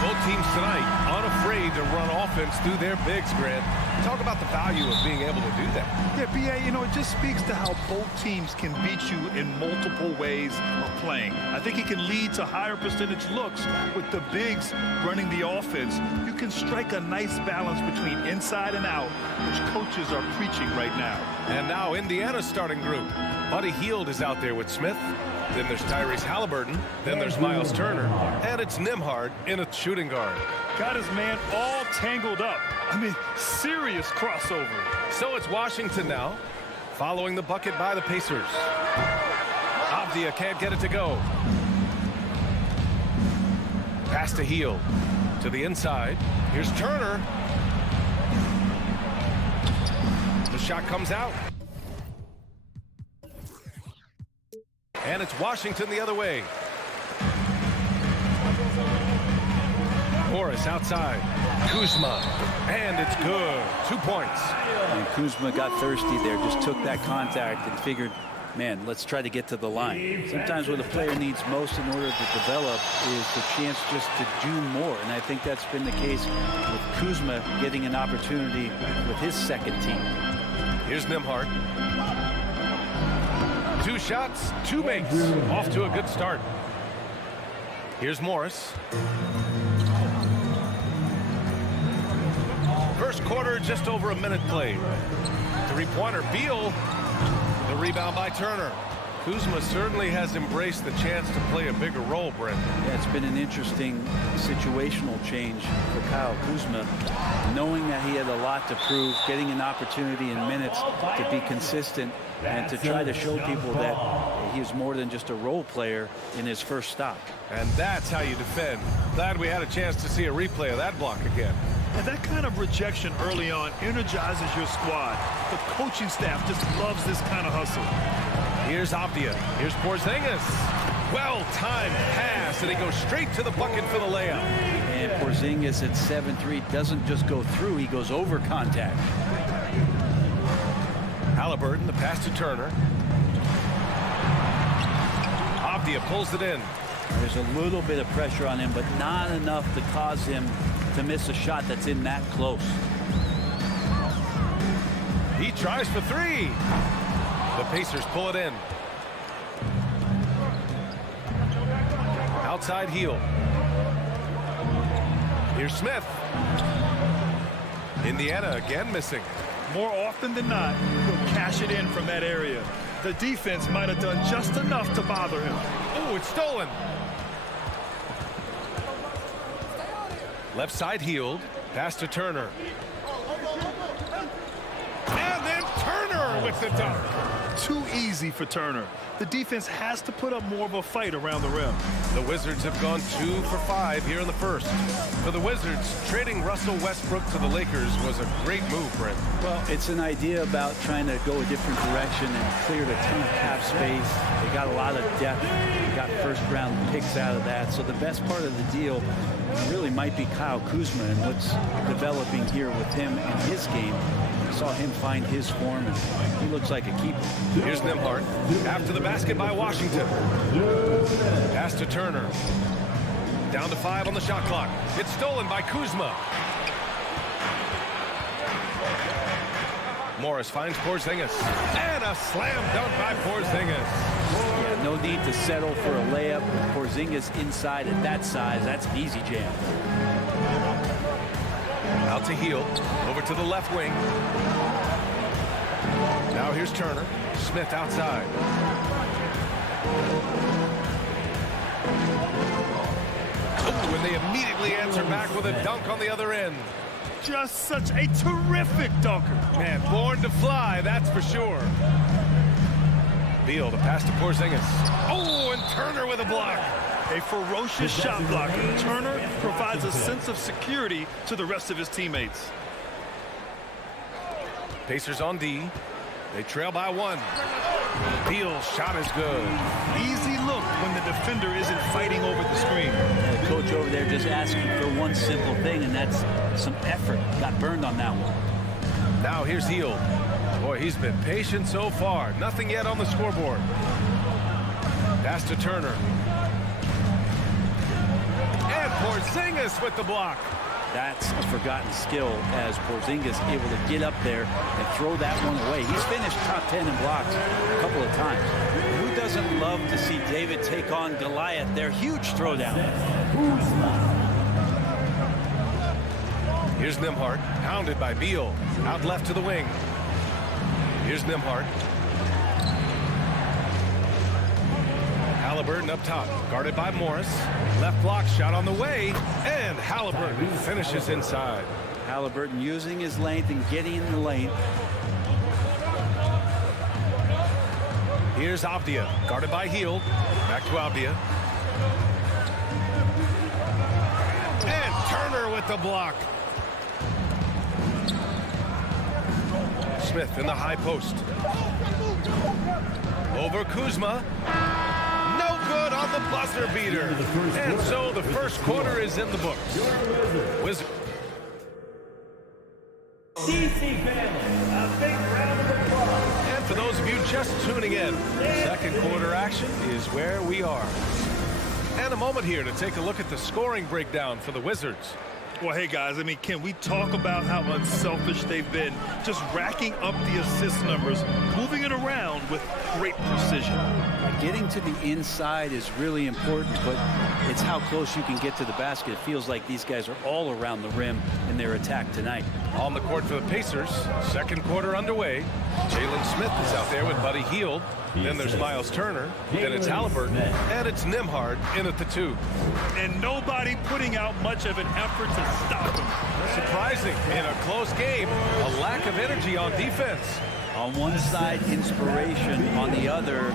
Both teams tonight unafraid to run offense through their bigs, Grant. Talk about the value of being able to do that. Yeah, B.A., you know, it just speaks to how both teams can beat you in multiple ways of playing. I think it can lead to higher percentage looks with the bigs running the offense. You can strike a nice balance between inside and out, which coaches are preaching right now. And now Indiana's starting group. Buddy Hield is out there with Smith. Then there's Tyrese Halliburton. Then there's Miles Turner. And it's Nembhard in a shooting guard. Got his man all tangled up. I mean, serious crossover. So it's Washington now, following the bucket by the Pacers. Avdia can't get it to go. Pass to Hield. To the inside. Here's Turner. The shot comes out. And it's Washington the other way. Morris outside. Kuzma. And it's good. 2 points. And Kuzma got thirsty there, just took that contact and figured, man, let's try to get to the line. Sometimes what a player needs most in order to develop is the chance just to do more. And I think that's been the case with Kuzma getting an opportunity with his second team. Here's Nembhard. 2 shots, 2 makes. Off to a good start. Here's Morris. First quarter, just over a minute played. Three-pointer, Beal. The rebound by Turner. Kuzma certainly has embraced the chance to play a bigger role, Brent. Yeah, it's been an interesting situational change for Kyle Kuzma, knowing that he had a lot to prove, getting an opportunity in minutes to be consistent and to try to show people that he was more than just a role player in his first stop. And that's how you defend. Glad we had a chance to see a replay of that block again. And that kind of rejection early on energizes your squad. The coaching staff just loves this kind of hustle. Here's Avdia. Here's Porzingis. Well-timed pass, and he goes straight to the bucket for the layup. And Porzingis at 7'3" doesn't just go through, he goes over contact. Halliburton, the pass to Turner. Avdia pulls it in. There's a little bit of pressure on him, but not enough to cause him to miss a shot that's in that close. He tries for 3. The Pacers pull it in. Outside Hield. Here's Smith. Indiana again missing. More often than not, he'll cash it in from that area. The defense might have done just enough to bother him. Oh, it's stolen. Left side Hield. Pass to Turner. And then Turner with the dunk. too easy for Turner. The defense has to put up more of a fight around the rim. The Wizards have gone 2 for 5 here in the first. For the Wizards, trading Russell Westbrook to the Lakers was a great move, Brent. Well, it's an idea about trying to go a different direction and cleared a ton of cap space. They got a lot of depth. They got first-round picks out of that. So the best part of the deal really might be Kyle Kuzma and what's developing here with him and his game. We saw him find his form, and he looks like a keeper. Here's Nembhard. After the basket by Washington. Pass to Turner. Down to 5 on the shot clock. It's stolen by Kuzma. Morris finds Porzingis. And a slam dunk by Porzingis. Yeah, no need to settle for a layup. Porzingis inside at that size. That's an easy jam. Out to Hield. Over to the left wing. Now here's Turner. Smith outside. Oh, and they immediately answer back with a dunk on the other end. Just such a terrific dunker. Man, born to fly, that's for sure. Beal, the pass to Porzingis. Oh, and Turner with a block. A ferocious shot blocker. Turner provides a sense of security to the rest of his teammates. Pacers on D. They trail by 1. Beal's shot is good. Easy look when the defender isn't fighting over the screen. The coach over there just asking for one simple thing, and that's some effort. Got burned on that one. Now here's Hield. Boy, he's been patient so far. Nothing yet on the scoreboard. Pass to Turner. And Porzingis with the block. That's a forgotten skill as Porzingis able to get up there and throw that one away. He's finished top 10 in blocks a couple of times. Who doesn't love to see David take on Goliath? Their huge throwdown. Here's Nembhard, pounded by Beal. Out left to the wing. Here's Nembhard. Halliburton up top, guarded by Morris. Left block shot on the way, and Halliburton finishes inside. Halliburton using his length and getting in the lane. Here's Avdia, guarded by Hield. Back to Avdia. And Turner with the block. Smith in the high post. Over Kuzma. No good on the buzzer beater. And so the first quarter is in the books. Wizards. DC family, a big round of applause. And for those of you just tuning in, second quarter action is where we are. And a moment here to take a look at the scoring breakdown for the Wizards. Well, hey, guys, I mean, can we talk about how unselfish they've been? Just racking up the assist numbers, moving it around with great precision. Getting to the inside is really important, but it's how close you can get to the basket. It feels like these guys are all around the rim in their attack tonight. On the court for the Pacers, second quarter underway. Jalen Smith is out there with Buddy Hield. Then there's Miles Turner. Then it's Halliburton. And it's Nembhard in at the 2. And nobody putting out much of an effort to stop him. Surprising in a close game, a lack of energy on defense. On one side, inspiration. On the other,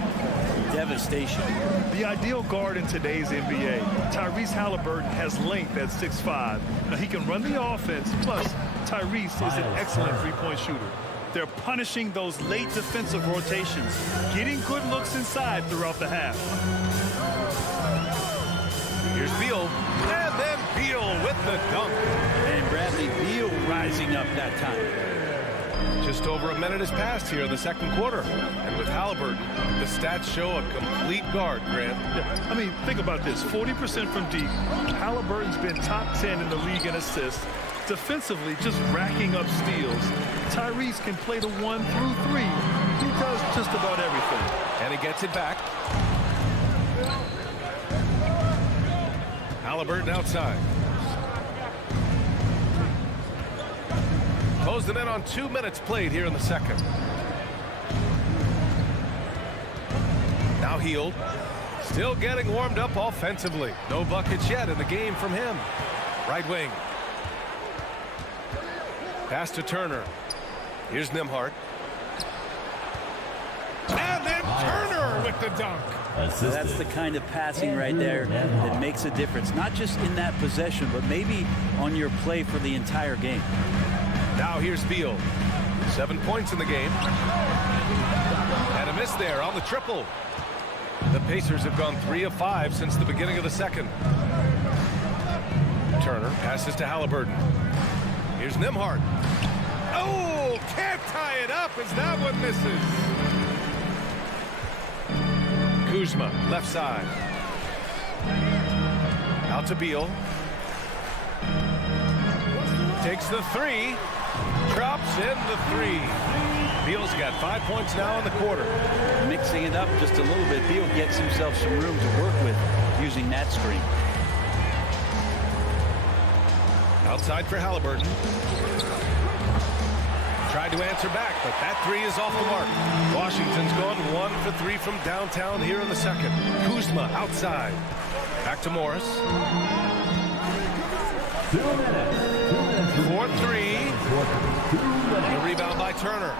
devastation. The ideal guard in today's NBA, Tyrese Halliburton, has length at 6'5". Now, he can run the offense, plus Tyrese is an excellent three-point shooter. They're punishing those late defensive rotations, getting good looks inside throughout the half. Here's Beal, and then Beal with the dunk. And Bradley Beal rising up that time. Just over a minute has passed here in the second quarter. And with Halliburton, the stats show a complete guard, Grant. Yeah, I mean, think about this. 40% from deep. Halliburton's been top 10 in the league in assists. Defensively, just racking up steals. Tyrese can play the 1 through 3. He does just about everything. And he gets it back. Halliburton outside. Closing in on 2 minutes played here in the second. Now Hield. Still getting warmed up offensively. No buckets yet in the game from him. Right wing. Pass to Turner. Here's Nembhard. And with the dunk. That's the kind of passing right there that makes a difference, not just in that possession, but maybe on your play for the entire game. Now here's Beal. 7 points in the game. And a miss there on the triple. The Pacers have gone 3 of 5 since the beginning of the second. Turner passes to Halliburton. Here's Nembhard. Oh, can't tie it up as that one misses. Kuzma, left side. Out to Beal. Takes the three. Drops in the three. Beal's got 5 points now in the quarter. Mixing it up just a little bit, Beal gets himself some room to work with using that screen. Outside for Halliburton. Tried to answer back, but that three is off the mark. Washington's gone 1 for 3 from downtown here in the second. Kuzma outside. Back to Morris. 4-3. The rebound by Turner.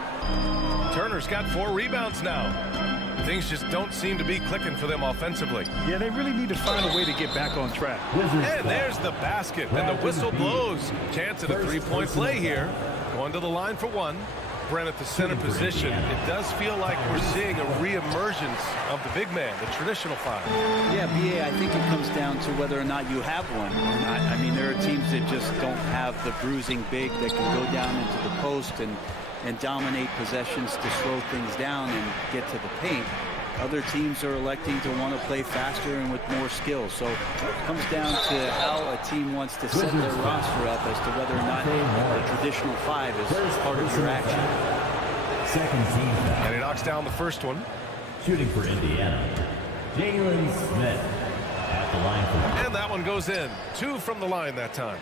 Turner's got 4 rebounds now. Things just don't seem to be clicking for them offensively. Yeah, they really need to find a way to get back on track. And there's the basket, and the whistle blows. Chance at a 3-point play here. Going to the line for one. Brent at the center position. It does feel like we're seeing a re-emergence of the big man, the traditional five. Yeah, BA, I think it comes down to whether or not you have one or not. I mean, there are teams that just don't have the bruising big that can go down into the post and dominate possessions to slow things down and get to the paint. Other teams are electing to want to play faster and with more skill. So it comes down to how a team wants to set their roster up as to whether or not the traditional five is part of your action. Second team foul. And he knocks down the first one. Shooting for Indiana, Jalen Smith at the line for. And that one goes in. 2 from the line that time.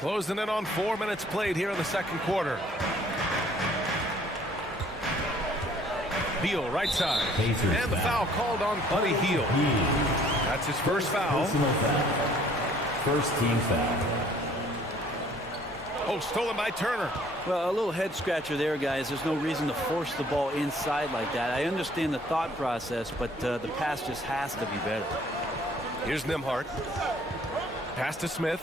Closing in on 4 minutes played here in the second quarter. Beal, right side. And the foul called on Buddy Hield. That's his first foul. First team foul. Oh, stolen by Turner. Well, a little head scratcher there, guys. There's no reason to force the ball inside like that. I understand the thought process, but the pass just has to be better. Here's Nembhard. Pass to Smith.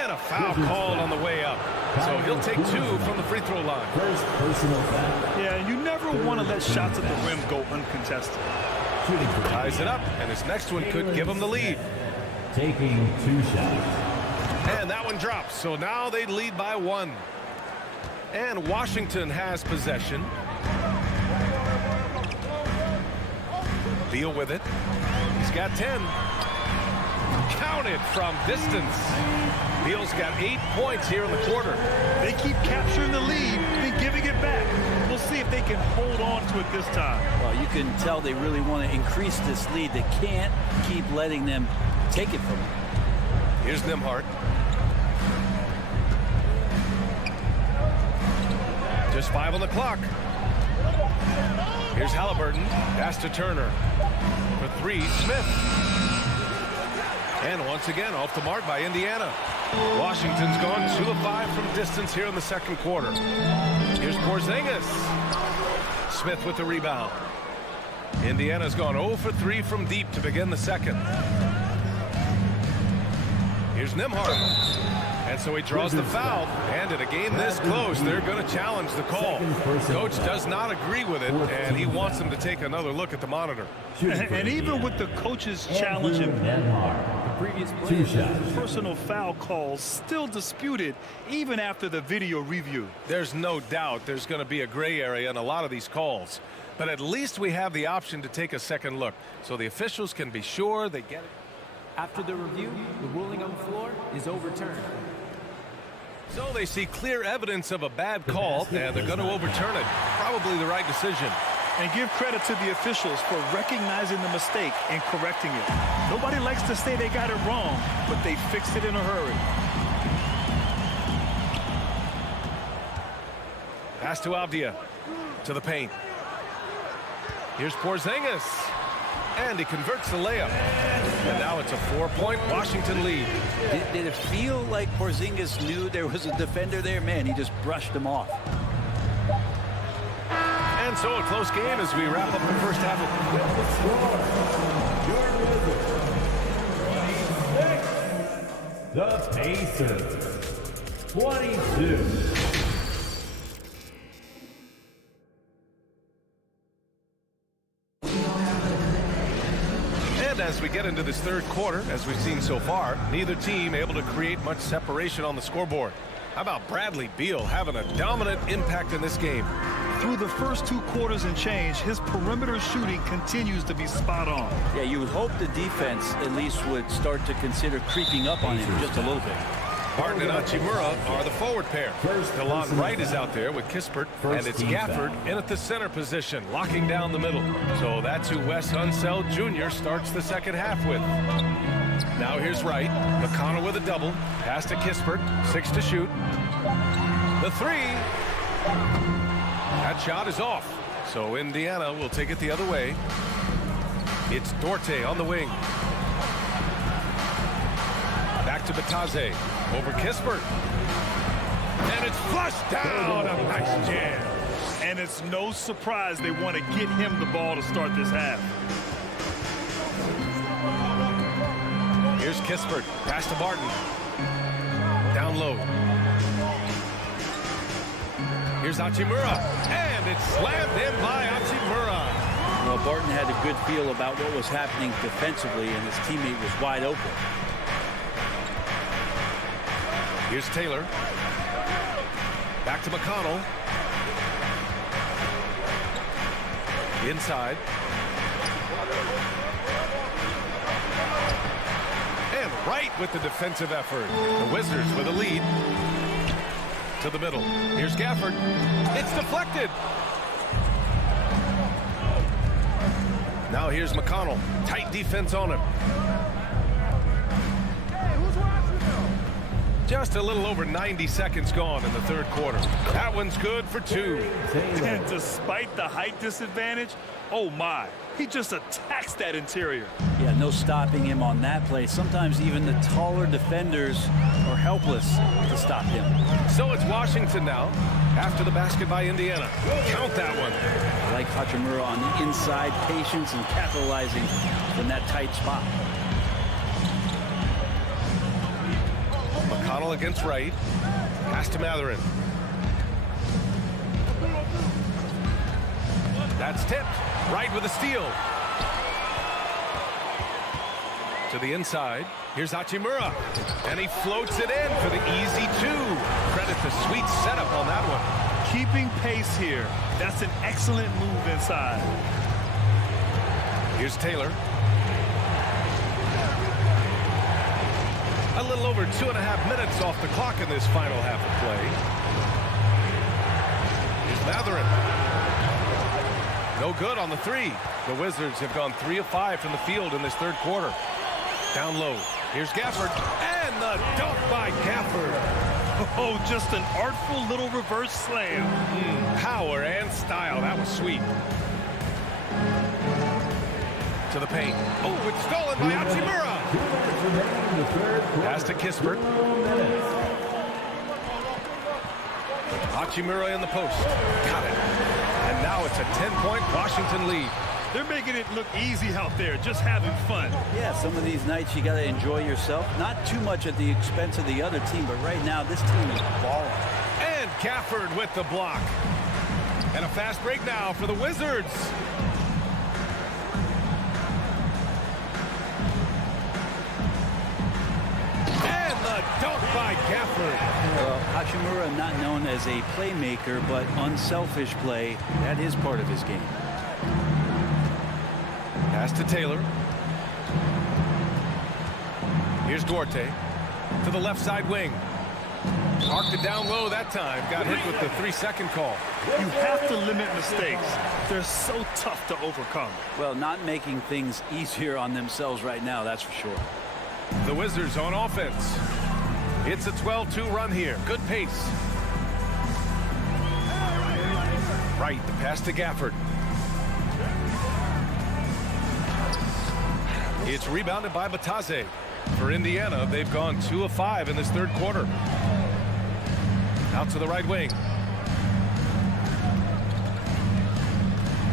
And a foul called on the way up. So he'll take 2 from the free throw line. First personal foul. Yeah, and you never want to let shots at the rim go uncontested. Ties it up, and his next one could give him the lead. Taking 2 shots. And that one drops, so now they lead by 1. And Washington has possession. Beal with it. He's got 10. Counted from distance. Beal's got 8 points here in the quarter. They keep capturing the lead and giving it back. We'll see if they can hold on to it this time. Well, you can tell they really want to increase this lead. They can't keep letting them take it from them. Here's Nembhard. Just 5 on the clock. Here's Halliburton. Pass to Turner. For 3, Smith. And once again, off the mark by Indiana. Washington's gone 2 of 5 from distance here in the second quarter. Here's Porzingis. Smith with the rebound. Indiana's gone 0 for 3 from deep to begin the second. Here's Nembhard. And so he draws the foul. And in a game this close, they're going to challenge the call. Coach does not agree with it, and he wants them to take another look at the monitor. And even with the coaches challenging The previous personal foul calls still disputed even after the video review. There's no doubt there's going to be a gray area in a lot of these calls. But at least we have the option to take a second look so the officials can be sure they get it. After the review, the ruling on the floor is overturned. So they see clear evidence of a bad call, and they're going to overturn it. Probably the right decision. And give credit to the officials for recognizing the mistake and correcting it. Nobody likes to say they got it wrong, but they fixed it in a hurry. Pass to Avdia. To the paint. Here's Porzingis. And he converts the layup. And now it's a 4-point Washington lead. Did it feel like Porzingis knew there was a defender there? Man, he just brushed him off. And And so a close game as we wrap up the first half of The Pacers, 22. And as we get into this third quarter, as we've seen so far, neither team able to create much separation on the scoreboard. How about Bradley Beal having a dominant impact in this game? Through the first 2 quarters and change, his perimeter shooting continues to be spot on. Yeah, you would hope the defense at least would start to consider creeping up on him just a little bit. Barton and Hachimura are the forward pair. DeLon Wright is out there with Kispert, and it's Gafford in at the center position, locking down the middle. So that's who Wes Unseld Jr. starts the second half with. Now here's Wright. McConnell with a double. Pass to Kispert. 6 to shoot. The 3. That shot is off. So Indiana will take it the other way. It's Dorte on the wing. Back to Batase. Over Kispert. And it's flushed down. A nice jam. And it's no surprise they want to get him the ball to start this half. Here's Kispert. Pass to Barton. Down low. Here's Hachimura. And it's slammed in by Hachimura. Well, Barton had a good feel about what was happening defensively, and his teammate was wide open. Here's Taylor. Back to McConnell. Inside. And right with the defensive effort. The Wizards with a lead. To the middle. Here's Gafford. It's deflected. Now here's McConnell. Tight defense on him. Just a little over 90 seconds gone in the third quarter. That one's good for 2. And despite the height disadvantage, oh my, he just attacks that interior. Yeah, no stopping him on that play. Sometimes even the taller defenders are helpless to stop him. So it's Washington now after the basket by Indiana. Count that one. I like Hachimura on the inside, patience and capitalizing from that tight spot. McConnell against Wright. Pass to Matherin. That's tipped. Wright with a steal. To the inside. Here's Hachimura. And he floats it in for the easy 2. Credit the sweet setup on that one. Keeping pace here. That's an excellent move inside. Here's Taylor. A little over 2.5 minutes off the clock in this final half of play. Here's Matherin. No good on the 3. The Wizards have gone 3 of 5 from the field in this third quarter. Down low. Here's Gafford. And the dunk by Gafford. Oh, just an artful little reverse slam. Power and style. That was sweet. To the paint. Oh, it's stolen by Hachimura. Pass to Kispert. Hachimura in the post. Got it. And now it's a 10-point Washington lead. They're making it look easy out there, just having fun. Yeah, some of these nights you got to enjoy yourself. Not too much at the expense of the other team, but right now this team is balling. And Gafford with the block. And a fast break now for the Wizards. And the dunk by Gafford. Well, Hachimura not known as a playmaker, but unselfish play. That is part of his game. Pass to Taylor. Here's Duarte to the left side wing. Parked it down low that time. Got hit with the 3-second call. You have to limit mistakes. They're so tough to overcome. Well, not making things easier on themselves right now, that's for sure. The Wizards on offense. It's a 12-2 run here. Good pace. Right, the pass to Gafford. It's rebounded by Batase. For Indiana, they've gone 2 of 5 in this third quarter. Out to the right wing.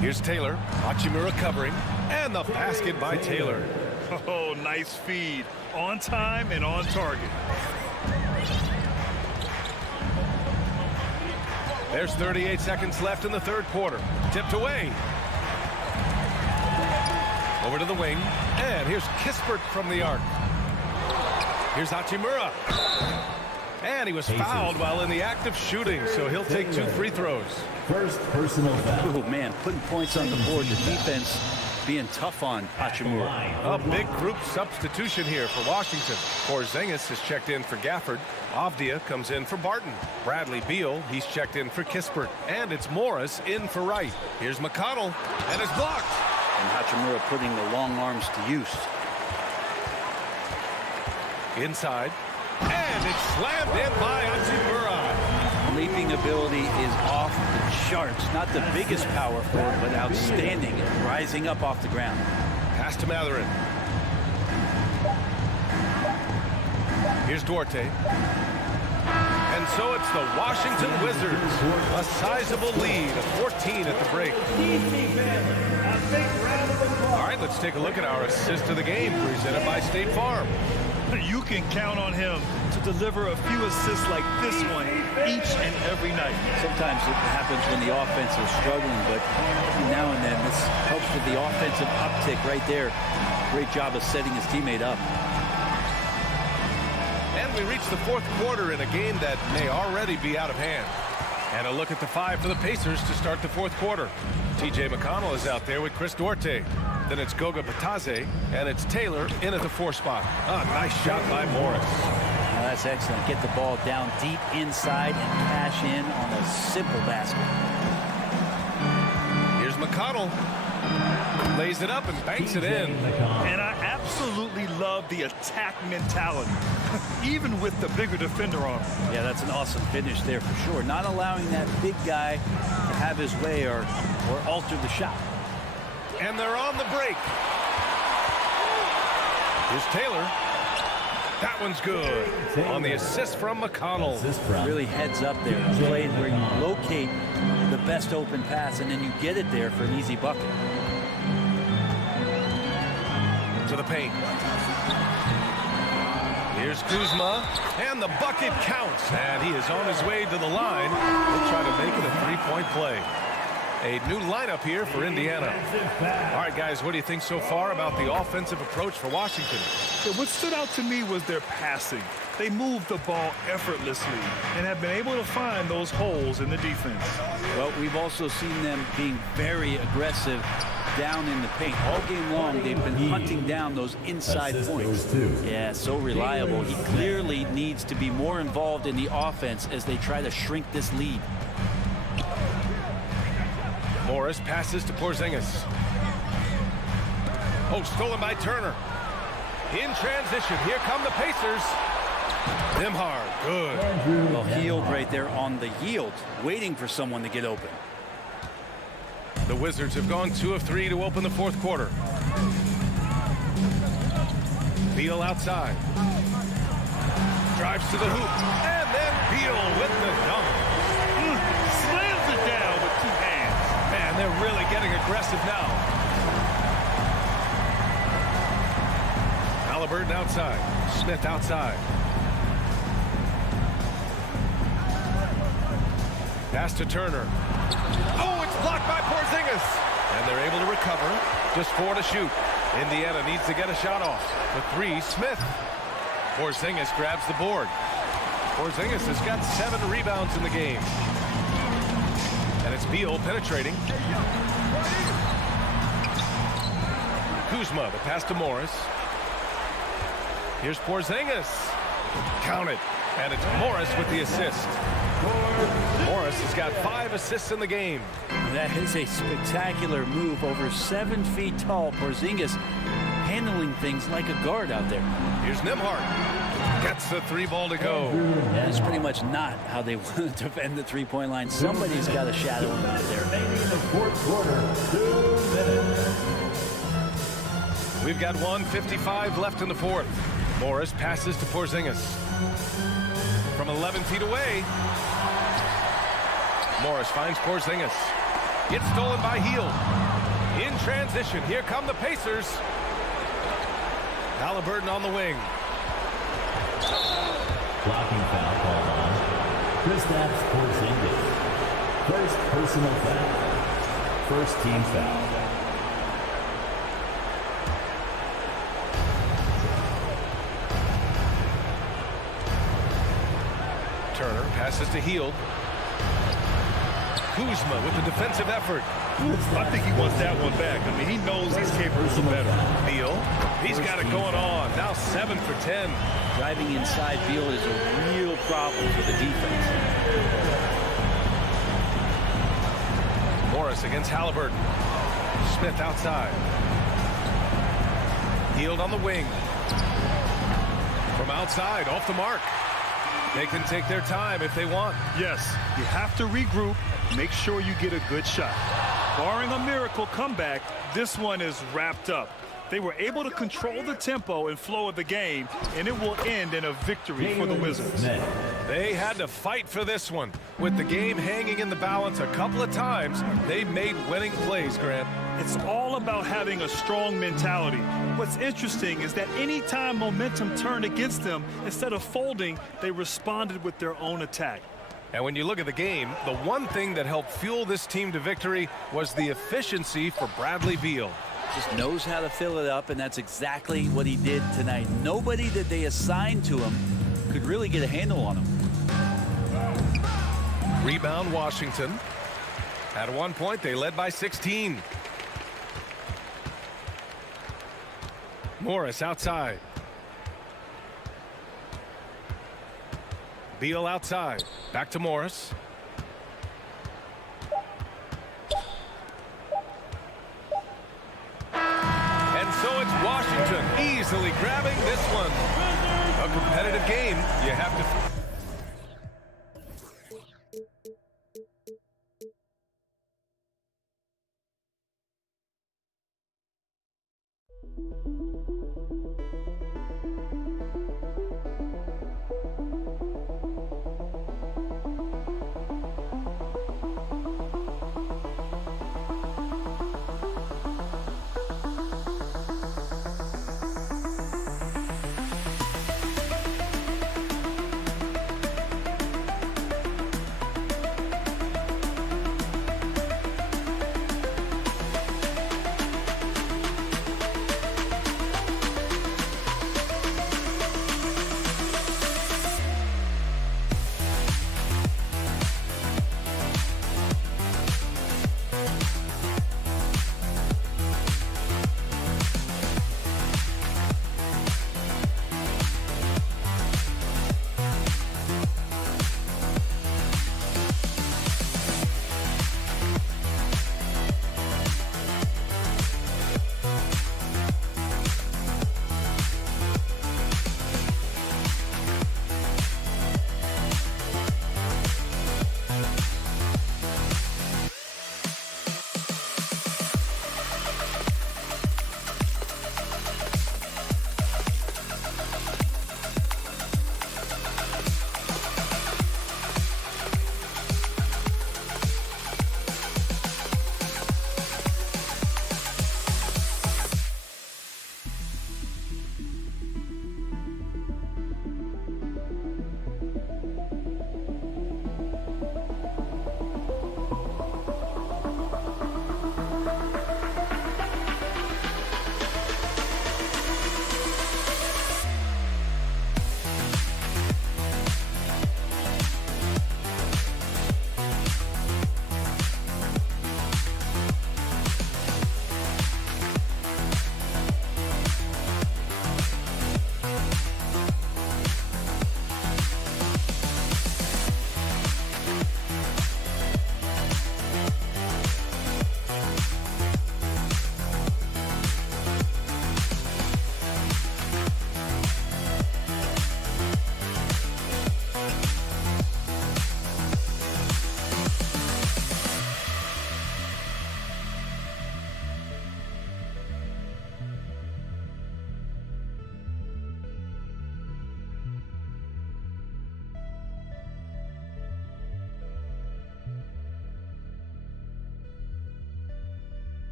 Here's Taylor. Hachimura covering. And the basket by Taylor. Oh, nice feed. On time and on target. There's 38 seconds left in the third quarter. Tipped away. Over to the wing. And here's Kispert from the arc. Here's Hachimura. And he was fouled while in the act of shooting, so he'll take 2 free throws. First personal foul. Oh, man, putting points on the board. The defense being tough on Hachimura. A big group substitution here for Washington. Porzingis has checked in for Gafford. Avdia comes in for Barton. Bradley Beal, he's checked in for Kispert. And it's Morris in for Wright. Here's McConnell, and it's blocked. And Hachimura putting the long arms to use. Inside. And it's slammed in by Hachimura. Leaping ability is off the charts. Not the biggest power forward, but outstanding. Rising up off the ground. Pass to Matherin. Here's Duarte. And so it's the Washington Wizards. A sizable lead of 14 at the break. All right, let's take a look at our assist of the game presented by State Farm. You can count on him to deliver a few assists like this one each and every night. Sometimes it happens when the offense is struggling, but now and then this helps with the offensive uptick right there. Great job of setting his teammate up. And we reach the fourth quarter in a game that may already be out of hand. And a look at the 5 for the Pacers to start the fourth quarter. T.J. McConnell is out there with Chris Duarte. Then it's Goga Batadze, and it's Taylor in at the 4 spot. A nice shot by Morris. Now that's excellent. Get the ball down deep inside and cash in on a simple basket. Here's McConnell. Lays it up and banks it in. And I absolutely love the attack mentality, even with the bigger defender on him. Yeah, that's an awesome finish there for sure. Not allowing that big guy to have his way or alter the shot. And they're on the break. Here's Taylor. That one's good. On the assist from McConnell. Really heads up there. It's played where you locate the best open pass and then you get it there for an easy bucket. To the paint. Here's Kuzma, and the bucket counts. And he is on his way to the line. He'll try to make it a 3-point play. A new lineup here for Indiana. All right, guys, what do you think so far about the offensive approach for Washington? What stood out to me was their passing. They moved the ball effortlessly and have been able to find those holes in the defense. Well, we've also seen them being very aggressive down in the paint. All game long, they've been hunting down those inside points. Yeah, so reliable. He clearly needs to be more involved in the offense as they try to shrink this lead. Morris passes to Porzingis. Oh, stolen by Turner. In transition, here come the Pacers. Nembhard, good. Well, healed right there on the yield, waiting for someone to get open. The Wizards have gone 2 of 3 to open the fourth quarter. Beal outside. Drives to the hoop. And then Beal with the dunk. Slams it down with 2 hands. Man, they're really getting aggressive now. Halliburton outside. Smith outside. Pass to Turner. Oh, it's blocked by Porzingis. And they're able to recover. Just 4 to shoot. Indiana needs to get a shot off. The 3, Smith. Porzingis grabs the board. Porzingis has got 7 rebounds in the game. And it's Beal penetrating. Kuzma, the pass to Morris. Here's Porzingis. Count it. And it's Morris with the assist. Morris has got 5 assists in the game. That is a spectacular move. Over 7 feet tall. Porzingis handling things like a guard out there. Here's Nembhard. Gets the 3 ball to go. That's pretty much not how they want to defend the three-point line. Somebody's got to shadow him out there. Remaining in the fourth quarter, 2 minutes. We've got 1:55 left in the fourth. Morris passes to Porzingis. From 11 feet away. Morris finds Porzingis. It's stolen by Hield. In transition, here come the Pacers. Halliburton on the wing. Blocking foul called on Kristaps Porzingis. First personal foul. First team foul. Turner passes to Hield. Kuzma with the defensive effort. I think he wants that one back. I mean, he knows he's capable of better. Beal, he's got it going on. Now 7 for 10. Driving inside Beal is a real problem for the defense. Morris against Halliburton. Smith outside. Hield on the wing. From outside, off the mark. They can take their time if they want. Yes, you have to regroup. Make sure you get a good shot. Barring a miracle comeback, this one is wrapped up. They were able to control the tempo and flow of the game, and it will end in a victory for the Wizards. They had to fight for this one. With the game hanging in the balance a couple of times, they made winning plays, Grant. It's all about having a strong mentality. What's interesting is that anytime momentum turned against them, instead of folding, they responded with their own attack. And when you look at the game, the one thing that helped fuel this team to victory was the efficiency for Bradley Beal. Just knows how to fill it up, and that's exactly what he did tonight. Nobody that they assigned to him could really get a handle on him. Rebound Washington. At one point, they led by 16. Morris outside. Beal outside. Back to Morris. And so it's Washington easily grabbing this one. A competitive game. You have to...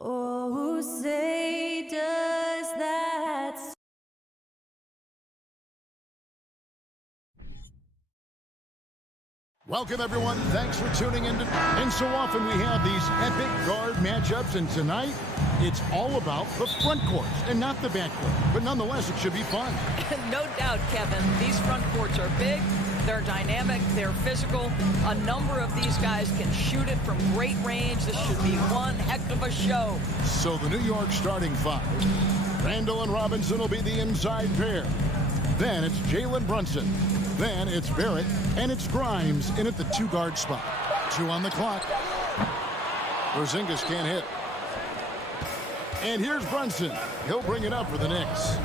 Oh, say does that. Welcome, everyone. Thanks for tuning in. And so often we have these epic guard matchups, and tonight it's all about the front courts and not the back court. But nonetheless, it should be fun. No doubt, Kevin. These front courts are big, they're dynamic, they're physical. A number of these guys can shoot it from great range. This should be one heck of a show. So the New York starting five. Randall and Robinson will be the inside pair. Then it's Jalen Brunson. Then it's Barrett, and it's Grimes in at the two-guard spot. 2 on the clock. Porzingis can't hit. And here's Brunson. He'll bring it up for the Knicks.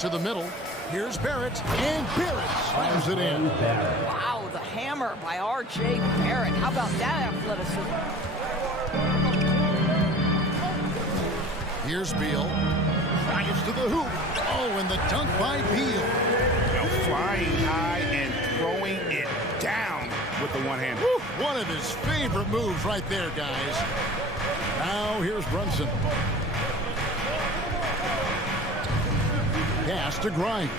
To the middle. Here's Barrett, and Barrett slams it in. Wow, the hammer by R.J. Barrett. How about that athleticism? Here's Beal. Drives to the hoop. Oh, and the dunk by Beal. Flying high and throwing it down with the one-hander. One of his favorite moves right there, guys. Now here's Brunson. Pass to Grimes.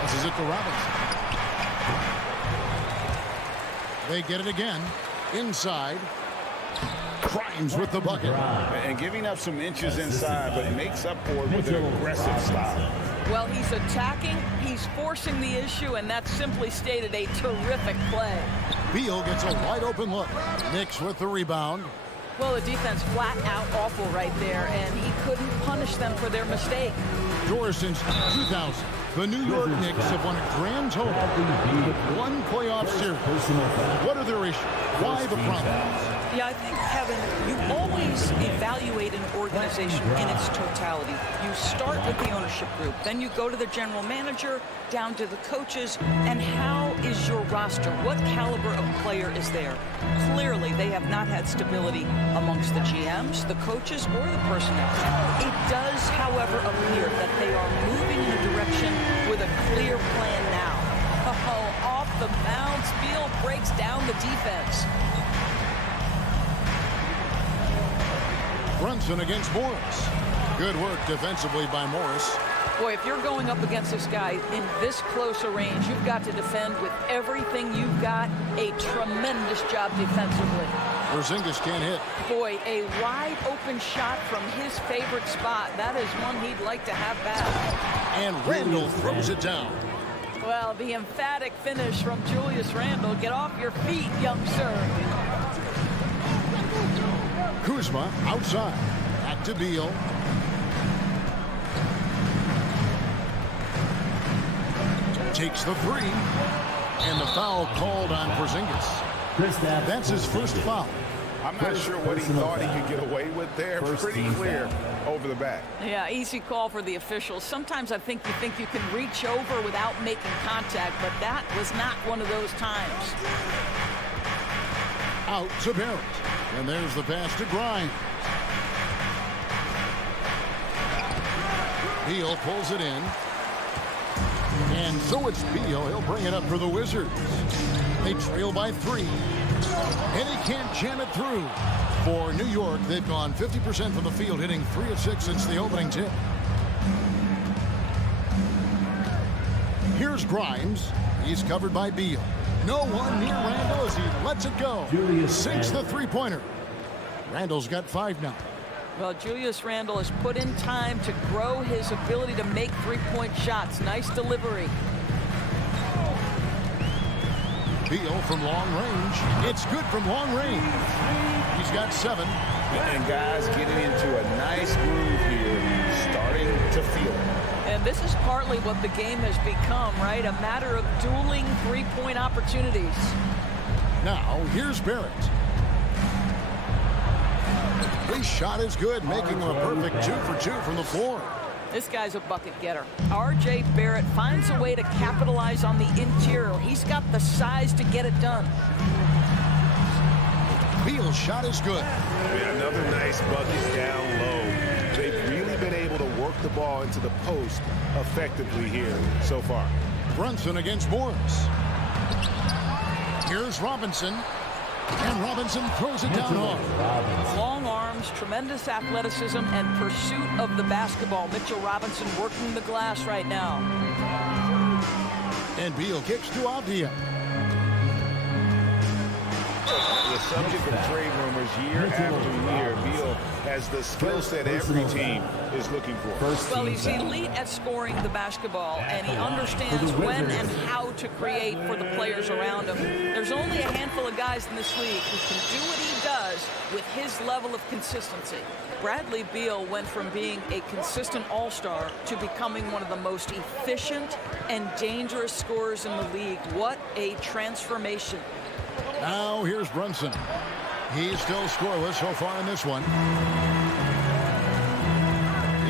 Passes it to Robinson. They get it again. Inside. Grimes with the bucket. And giving up some inches inside, but makes up for it with an aggressive style. Well, he's attacking, he's forcing the issue, and that simply stated a terrific play. Beal gets a wide open look. Knicks with the rebound. Well, the defense flat out awful right there, and he couldn't punish them for their mistake. Doors since 2000. The New York Knicks have won a grand total with 1 playoff series. What are their issues? Why the problems? Yeah, I think, Kevin, you always evaluate an organization in its totality. You start with the ownership group, then you go to the general manager, down to the coaches, and how is your roster? What caliber of player is there? Clearly, they have not had stability amongst the GMs, the coaches, or the personnel. It does, however, appear that they are moving in a direction with a clear plan now. Oh, off the bounce, Beal breaks down the defense. Brunson against Morris. Good work defensively by Morris. Boy, if you're going up against this guy in this close a range, you've got to defend with everything you've got. A tremendous job defensively. Porzingis can't hit. Boy, a wide open shot from his favorite spot. That is one he'd like to have back. And Randall throws it down. Well, the emphatic finish from Julius Randle. Get off your feet, young sir. Kuzma outside. Back to Beal. Takes the three. And the foul called on Porzingis. That's his first foul. I'm not sure what he thought he could get away with there. Pretty clear over the back. Yeah, easy call for the officials. Sometimes I think you can reach over without making contact, but that was not one of those times. Out to Barrett. And there's the pass to Grimes. Beal pulls it in. And so it's Beal. He'll bring it up for the Wizards. They trail by 3. And he can't jam it through. For New York, they've gone 50% from the field, hitting 3 of 6 since the opening tip. Here's Grimes. He's covered by Beal. No one near Randall as he lets it go. Sinks the three-pointer. Randall's got 5 now. Well, Julius Randle has put in time to grow his ability to make three-point shots. Nice delivery. Beal from long range. It's good from long range. He's got 7. And guys getting into a nice groove here, starting to feel it. And this is partly what the game has become, right? A matter of dueling three-point opportunities. Now, here's Barrett. His shot is good, making him a perfect 2 for 2 from the floor. This guy's a bucket getter. R.J. Barrett finds a way to capitalize on the interior. He's got the size to get it done. Beal's shot is good. Another nice bucket down low. They've really been able to work the ball into the post effectively here so far. Brunson against Morris. Here's Robinson. And Robinson throws it down hard. Long arms, tremendous athleticism, and pursuit of the basketball. Mitchell Robinson working the glass right now. And Beal kicks to Avdia. The subject of trade rumors year after year. Beal has the skill set every team is looking for. Well, he's elite at scoring the basketball, and he understands when and how to create for the players around him. There's only a handful of guys in this league who can do what he does with his level of consistency. Bradley Beal went from being a consistent all-star to becoming one of the most efficient and dangerous scorers in the league. What a transformation. Now here's Brunson. He's still scoreless so far in this one.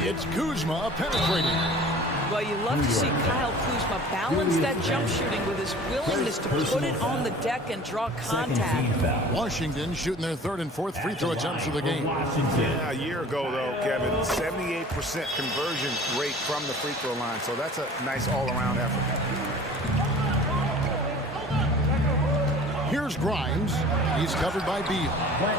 It's Kuzma penetrating. Well, you love to see Kyle Kuzma balance that jump shooting with his willingness to put it on the deck and draw contact. Washington shooting their 3rd and 4th free throw attempts of the game. Yeah, a year ago, though, Kevin, 78% conversion rate from the free throw line. So that's a nice all-around effort. Here's Grimes. He's covered by Beal.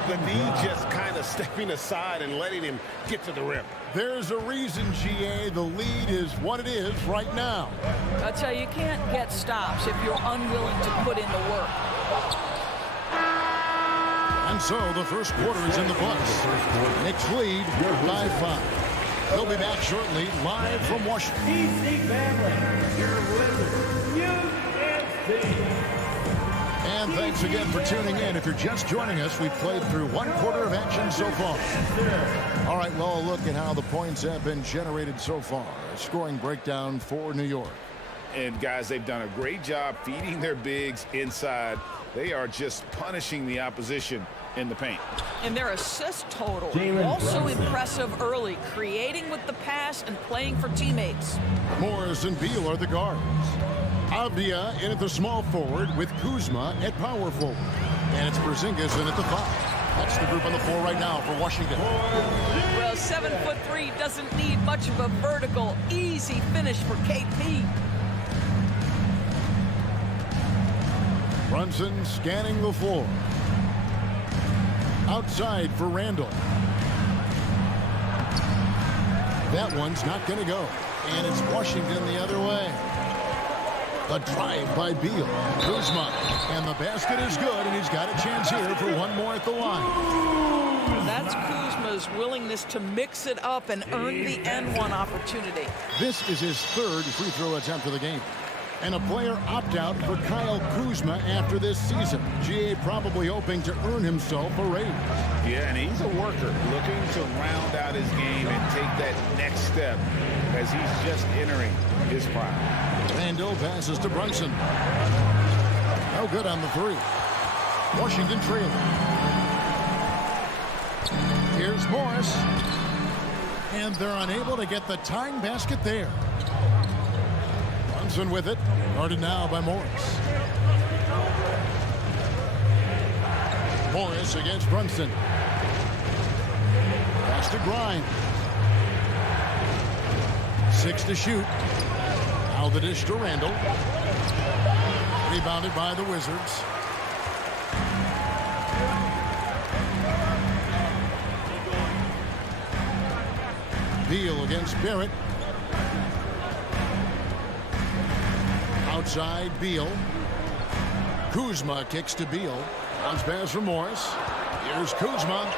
The knee just kind of stepping aside and letting him get to the rim. There's a reason, GA, the lead is what it is right now. I tell you, you can't get stops if you're unwilling to put in the work. And so the first quarter is in the books. Knicks lead by 5. They'll be back shortly, live from Washington. EPC family, your Wizards, UNC. And thanks again for tuning in. If you're just joining us, we've played through 1 quarter of action so far. All right, well, look at how the points have been generated so far. A scoring breakdown for New York. And, guys, they've done a great job feeding their bigs inside. They are just punishing the opposition in the paint. And their assist total also impressive early, creating with the pass and playing for teammates. Morris and Beal are the guards. Avdia in at the small forward with Kuzma at power forward. And it's Porzingis in at the 5. That's the group on the floor right now for Washington. Well, 7'3" doesn't need much of a vertical, easy finish for KP. Brunson scanning the floor. Outside for Randall. That one's not going to go. And it's Washington the other way. A drive by Beal. Kuzma. And the basket is good, and he's got a chance here for one more at the line. That's Kuzma's willingness to mix it up and earn the N1 opportunity. This is his 3rd free throw attempt of the game. And a player opt-out for Kyle Kuzma after this season. GA probably hoping to earn himself a raise. Yeah, and he's a worker looking to round out his game and take that next step as he's just entering his prime. Randall passes to Brunson. No good on the three. Washington trailing. Here's Morris. And they're unable to get the tying basket there. Brunson with it. Guarded now by Morris. Morris against Brunson. Pass to Grimes. 6 to shoot. Now the dish to Randall. Rebounded by the Wizards. Beal against Barrett. Outside Beal. Kuzma kicks to Beal. Bounce pass from Morris. Here's Kuzma.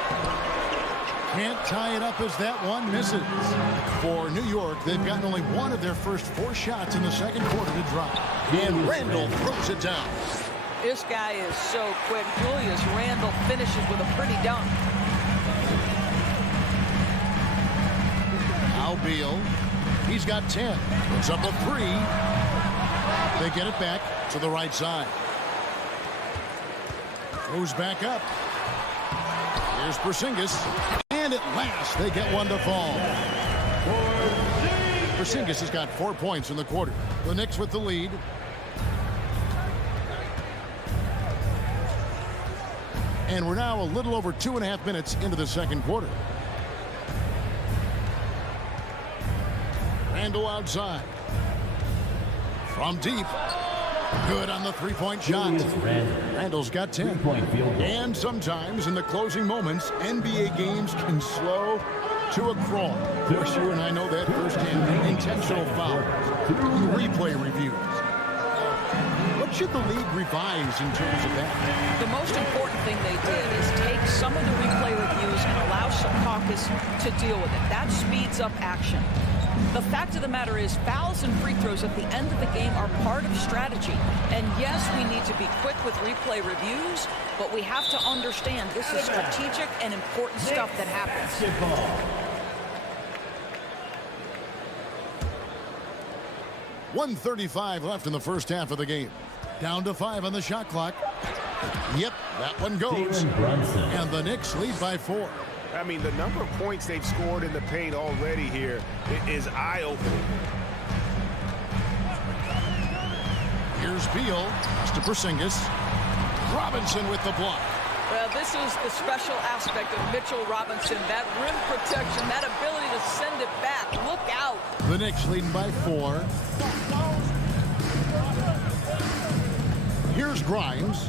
Can't tie it up as that one misses. For New York, they've gotten only one of their first 4 shots in the second quarter to drop. And Randall throws it down. This guy is so quick. Julius Randle finishes with a pretty dunk. Now Beal. He's got 10. Puts up a 3. They get it back to the right side. Moves back up. Here's Porzingis. And at last, they get one to fall. Porzingis has got 4 points in the quarter. The Knicks with the lead. And we're now a little over 2.5 minutes into the second quarter. Randall outside. From deep. Good on the three-point shot. Randall's got 10. And sometimes in the closing moments, NBA games can slow to a crawl. Of course, you and I know that firsthand. Intentional fouls. Replay reviews. What should the league revise in terms of that? The most important thing they did is take some of the replay reviews and allow Skijesss to deal with it. That speeds up action. The fact of the matter is fouls and free throws at the end of the game are part of strategy. And yes, we need to be quick with replay reviews, but we have to understand this is strategic and important stuff that happens. 1:35 left in the first half of the game. Down to 5 on the shot clock. Yep, that one goes. And the Knicks lead by 4. I mean, the number of points they've scored in the paint already here is eye-opening. Here's Beal. Pass to Porzingis. Robinson with the block. Well, this is the special aspect of Mitchell Robinson. That rim protection, that ability to send it back. Look out. The Knicks leading by 4. Here's Grimes.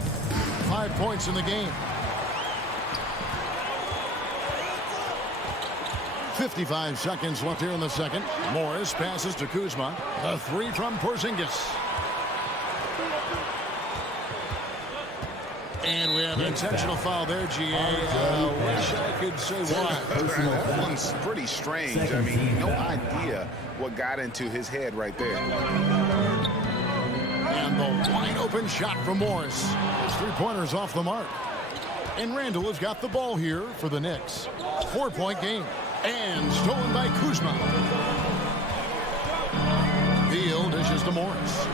5 points in the game. 55 seconds left here in the second. Morris passes to Kuzma. A 3 from Porzingis. And we have an intentional foul there, GA. I wish I could say why. That one's pretty strange. I mean, no idea what got into his head right there. And the wide open shot from Morris. His 3-pointer's off the mark. And Randall has got the ball here for the Knicks. 4-point game. And stolen by Kuzma. Beal dishes to Morris.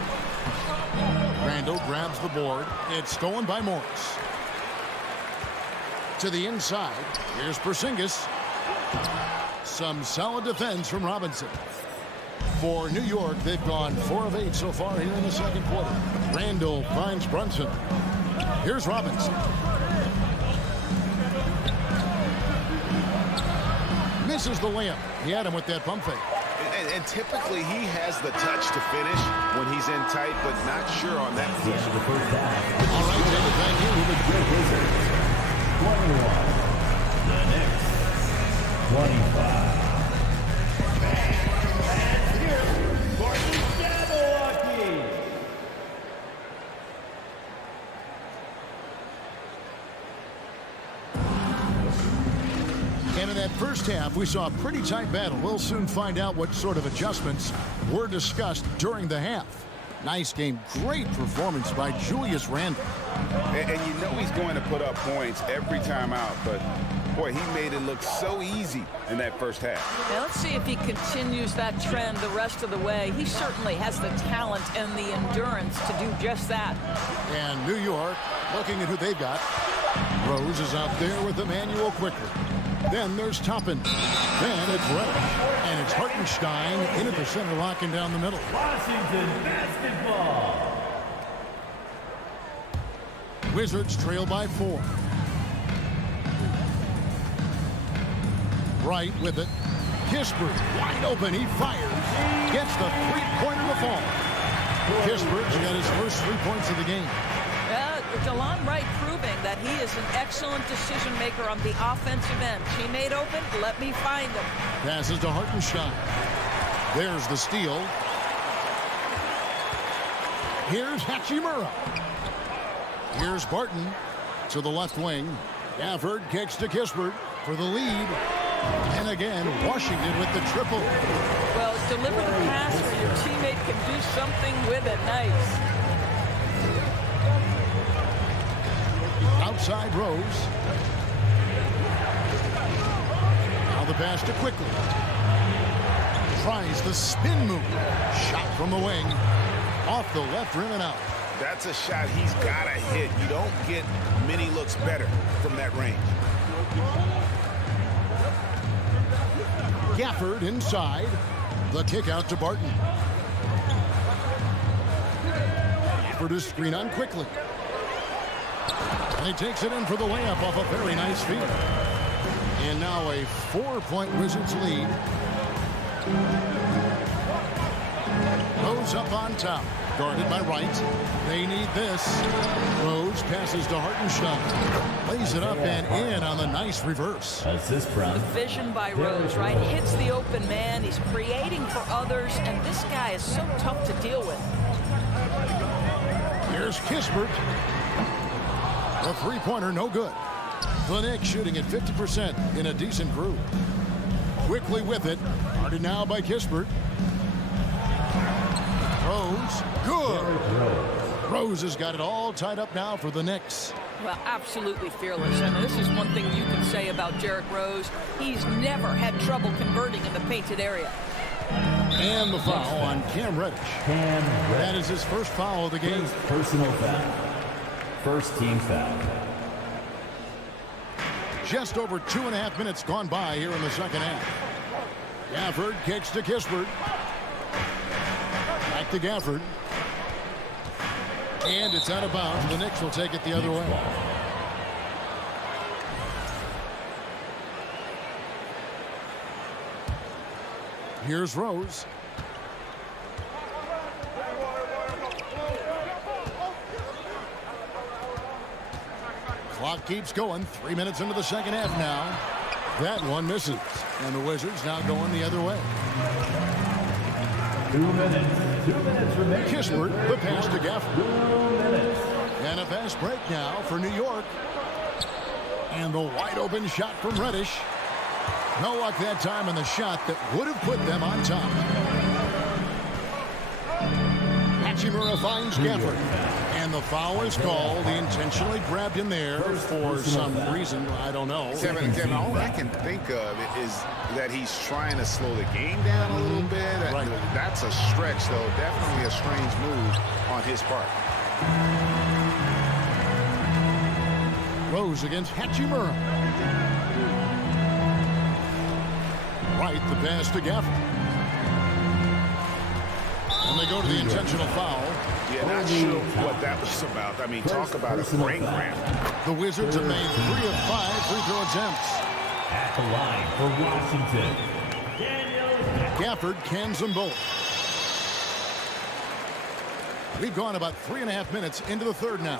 Randall grabs the board. It's stolen by Morris. To the inside. Here's Porzingis. Some solid defense from Robinson. For New York, they've gone 4 of 8 so far here in the second quarter. Randall finds Brunson. Here's Robinson. Misses the layup. He had him with that pump fake. And typically he has the touch to finish when he's in tight, but not sure on that. All right, David, thank you. The Great Wizards. 21. The Knicks. 25. And in that first half, we saw a pretty tight battle. We'll soon find out what sort of adjustments were discussed during the half. Nice game. Great performance by Julius Randle. And you know he's going to put up points every time out, but boy, he made it look so easy in that first half. Now let's see if he continues that trend the rest of the way. He certainly has the talent and the endurance to do just that. And New York, looking at who they've got. Rose is out there with Emmanuel Quickly. Then there's Toppin. Then it's Reddish. And it's Hartenstein in at the center, locking down the middle. Washington basketball. Wizards trail by 4. Wright with it. Kispert wide open. He fires. Gets the three-pointer to fall. Kispert's got his first 3 points of the game. DeLon Wright proving that he is an excellent decision maker on the offensive end. Teammate open, let me find him. Passes to Hartenstein. There's the steal. Here's Hachimura. Here's Barton to the left wing. Gafford kicks to Kispert for the lead. And again, Washington with the triple. Well, deliver the pass where your teammate can do something with it. Nice. Outside Rose. Now the pass to Quickly. Tries the spin move. Shot from the wing. Off the left rim and out. That's a shot he's got to hit. You don't get many looks better from that range. Gafford inside. The kick out to Barton. Gafford is screen on Quickly. And he takes it in for the layup off a very nice feed. And now a 4-point Wizards lead. Rose up on top. Guarded by Wright. They need this. Rose passes to Hartenstein. Lays it up and in on the nice reverse. Assist from Vision by Rose, right? Hits the open man. He's creating for others, and this guy is so tough to deal with. Here's Kispert. The three-pointer, no good. The Knicks shooting at 50% in a decent group. Quickly with it. Guarded now by Kispert. Rose, good. Rose has got it all tied up now for the Knicks. Well, absolutely fearless. And this is one thing you can say about Derrick Rose. He's never had trouble converting in the painted area. And the foul on Cam Reddish. That is his first foul of the game. Personal foul. First team foul. Just over 2.5 minutes gone by here in the second half. Gafford kicks to Kispert. Back to Gafford. And it's out of bounds. The Knicks will take it the other way. Here's Rose. Clock keeps going. 3 minutes into the second half now. That one misses. And the Wizards now going the other way. 2 minutes. 2 minutes remaining. Kispert, the pass to Gafford. 2 minutes. And a fast break now for New York. And the wide open shot from Reddish. No luck that time in the shot that would have put them on top. Hachimura finds Gafford. And the foul is called. He intentionally grabbed him there for some reason. I don't know. Kevin, all I can think of is that he's trying to slow the game down a little bit. Right. That's a stretch, though. Definitely a strange move on his part. Rose against Hachimura. Right, the pass to Gafford. And they go to the intentional foul. Yeah, not sure what that was about. I mean, talk about a brain cramp. The Wizards have made 3 of 5 free throw attempts. At the line for Washington, Gafford cans them both. We've gone about 3.5 minutes into the third now.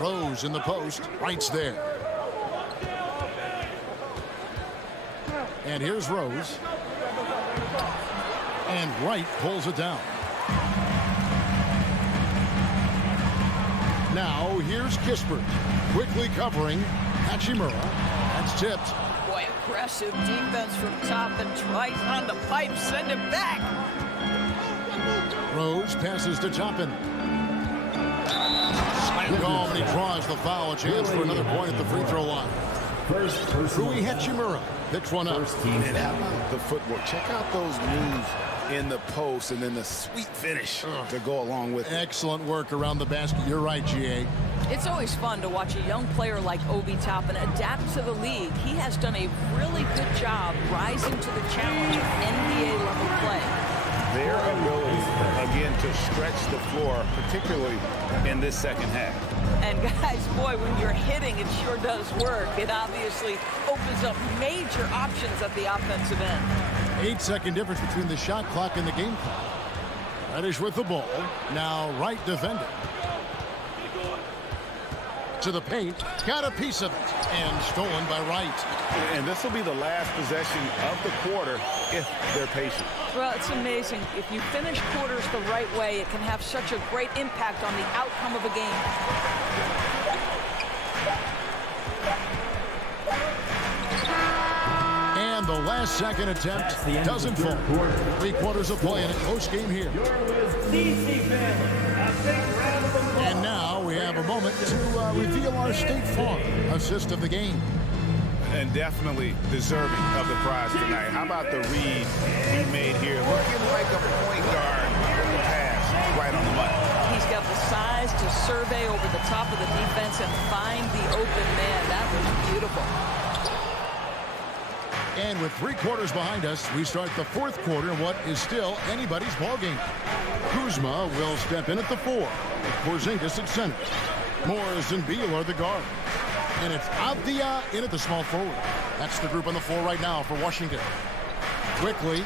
Rose in the post. Wright's there. And here's Rose. And Wright pulls it down. Now here's Kispert. Quickly covering Hachimura. That's tipped. Boy, Aggressive defense from Toppin. Tries on the pipe. Send it back. Rose passes to Toppin. Slammed home, and he draws the foul. A chance for another point at the free throw line. Rui Hachimura picks one up. And how about the footwork? Check out those moves in the post and then the sweet finish to go along with it. Excellent work around the basket. You're right, GA. It's always fun to watch a young player like Obi Toppin adapt to the league. He has done a really good job rising to the challenge of NBA-level play. Their ability, again, to stretch the floor, particularly in this second half. And guys, boy, when you're hitting, it sure does work. It obviously opens up major options at the offensive end. 8-second difference between the shot clock and the game clock. Reddish with the ball. Now right defender. To the paint. Got a piece of it. And stolen by Wright. And this will be the last possession of the quarter if they're patient. Well, it's amazing. If you finish quarters the right way, it can have such a great impact on the outcome of a game. And the last second attempt doesn't fall. 3 quarters of play in a close game here. And now we have a moment to reveal our State Farm assist of the game. And definitely deserving of the prize tonight. How about the read he made here? Looking like a point guard on the pass, right on the money. He's got the size to survey over the top of the defense and find the open man. That was beautiful. And with 3 quarters behind us, we start the 4th quarter in what is still anybody's ballgame. Kuzma will step in at the 4. Porzingis at center. Morris and Beal are the guard. And it's Avdia in at the small forward. That's the group on the floor right now for Washington. Quickly,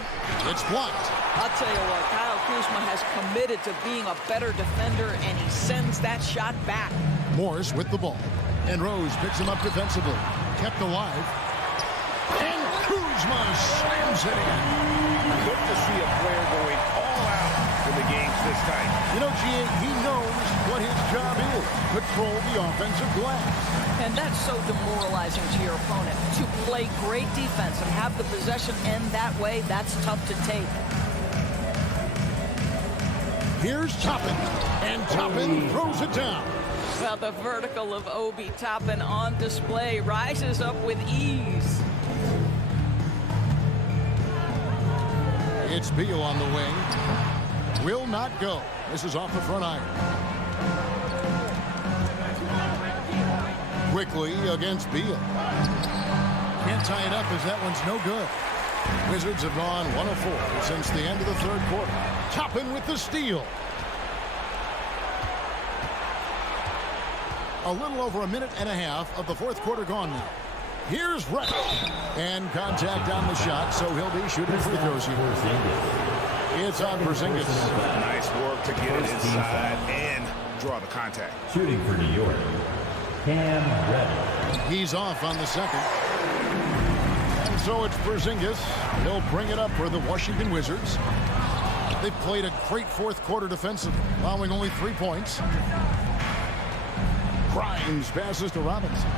it's blocked. I'll tell you what, Kyle Kuzma has committed to being a better defender, and he sends that shot back. Morris with the ball. And Rose picks him up defensively. Kept alive. And Kuzma slams it in. Good to see a player going all out in the games this tight. You know, GA, he knows what his job is. Control the offensive glass. And that's so demoralizing to your opponent. To play great defense and have the possession end that way, that's tough to take. Here's Toppin. And Toppin throws it down. Well, the vertical of Obi Toppin on display rises up with ease. It's Beal on the wing. Will not go. This is off the front iron. Quickly against Beal. Can't tie it up as that one's no good. Wizards have gone 1 of 4 since the end of the 3rd quarter. Toppin with the steal. A little over a minute and a half of the 4th quarter gone now. Here's Reddish. And contact on the shot, so he'll be shooting free throws here. It's on Porzingis. Nice work to get it inside and draw the contact. Shooting for New York, Cam Reddish. He's off on the second. And so it's Porzingis. He'll bring it up for the Washington Wizards. They've played a great 4th quarter defensively, allowing only 3 points. Grimes passes to Robinson.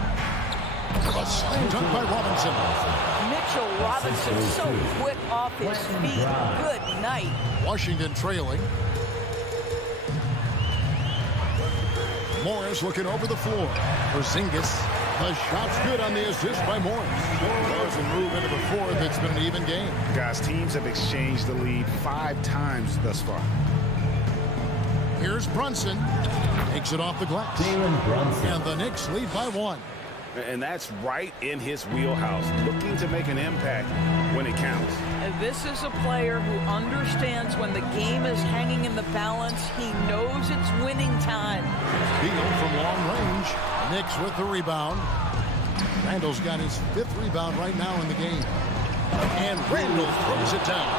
A slam dunk by Robinson. Mitchell Robinson so quick off his feet. Good night. Washington trailing. Morris looking over the floor. Porzingis. The shot's good on the assist by Morris. Doesn't move into the 4th. It's been an even game. Guys, teams have exchanged the lead 5 times thus far. Here's Brunson. Takes it off the glass. Brunson. And the Knicks lead by 1. And that's right in his wheelhouse, looking to make an impact when it counts. This is a player who understands when the game is hanging in the balance. He knows it's winning time. Beal from long range. Knicks with the rebound. Randall's got his 5th rebound right now in the game. And Randall throws it down.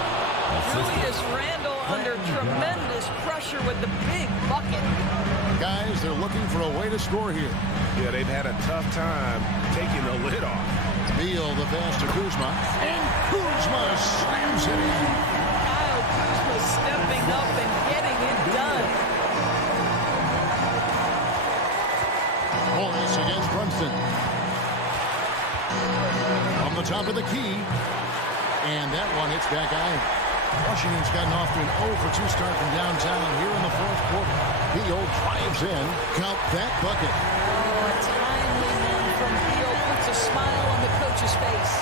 Julius Randle under tremendous pressure with the big bucket. Guys, they're looking for a way to score here. Yeah, they've had a tough time taking the lid off. Beal the pass to Kuzma. And Kuzma slams it in. Kyle Kuzma stepping up and getting it done. Morris against Brunson. A from the top of the key. And that one hits back iron. Washington's gotten off to an 0-for-2 start from downtown here in the fourth quarter. Beal drives in. Count that bucket. Oh, a timely one from Beal puts a smile on the coach's face.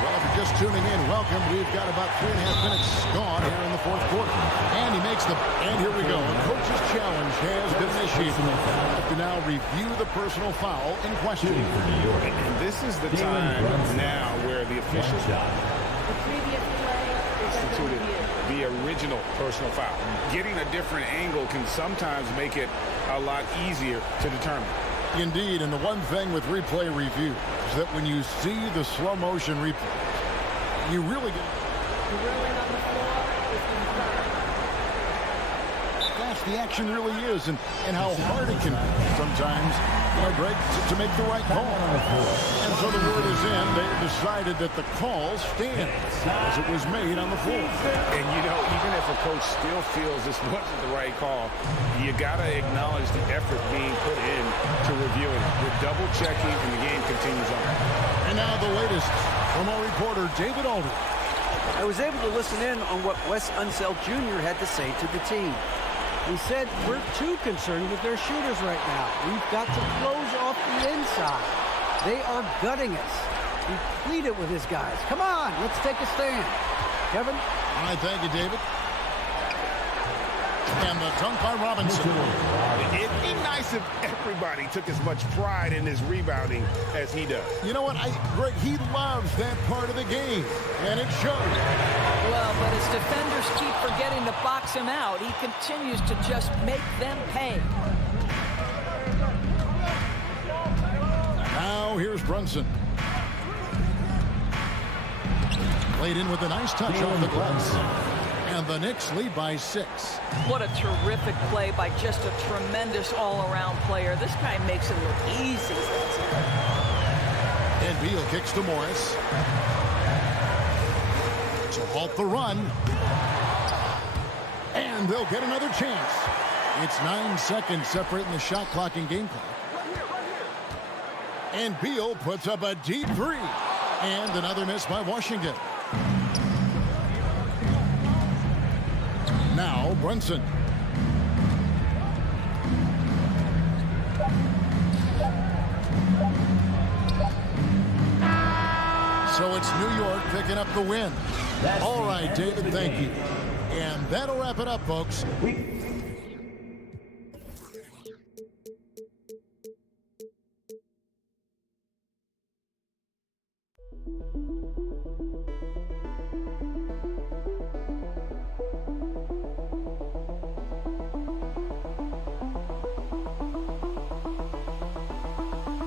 Well, if you're just tuning in, welcome. We've got about 3.5 minutes gone here in the fourth quarter. And he makes the... And here we go. A coach's challenge has been initiated. We have to now review the personal foul in question. And this is the time now where the officials instituted the original personal foul. Getting a different angle can sometimes make it a lot easier to determine. Indeed, and the one thing with replay review is that when you see the slow motion replay, you really get... Fast the action really is, and how hard it can sometimes, Greg, to make the right call. And so the word is in. They decided that the call stands as it was made on the floor. And, even if a coach still feels this wasn't the right call, you got to acknowledge the effort being put in to reviewing it. We're double-checking, and the game continues on. And now the latest from our reporter, David Aldridge. I was able to listen in on what Wes Unseld Jr. had to say to the team. He said, we're too concerned with their shooters right now. We've got to close off the inside. They are gutting us. He pleaded with his guys. Come on, let's take a stand. Kevin? All right, thank you, David. And the dunk by Robinson. It'd be nice if everybody took as much pride in his rebounding as he does. You know what, Greg, he loves that part of the game, and it shows. Well, but as defenders keep forgetting to box him out, he continues to just make them pay. Now here's Brunson. Played in with a nice touch off the glass. And the Knicks lead by 6. What a terrific play by just a tremendous all-around player. This guy makes it look easy. And Beal kicks to Morris. To halt the run. And they'll get another chance. It's 9 seconds separating the shot clock and game clock. And Beal puts up a deep 3. And another miss by Washington. Now Brunson. So it's New York picking up the win. All right, David, thank you. And that'll wrap it up, folks.